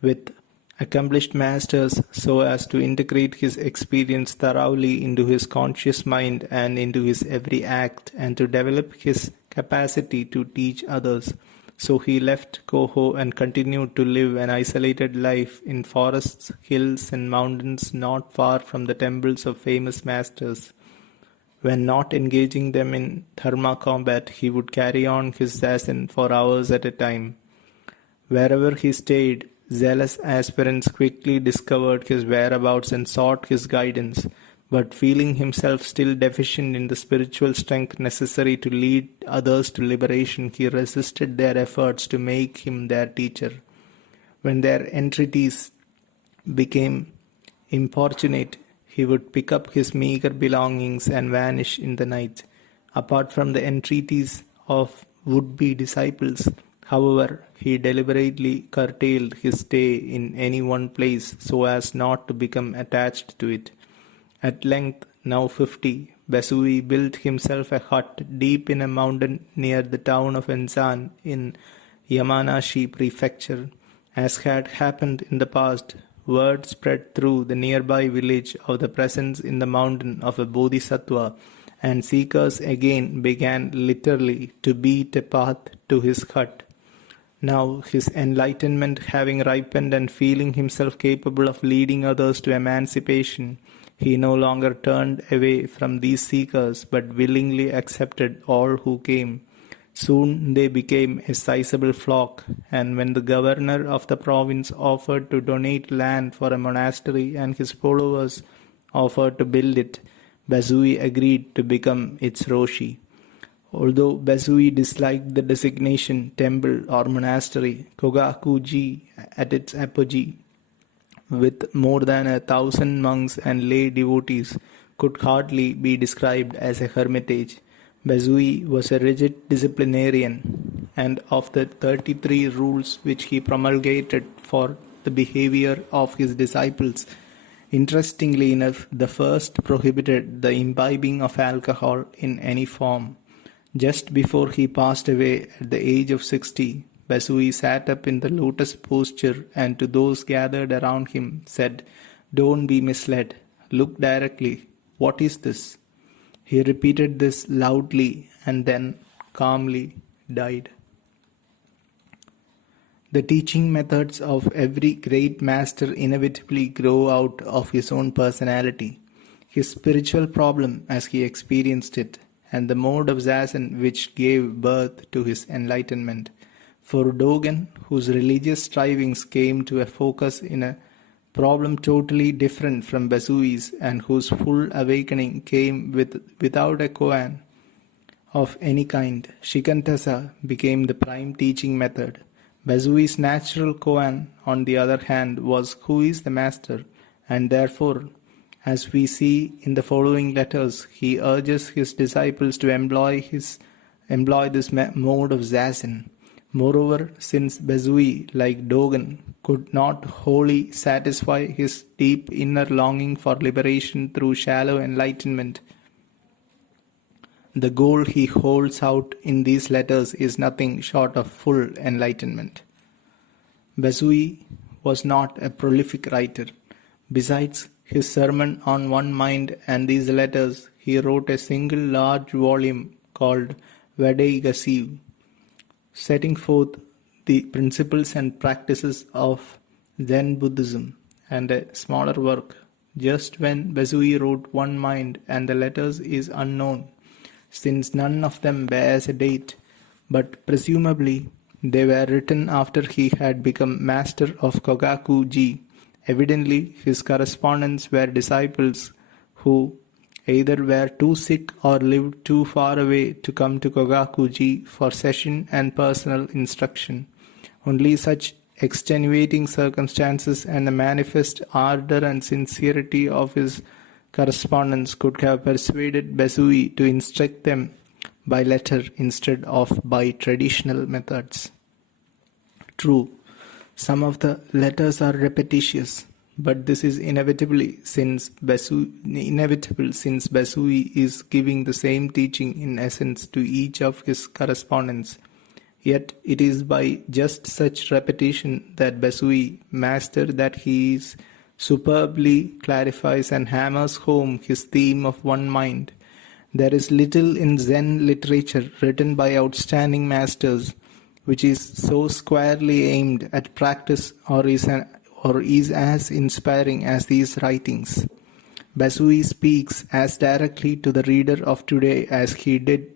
with accomplished masters so as to integrate his experience thoroughly into his conscious mind and into his every act, and to develop his capacity to teach others. So he left Koho and continued to live an isolated life in forests, hills, and mountains not far from the temples of famous masters. When not engaging them in dharma combat, he would carry on his zazen for hours at a time. Wherever he stayed, zealous aspirants quickly discovered his whereabouts and sought his guidance, but feeling himself still deficient in the spiritual strength necessary to lead others to liberation, he resisted their efforts to make him their teacher. When their entreaties became importunate, he would pick up his meager belongings and vanish in the night. Apart from the entreaties of would-be disciples, however, he deliberately curtailed his stay in any one place so as not to become attached to it. At length, now 50, Basui built himself a hut deep in a mountain near the town of Enzan in Yamanashi Prefecture. As had happened in the past, word spread through the nearby village of the presence in the mountain of a bodhisattva, and seekers again began literally to beat a path to his hut. Now, his enlightenment having ripened and feeling himself capable of leading others to emancipation, he no longer turned away from these seekers, but willingly accepted all who came. Soon they became a sizable flock, and when the governor of the province offered to donate land for a monastery and his followers offered to build it, Basui agreed to become its Roshi. Although Basui disliked the designation temple or monastery, Kogakuji at its apogee, with more than 1,000 monks and lay devotees, could hardly be described as a hermitage. Basui was a rigid disciplinarian and of the 33 rules which he promulgated for the behavior of his disciples. Interestingly enough, the first prohibited the imbibing of alcohol in any form. Just before he passed away at the age of 60, Basui sat up in the lotus posture and to those gathered around him said, "Don't be misled. Look directly. What is this?" He repeated this loudly and then calmly died. The teaching methods of every great master inevitably grow out of his own personality, his spiritual problem as he experienced it, and the mode of Zazen which gave birth to his enlightenment. For Dogen, whose religious strivings came to a focus in a problem totally different from Basui's and whose full awakening came without a koan of any kind, Shikantasa became the prime teaching method. Basui's natural koan, on the other hand, was who is the master, and therefore, as we see in the following letters, he urges his disciples to employ this mode of Zazen. Moreover, since Basui, like Dogen, could not wholly satisfy his deep inner longing for liberation through shallow enlightenment, the goal he holds out in these letters is nothing short of full enlightenment. Basui was not a prolific writer. Besides his sermon on one mind and these letters, he wrote a single large volume called Vadai Gasiv, setting forth the principles and practices of Zen Buddhism, and a smaller work, Just When Basui Wrote One Mind and the Letters, is unknown, since none of them bears a date, but presumably they were written after he had become master of Kogaku-ji. Evidently, his correspondents were disciples who either were too sick or lived too far away to come to Kogaku-ji for session and personal instruction. Only such extenuating circumstances and the manifest ardor and sincerity of his correspondence could have persuaded Basui to instruct them by letter instead of by traditional methods. True, some of the letters are repetitious, but this is inevitable since Basui is giving the same teaching in essence to each of his correspondents. Yet it is by just such repetition that Basui, master that he is, superbly clarifies and hammers home his theme of one mind. There is little in Zen literature written by outstanding masters which is so squarely aimed at practice or is as inspiring as these writings. Basui speaks as directly to the reader of today as he did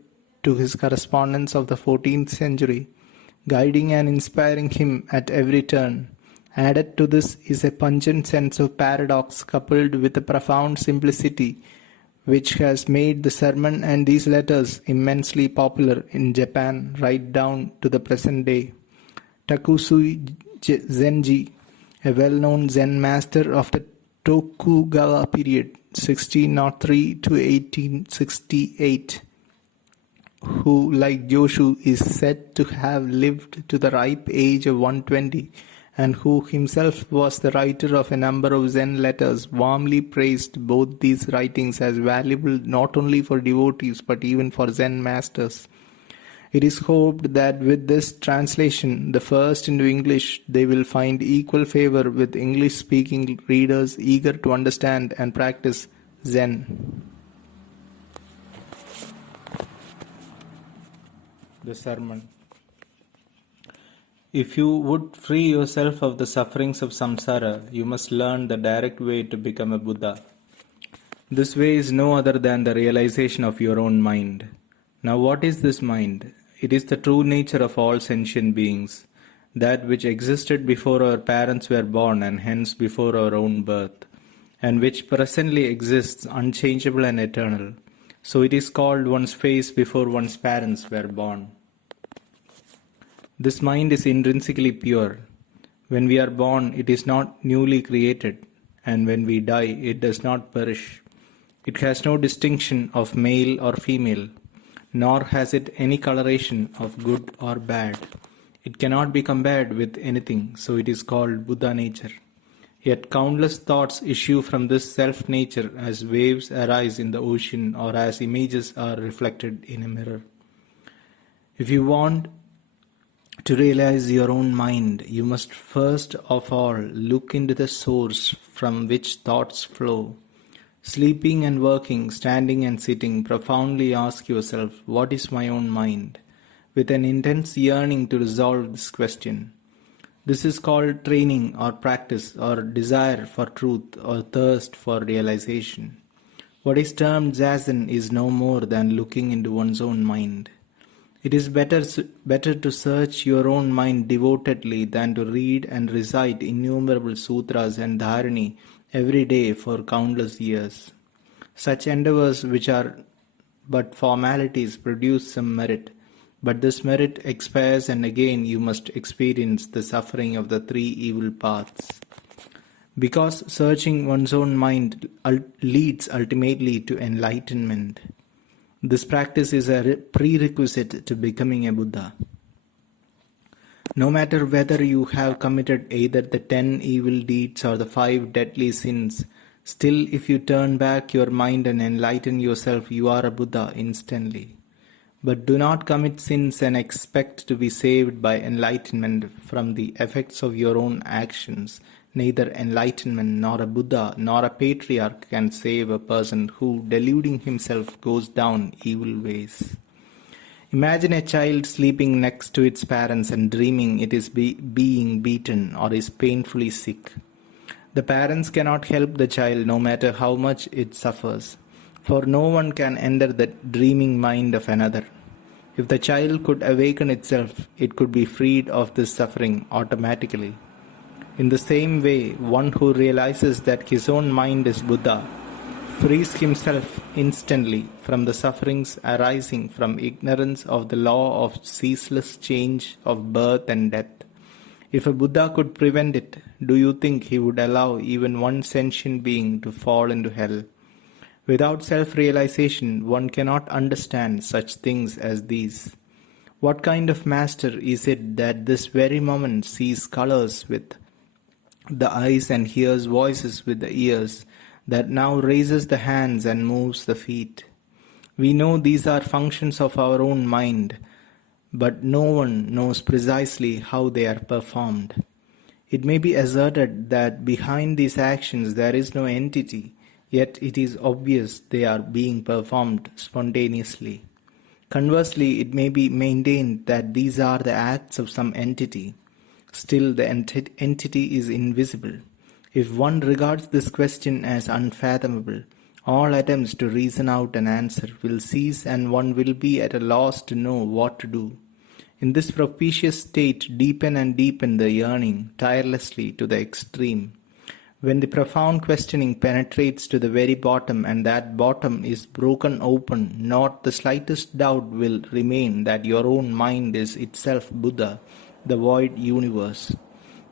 to his correspondents of the 14th century, guiding and inspiring him at every turn. Added to this is a pungent sense of paradox coupled with a profound simplicity which has made the sermon and these letters immensely popular in Japan right down to the present day. Takusui Zenji, a well-known Zen master of the Tokugawa period, 1603 to 1868, who, like Joshu, is said to have lived to the ripe age of 120, and who himself was the writer of a number of Zen letters, warmly praised both these writings as valuable not only for devotees but even for Zen masters. It is hoped that with this translation, the first into English, they will find equal favor with English-speaking readers eager to understand and practice Zen. The Sermon. If you would free yourself of the sufferings of samsara, you must learn the direct way to become a Buddha. This way is no other than the realization of your own mind. Now what is this mind? It is the true nature of all sentient beings, that which existed before our parents were born and hence before our own birth, and which presently exists unchangeable and eternal. So it is called one's face before one's parents were born. This mind is intrinsically pure. When we are born, it is not newly created, and when we die, it does not perish. It has no distinction of male or female, nor has it any coloration of good or bad. It cannot be compared with anything, so it is called Buddha nature. Yet countless thoughts issue from this self-nature as waves arise in the ocean or as images are reflected in a mirror. If you want to realize your own mind, you must first of all look into the source from which thoughts flow. Sleeping and working, standing and sitting, profoundly ask yourself, what is my own mind? With an intense yearning to resolve this question. This is called training or practice or desire for truth or thirst for realization. What is termed zazen is no more than looking into one's own mind. It is better to search your own mind devotedly than to read and recite innumerable sutras and dharani every day for countless years. Such endeavors, which are but formalities, produce some merit, but this merit expires and again you must experience the suffering of the three evil paths. Because searching one's own mind leads ultimately to enlightenment. This practice is a prerequisite to becoming a Buddha. No matter whether you have committed either the 10 evil deeds or the 5 deadly sins, still if you turn back your mind and enlighten yourself, you are a Buddha instantly. But do not commit sins and expect to be saved by enlightenment from the effects of your own actions. Neither enlightenment nor a Buddha nor a patriarch can save a person who, deluding himself, goes down evil ways. Imagine a child sleeping next to its parents and dreaming it is being beaten or is painfully sick. The parents cannot help the child no matter how much it suffers, for no one can enter the dreaming mind of another. If the child could awaken itself, it could be freed of this suffering automatically. In the same way, one who realizes that his own mind is Buddha frees himself instantly from the sufferings arising from ignorance of the law of ceaseless change of birth and death. If a Buddha could prevent it, do you think he would allow even one sentient being to fall into hell? Without self-realization, one cannot understand such things as these. What kind of master is it that this very moment sees colors with the eyes and hears voices with the ears, that now raises the hands and moves the feet? We know these are functions of our own mind, but no one knows precisely how they are performed. It may be asserted that behind these actions there is no entity, yet it is obvious they are being performed spontaneously. Conversely, it may be maintained that these are the acts of some entity. Still, the entity is invisible. If one regards this question as unfathomable, all attempts to reason out an answer will cease and one will be at a loss to know what to do. In this propitious state, deepen and deepen the yearning, tirelessly to the extreme. When the profound questioning penetrates to the very bottom and that bottom is broken open, not the slightest doubt will remain that your own mind is itself Buddha, the void universe.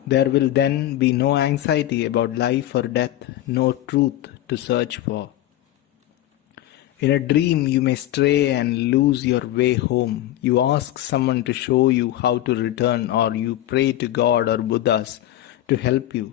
There will then be no anxiety about life or death, no truth to search for. In a dream you may stray and lose your way home. You ask someone to show you how to return, or you pray to God or Buddhas to help you,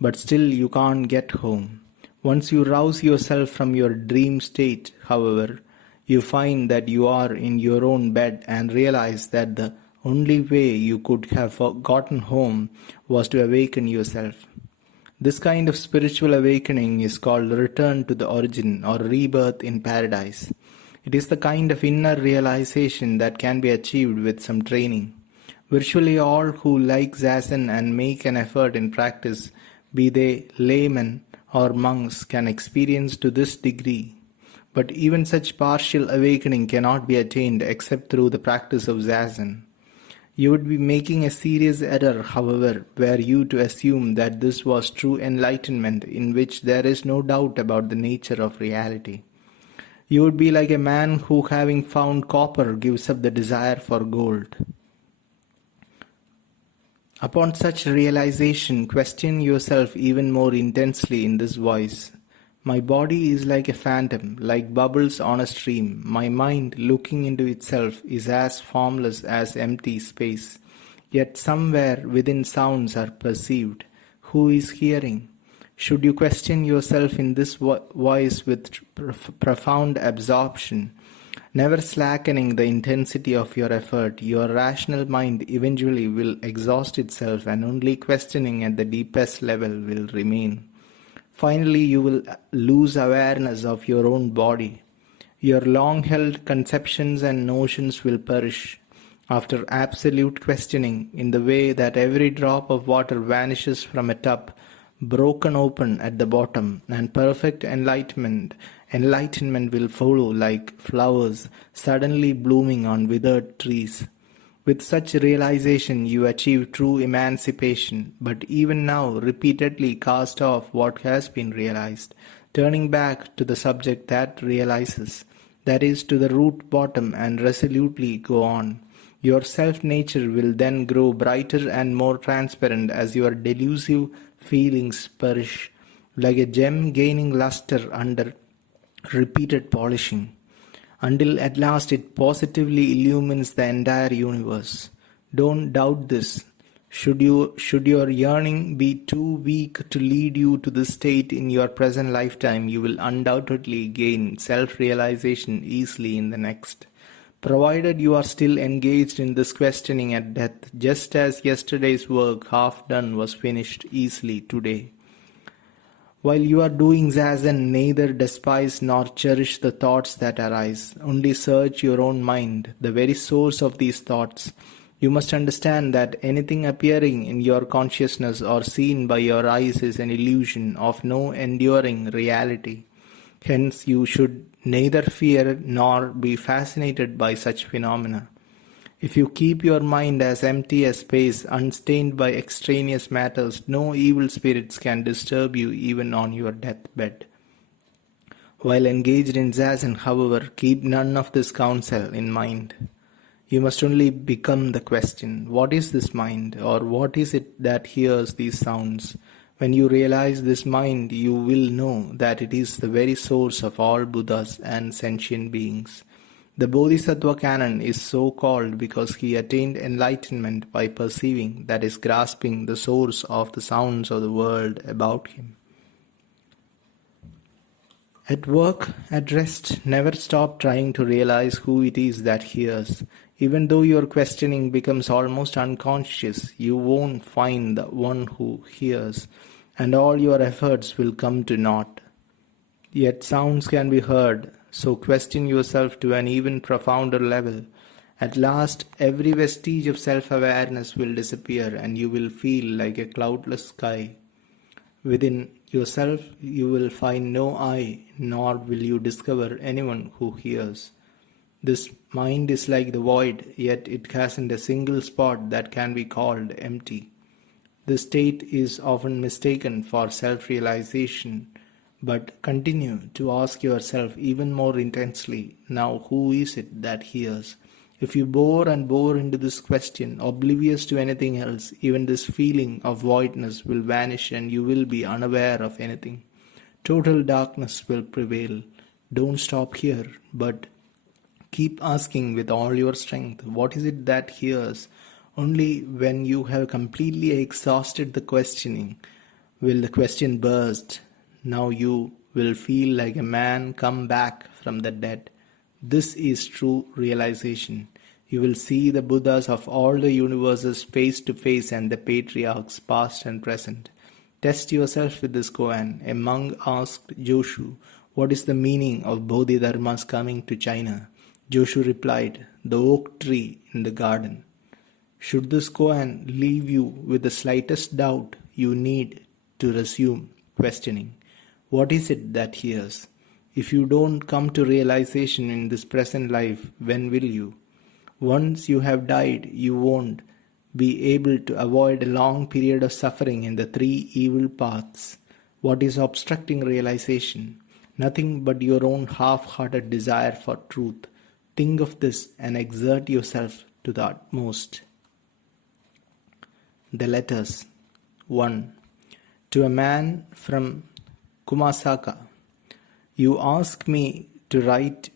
but still you can't get home. Once you rouse yourself from your dream state, however, you find that you are in your own bed and realize that the only way you could have gotten home was to awaken yourself. This kind of spiritual awakening is called return to the origin or rebirth in paradise. It is the kind of inner realization that can be achieved with some training. Virtually all who like zazen and make an effort in practice, be they laymen or monks, can experience to this degree. But even such partial awakening cannot be attained except through the practice of zazen. You would be making a serious error, however, were you to assume that this was true enlightenment in which there is no doubt about the nature of reality. You would be like a man who, having found copper, gives up the desire for gold. Upon such realization, question yourself even more intensely in this voice. My body is like a phantom, like bubbles on a stream. My mind, looking into itself, is as formless as empty space. Yet somewhere within sounds are perceived. Who is hearing? Should you question yourself in this voice with profound absorption, never slackening the intensity of your effort, your rational mind eventually will exhaust itself and only questioning at the deepest level will remain. Finally, you will lose awareness of your own body. Your long held conceptions and notions will perish after absolute questioning, in the way that every drop of water vanishes from a tub broken open at the bottom, and perfect enlightenment will follow like flowers suddenly blooming on withered trees. With such realization you achieve true emancipation, but even now repeatedly cast off what has been realized, turning back to the subject that realizes, that is, to the root bottom, and resolutely go on. Your self-nature will then grow brighter and more transparent as your delusive feelings perish, like a gem gaining luster under repeated polishing, until at last it positively illumines the entire universe. Don't doubt this. Should your yearning be too weak to lead you to this state in your present lifetime, you will undoubtedly gain self-realization easily in the next, provided you are still engaged in this questioning at death, just as yesterday's work half done was finished easily today. While you are doing Zazen, neither despise nor cherish the thoughts that arise. Only search your own mind, the very source of these thoughts. You must understand that anything appearing in your consciousness or seen by your eyes is an illusion of no enduring reality. Hence, you should neither fear nor be fascinated by such phenomena. If you keep your mind as empty as space, unstained by extraneous matters, no evil spirits can disturb you even on your deathbed. While engaged in Zazen, however, keep none of this counsel in mind. You must only become the question, what is this mind, or what is it that hears these sounds? When you realize this mind, you will know that it is the very source of all Buddhas and sentient beings. The Bodhisattva canon is so called because he attained enlightenment by perceiving, that is, grasping the source of the sounds of the world about him. At work, at rest, never stop trying to realize who it is that hears. Even though your questioning becomes almost unconscious, you won't find the one who hears, and all your efforts will come to naught. Yet sounds can be heard, so question yourself to an even profounder level. At last, every vestige of self-awareness will disappear and you will feel like a cloudless sky. Within yourself, you will find no I, nor will you discover anyone who hears. This mind is like the void, yet it hasn't a single spot that can be called empty. This state is often mistaken for self-realization. But continue to ask yourself even more intensely, now who is it that hears? If you bore and bore into this question, oblivious to anything else, even this feeling of voidness will vanish and you will be unaware of anything. Total darkness will prevail. Don't stop here, but keep asking with all your strength, what is it that hears? Only when you have completely exhausted the questioning will the question burst. Now you will feel like a man come back from the dead. This is true realization. You will see the Buddhas of all the universes face to face and the patriarchs past and present. Test yourself with this koan. A monk asked Joshu, what is the meaning of Bodhidharma's coming to China? Joshu replied, the oak tree in the garden. Should this koan leave you with the slightest doubt, you need to resume questioning. What is it that hears? If you don't come to realization in this present life, when will you? Once you have died, you won't be able to avoid a long period of suffering in the three evil paths. What is obstructing realization? Nothing but your own half-hearted desire for truth. Think of this and exert yourself to the utmost. The letters. 1. To a man from Kumasaka, You ask me to write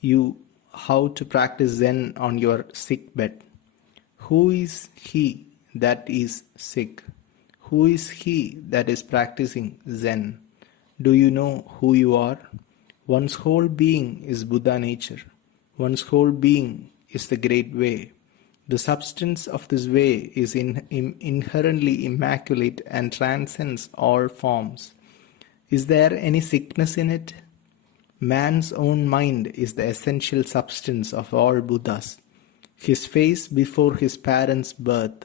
you how to practice Zen on your sick bed. Who is he that is sick? Who is he that is practicing Zen? Do you know who you are? One's whole being is Buddha nature. One's whole being is the great way. The substance of this way is inherently immaculate and transcends all forms. Is there any sickness in it? Man's own mind is the essential substance of all Buddhas. His face before his parents' birth,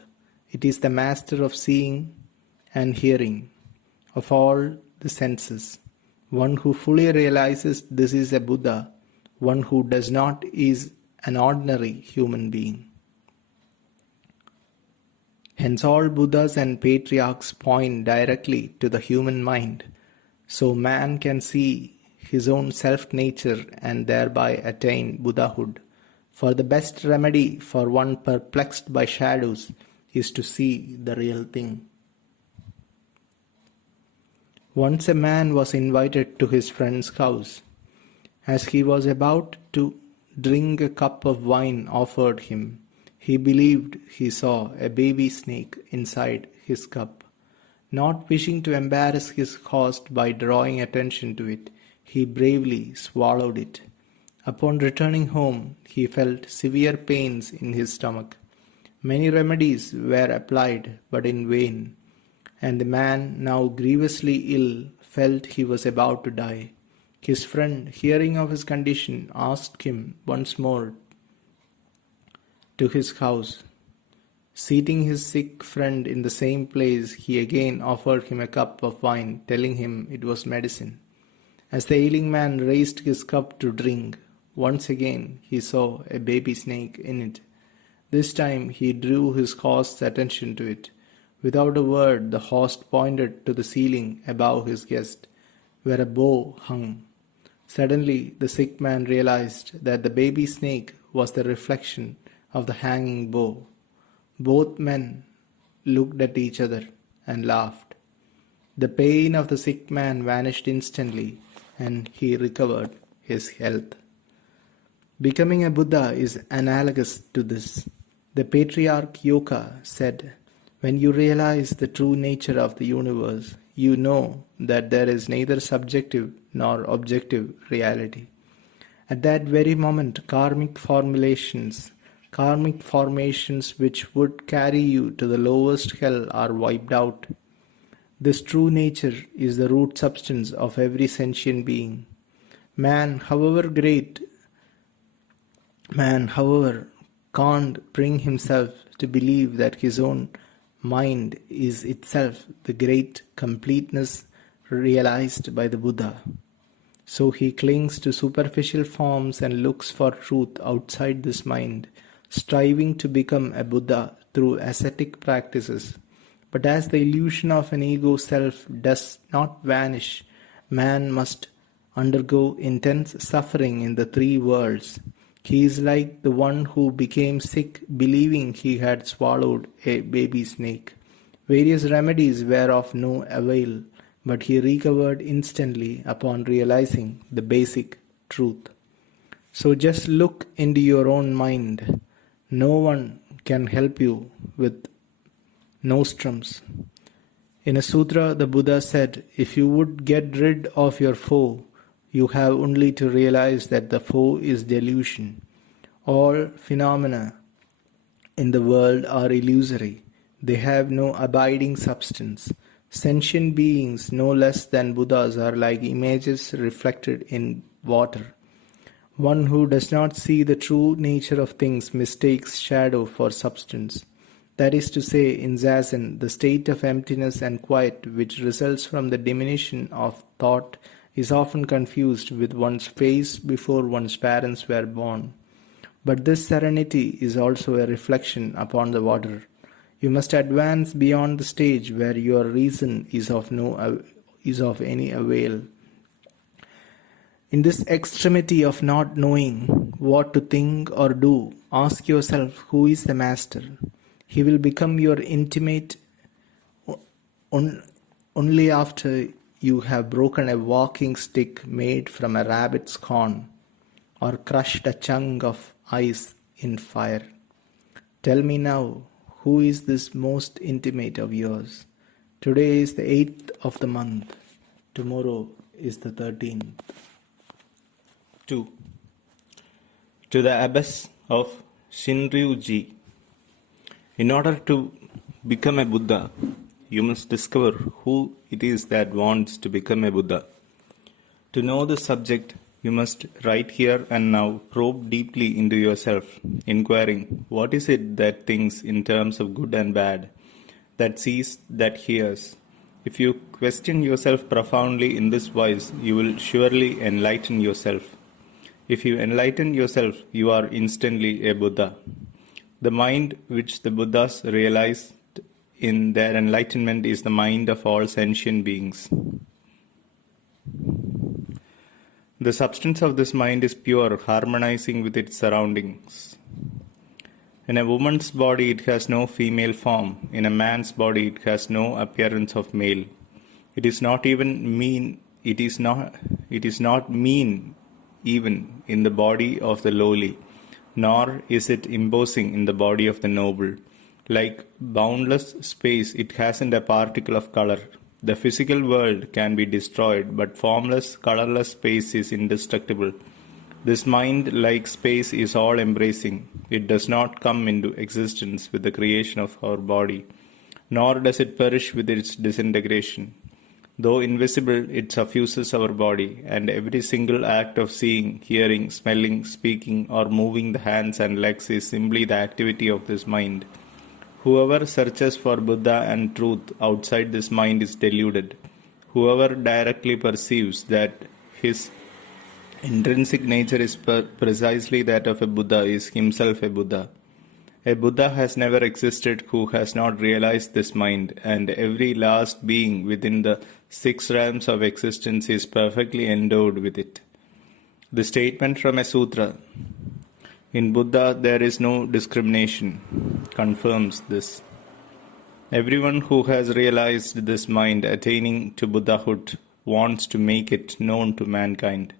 it is the master of seeing and hearing, of all the senses. One who fully realizes this is a Buddha. One who does not is an ordinary human being. Hence all Buddhas and patriarchs point directly to the human mind, so man can see his own self-nature and thereby attain Buddhahood. For the best remedy for one perplexed by shadows is to see the real thing. Once a man was invited to his friend's house. As he was about to drink a cup of wine offered him, he believed he saw a baby snake inside his cup. Not wishing to embarrass his host by drawing attention to it, he bravely swallowed it. Upon returning home, he felt severe pains in his stomach. Many remedies were applied, but in vain, and the man, now grievously ill, felt he was about to die. His friend, hearing of his condition, asked him once more to his house. Seating his sick friend in the same place, he again offered him a cup of wine, telling him it was medicine. As the ailing man raised his cup to drink, once again he saw a baby snake in it. This time he drew his host's attention to it. Without a word, the host pointed to the ceiling above his guest, where a bow hung. Suddenly, the sick man realized that the baby snake was the reflection of the hanging bow. Both men looked at each other and laughed. The pain of the sick man vanished instantly, and he recovered his health. Becoming a Buddha is analogous to this. The patriarch Yoka said, "When you realize the true nature of the universe, you know that there is neither subjective nor objective reality. At that very moment, karmic formations which would carry you to the lowest hell are wiped out. This true nature is the root substance of every sentient being. Man, however, can't bring himself to believe that his own mind is itself the great completeness realized by the Buddha. So he clings to superficial forms and looks for truth outside this mind, striving to become a Buddha through ascetic practices. But as the illusion of an ego self does not vanish, man must undergo intense suffering in the three worlds. He is like the one who became sick believing he had swallowed a baby snake. Various remedies were of no avail, but he recovered instantly upon realizing the basic truth. So just look into your own mind. No one can help you with nostrums. In a sutra, the Buddha said, if you would get rid of your foe, you have only to realize that the foe is delusion. All phenomena in the world are illusory. They have no abiding substance. Sentient beings, no less than Buddhas, are like images reflected in water. One who does not see the true nature of things mistakes shadow for substance. That is to say, in Zazen, the state of emptiness and quiet which results from the diminution of thought is often confused with one's face before one's parents were born. But this serenity is also a reflection upon the water. You must advance beyond the stage where your reason is of any avail. In this extremity of not knowing what to think or do, ask yourself who is the master. He will become your intimate only after you have broken a walking stick made from a rabbit's corn, or crushed a chunk of ice in fire. Tell me now, who is this most intimate of yours? Today is the 8th of the month. Tomorrow is the 13th. 2. To the Abbess of Shinryu-ji. In order to become a Buddha, you must discover who it is that wants to become a Buddha. To know the subject, you must right here and now probe deeply into yourself, inquiring what is it that thinks in terms of good and bad, that sees, that hears. If you question yourself profoundly in this wise, you will surely enlighten yourself. If you enlighten yourself, you are instantly a Buddha. The mind which the Buddhas realized in their enlightenment is the mind of all sentient beings. The substance of this mind is pure, harmonizing with its surroundings. In a woman's body it has no female form. In a man's body it has no appearance of male. It is not mean even in the body of the lowly, nor is it imposing in the body of the noble. Like boundless space, it hasn't a particle of color. The physical world can be destroyed, but formless, colorless space is indestructible. This mind, like space, is all-embracing. It does not come into existence with the creation of our body, nor does it perish with its disintegration. Though invisible, it suffuses our body, and every single act of seeing, hearing, smelling, speaking, or moving the hands and legs is simply the activity of this mind. Whoever searches for Buddha and truth outside this mind is deluded. Whoever directly perceives that his intrinsic nature is precisely that of a Buddha is himself a Buddha. A Buddha has never existed who has not realized this mind, and every last being within the 6 realms of existence is perfectly endowed with it. The statement from a sutra, "In Buddha there is no discrimination," confirms this. Everyone who has realized this mind attaining to Buddhahood wants to make it known to mankind.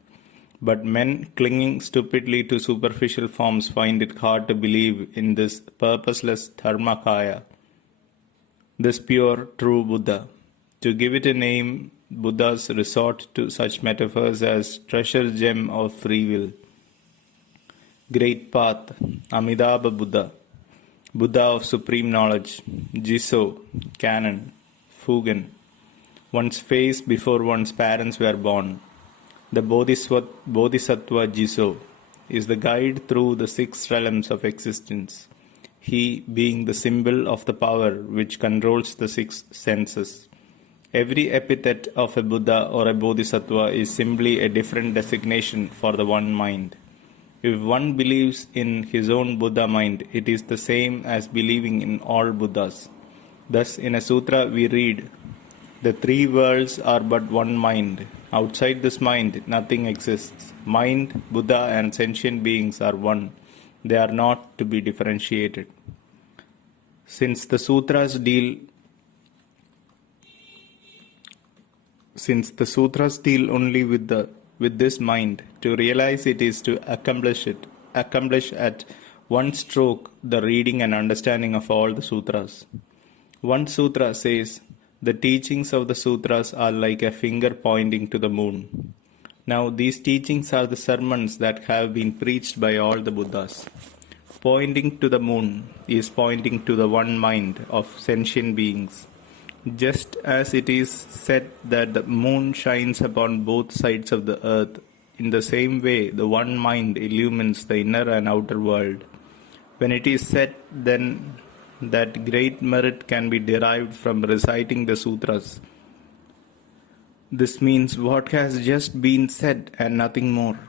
But men clinging stupidly to superficial forms find it hard to believe in this purposeless Dharmakaya, this pure, true Buddha. To give it a name, Buddhas resort to such metaphors as treasure gem of free will, great path, Amidabha Buddha, Buddha of supreme knowledge, Jiso, canon, Fugen, one's face before one's parents were born. The Bodhisattva Jiso is the guide through the 6 realms of existence, he being the symbol of the power which controls the 6 senses. Every epithet of a Buddha or a Bodhisattva is simply a different designation for the one mind. If one believes in his own Buddha mind, it is the same as believing in all Buddhas. Thus, in a sutra we read, "The 3 worlds are but one mind. Outside this mind, nothing exists. Mind, Buddha, and sentient beings are one. They are not to be differentiated." Since the sutras deal only with this mind, to realize it is to accomplish at one stroke the reading and understanding of all the sutras. One sutra says, "The teachings of the sutras are like a finger pointing to the moon." Now these teachings are the sermons that have been preached by all the Buddhas. Pointing to the moon is pointing to the one mind of sentient beings. Just as it is said that the moon shines upon both sides of the earth, in the same way the one mind illumines the inner and outer world. When it is said then that great merit can be derived from reciting the sutras, this means what has just been said and nothing more.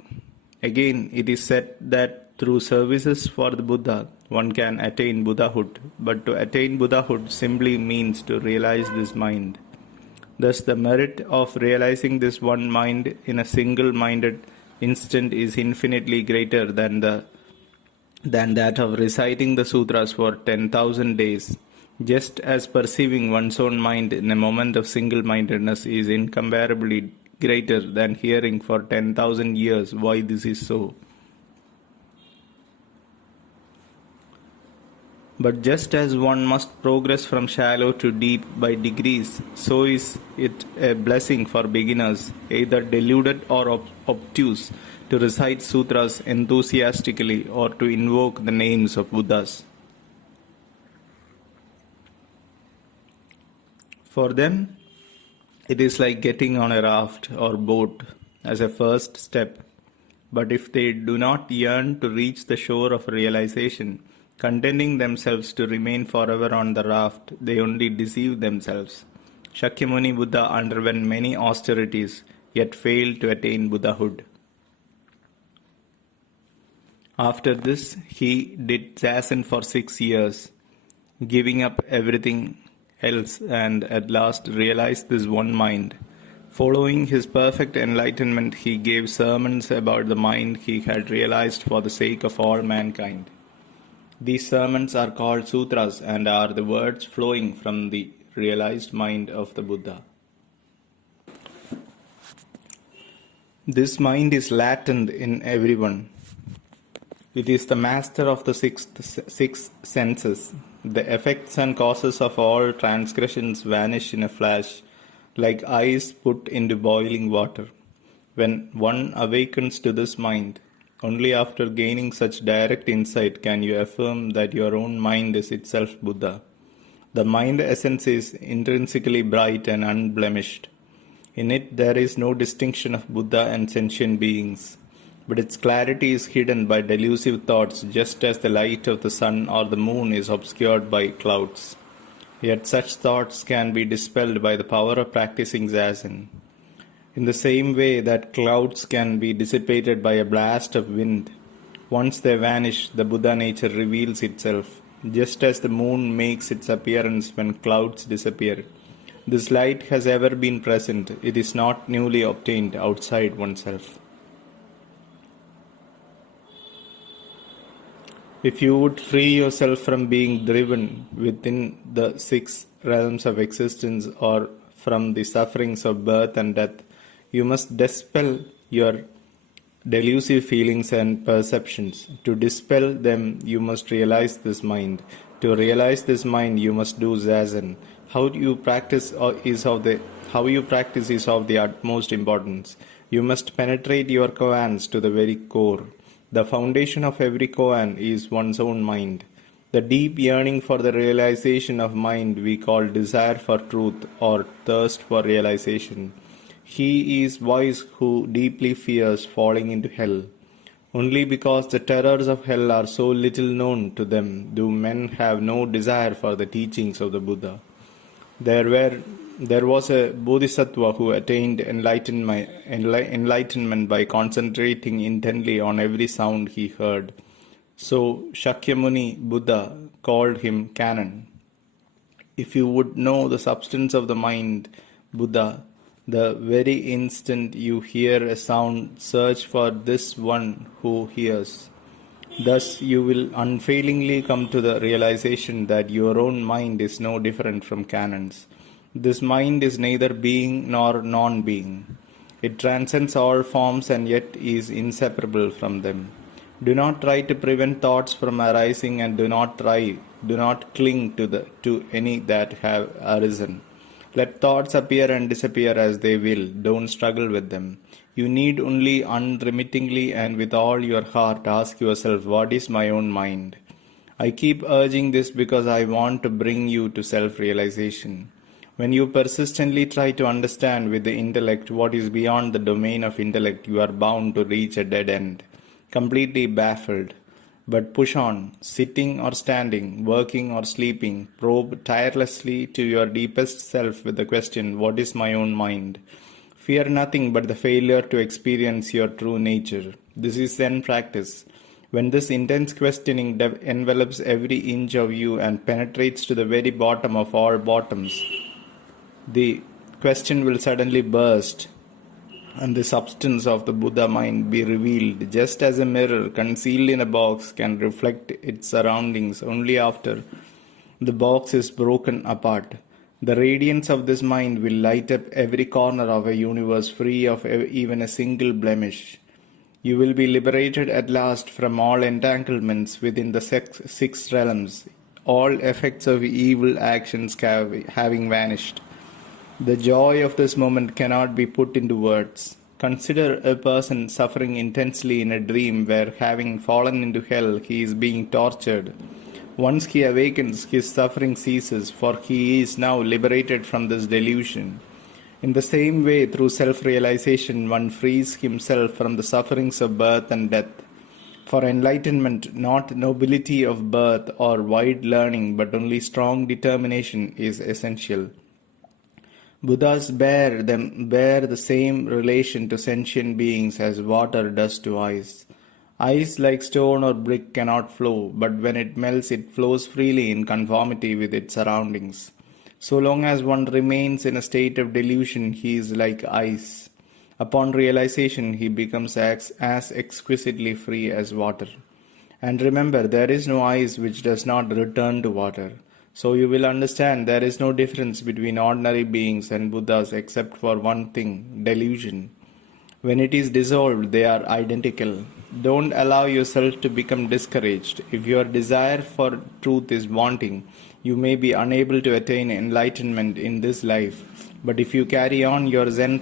Again, it is said that through services for the Buddha, one can attain Buddhahood, but to attain Buddhahood simply means to realize this mind. Thus, the merit of realizing this one mind in a single-minded instant is infinitely greater than that of reciting the sutras for 10,000 days. Just as perceiving one's own mind in a moment of single-mindedness is incomparably greater than hearing for 10,000 years why this is so. But just as one must progress from shallow to deep by degrees, so is it a blessing for beginners, either deluded or obtuse, to recite sutras enthusiastically or to invoke the names of Buddhas. For them, it is like getting on a raft or boat as a first step. But if they do not yearn to reach the shore of realization, contenting themselves to remain forever on the raft, they only deceive themselves. Shakyamuni Buddha underwent many austerities, yet failed to attain Buddhahood. After this, he did zazen for 6 years, giving up everything else, and at last realized this one mind. Following his perfect enlightenment, he gave sermons about the mind he had realized for the sake of all mankind. These sermons are called sutras and are the words flowing from the realized mind of the Buddha. This mind is latent in everyone. It is the master of the six senses. The effects and causes of all transgressions vanish in a flash, like ice put into boiling water. When one awakens to this mind, only after gaining such direct insight can you affirm that your own mind is itself Buddha. The mind essence is intrinsically bright and unblemished. In it there is no distinction of Buddha and sentient beings, but its clarity is hidden by delusive thoughts, just as the light of the sun or the moon is obscured by clouds. Yet such thoughts can be dispelled by the power of practicing zazen. In the same way that clouds can be dissipated by a blast of wind, once they vanish, the Buddha nature reveals itself, just as the moon makes its appearance when clouds disappear. This light has ever been present, it is not newly obtained outside oneself. If you would free yourself from being driven within the 6 realms of existence or from the sufferings of birth and death, you must dispel your delusive feelings and perceptions. To dispel them, you must realize this mind. To realize this mind, you must do zazen. How you practice is of the utmost importance. You must penetrate your koans to the very core. The foundation of every koan is one's own mind. The deep yearning for the realization of mind we call desire for truth or thirst for realization. He is wise who deeply fears falling into hell. Only because the terrors of hell are so little known to them do men have no desire for the teachings of the Buddha. There was a bodhisattva who attained enlightenment by concentrating intently on every sound he heard. So Shakyamuni Buddha called him Canon. If you would know the substance of the mind, Buddha, the very instant you hear a sound, search for this one who hears. Thus you will unfailingly come to the realization that your own mind is no different from Canon's. This mind is neither being nor non-being. It transcends all forms and yet is inseparable from them. Do not try to prevent thoughts from arising and do not cling to any that have arisen. Let thoughts appear and disappear as they will. Don't struggle with them. You need only unremittingly and with all your heart ask yourself, what is my own mind? I keep urging this because I want to bring you to self-realization. When you persistently try to understand with the intellect what is beyond the domain of intellect, you are bound to reach a dead end, completely baffled. But push on, sitting or standing, working or sleeping, probe tirelessly to your deepest self with the question, what is my own mind? Fear nothing but the failure to experience your true nature. This is Zen practice. When this intense questioning envelops every inch of you and penetrates to the very bottom of all bottoms, the question will suddenly burst and the substance of the Buddha mind be revealed, just as a mirror concealed in a box can reflect its surroundings only after The box is broken apart. The radiance of this mind will light up every corner of a universe free of even a single blemish. You will be liberated at last from all entanglements within the six realms, all effects of evil actions having vanished. The joy of this moment cannot be put into words. Consider a person suffering intensely in a dream where, having fallen into hell, he is being tortured. Once he awakens, his suffering ceases, for he is now liberated from this delusion. In the same way, through self-realization, one frees himself from the sufferings of birth and death. For enlightenment, not nobility of birth or wide learning, but only strong determination is essential. Buddhas bear the same relation to sentient beings as water does to ice. Ice, like stone or brick, cannot flow, but when it melts, it flows freely in conformity with its surroundings. So long as one remains in a state of delusion, he is like ice. Upon realization, he becomes as exquisitely free as water. And remember, there is no ice which does not return to water. So you will understand there is no difference between ordinary beings and Buddhas except for one thing, delusion. When it is dissolved, they are identical. Don't allow yourself to become discouraged. If your desire for truth is wanting, you may be unable to attain enlightenment in this life. But if you carry on your Zen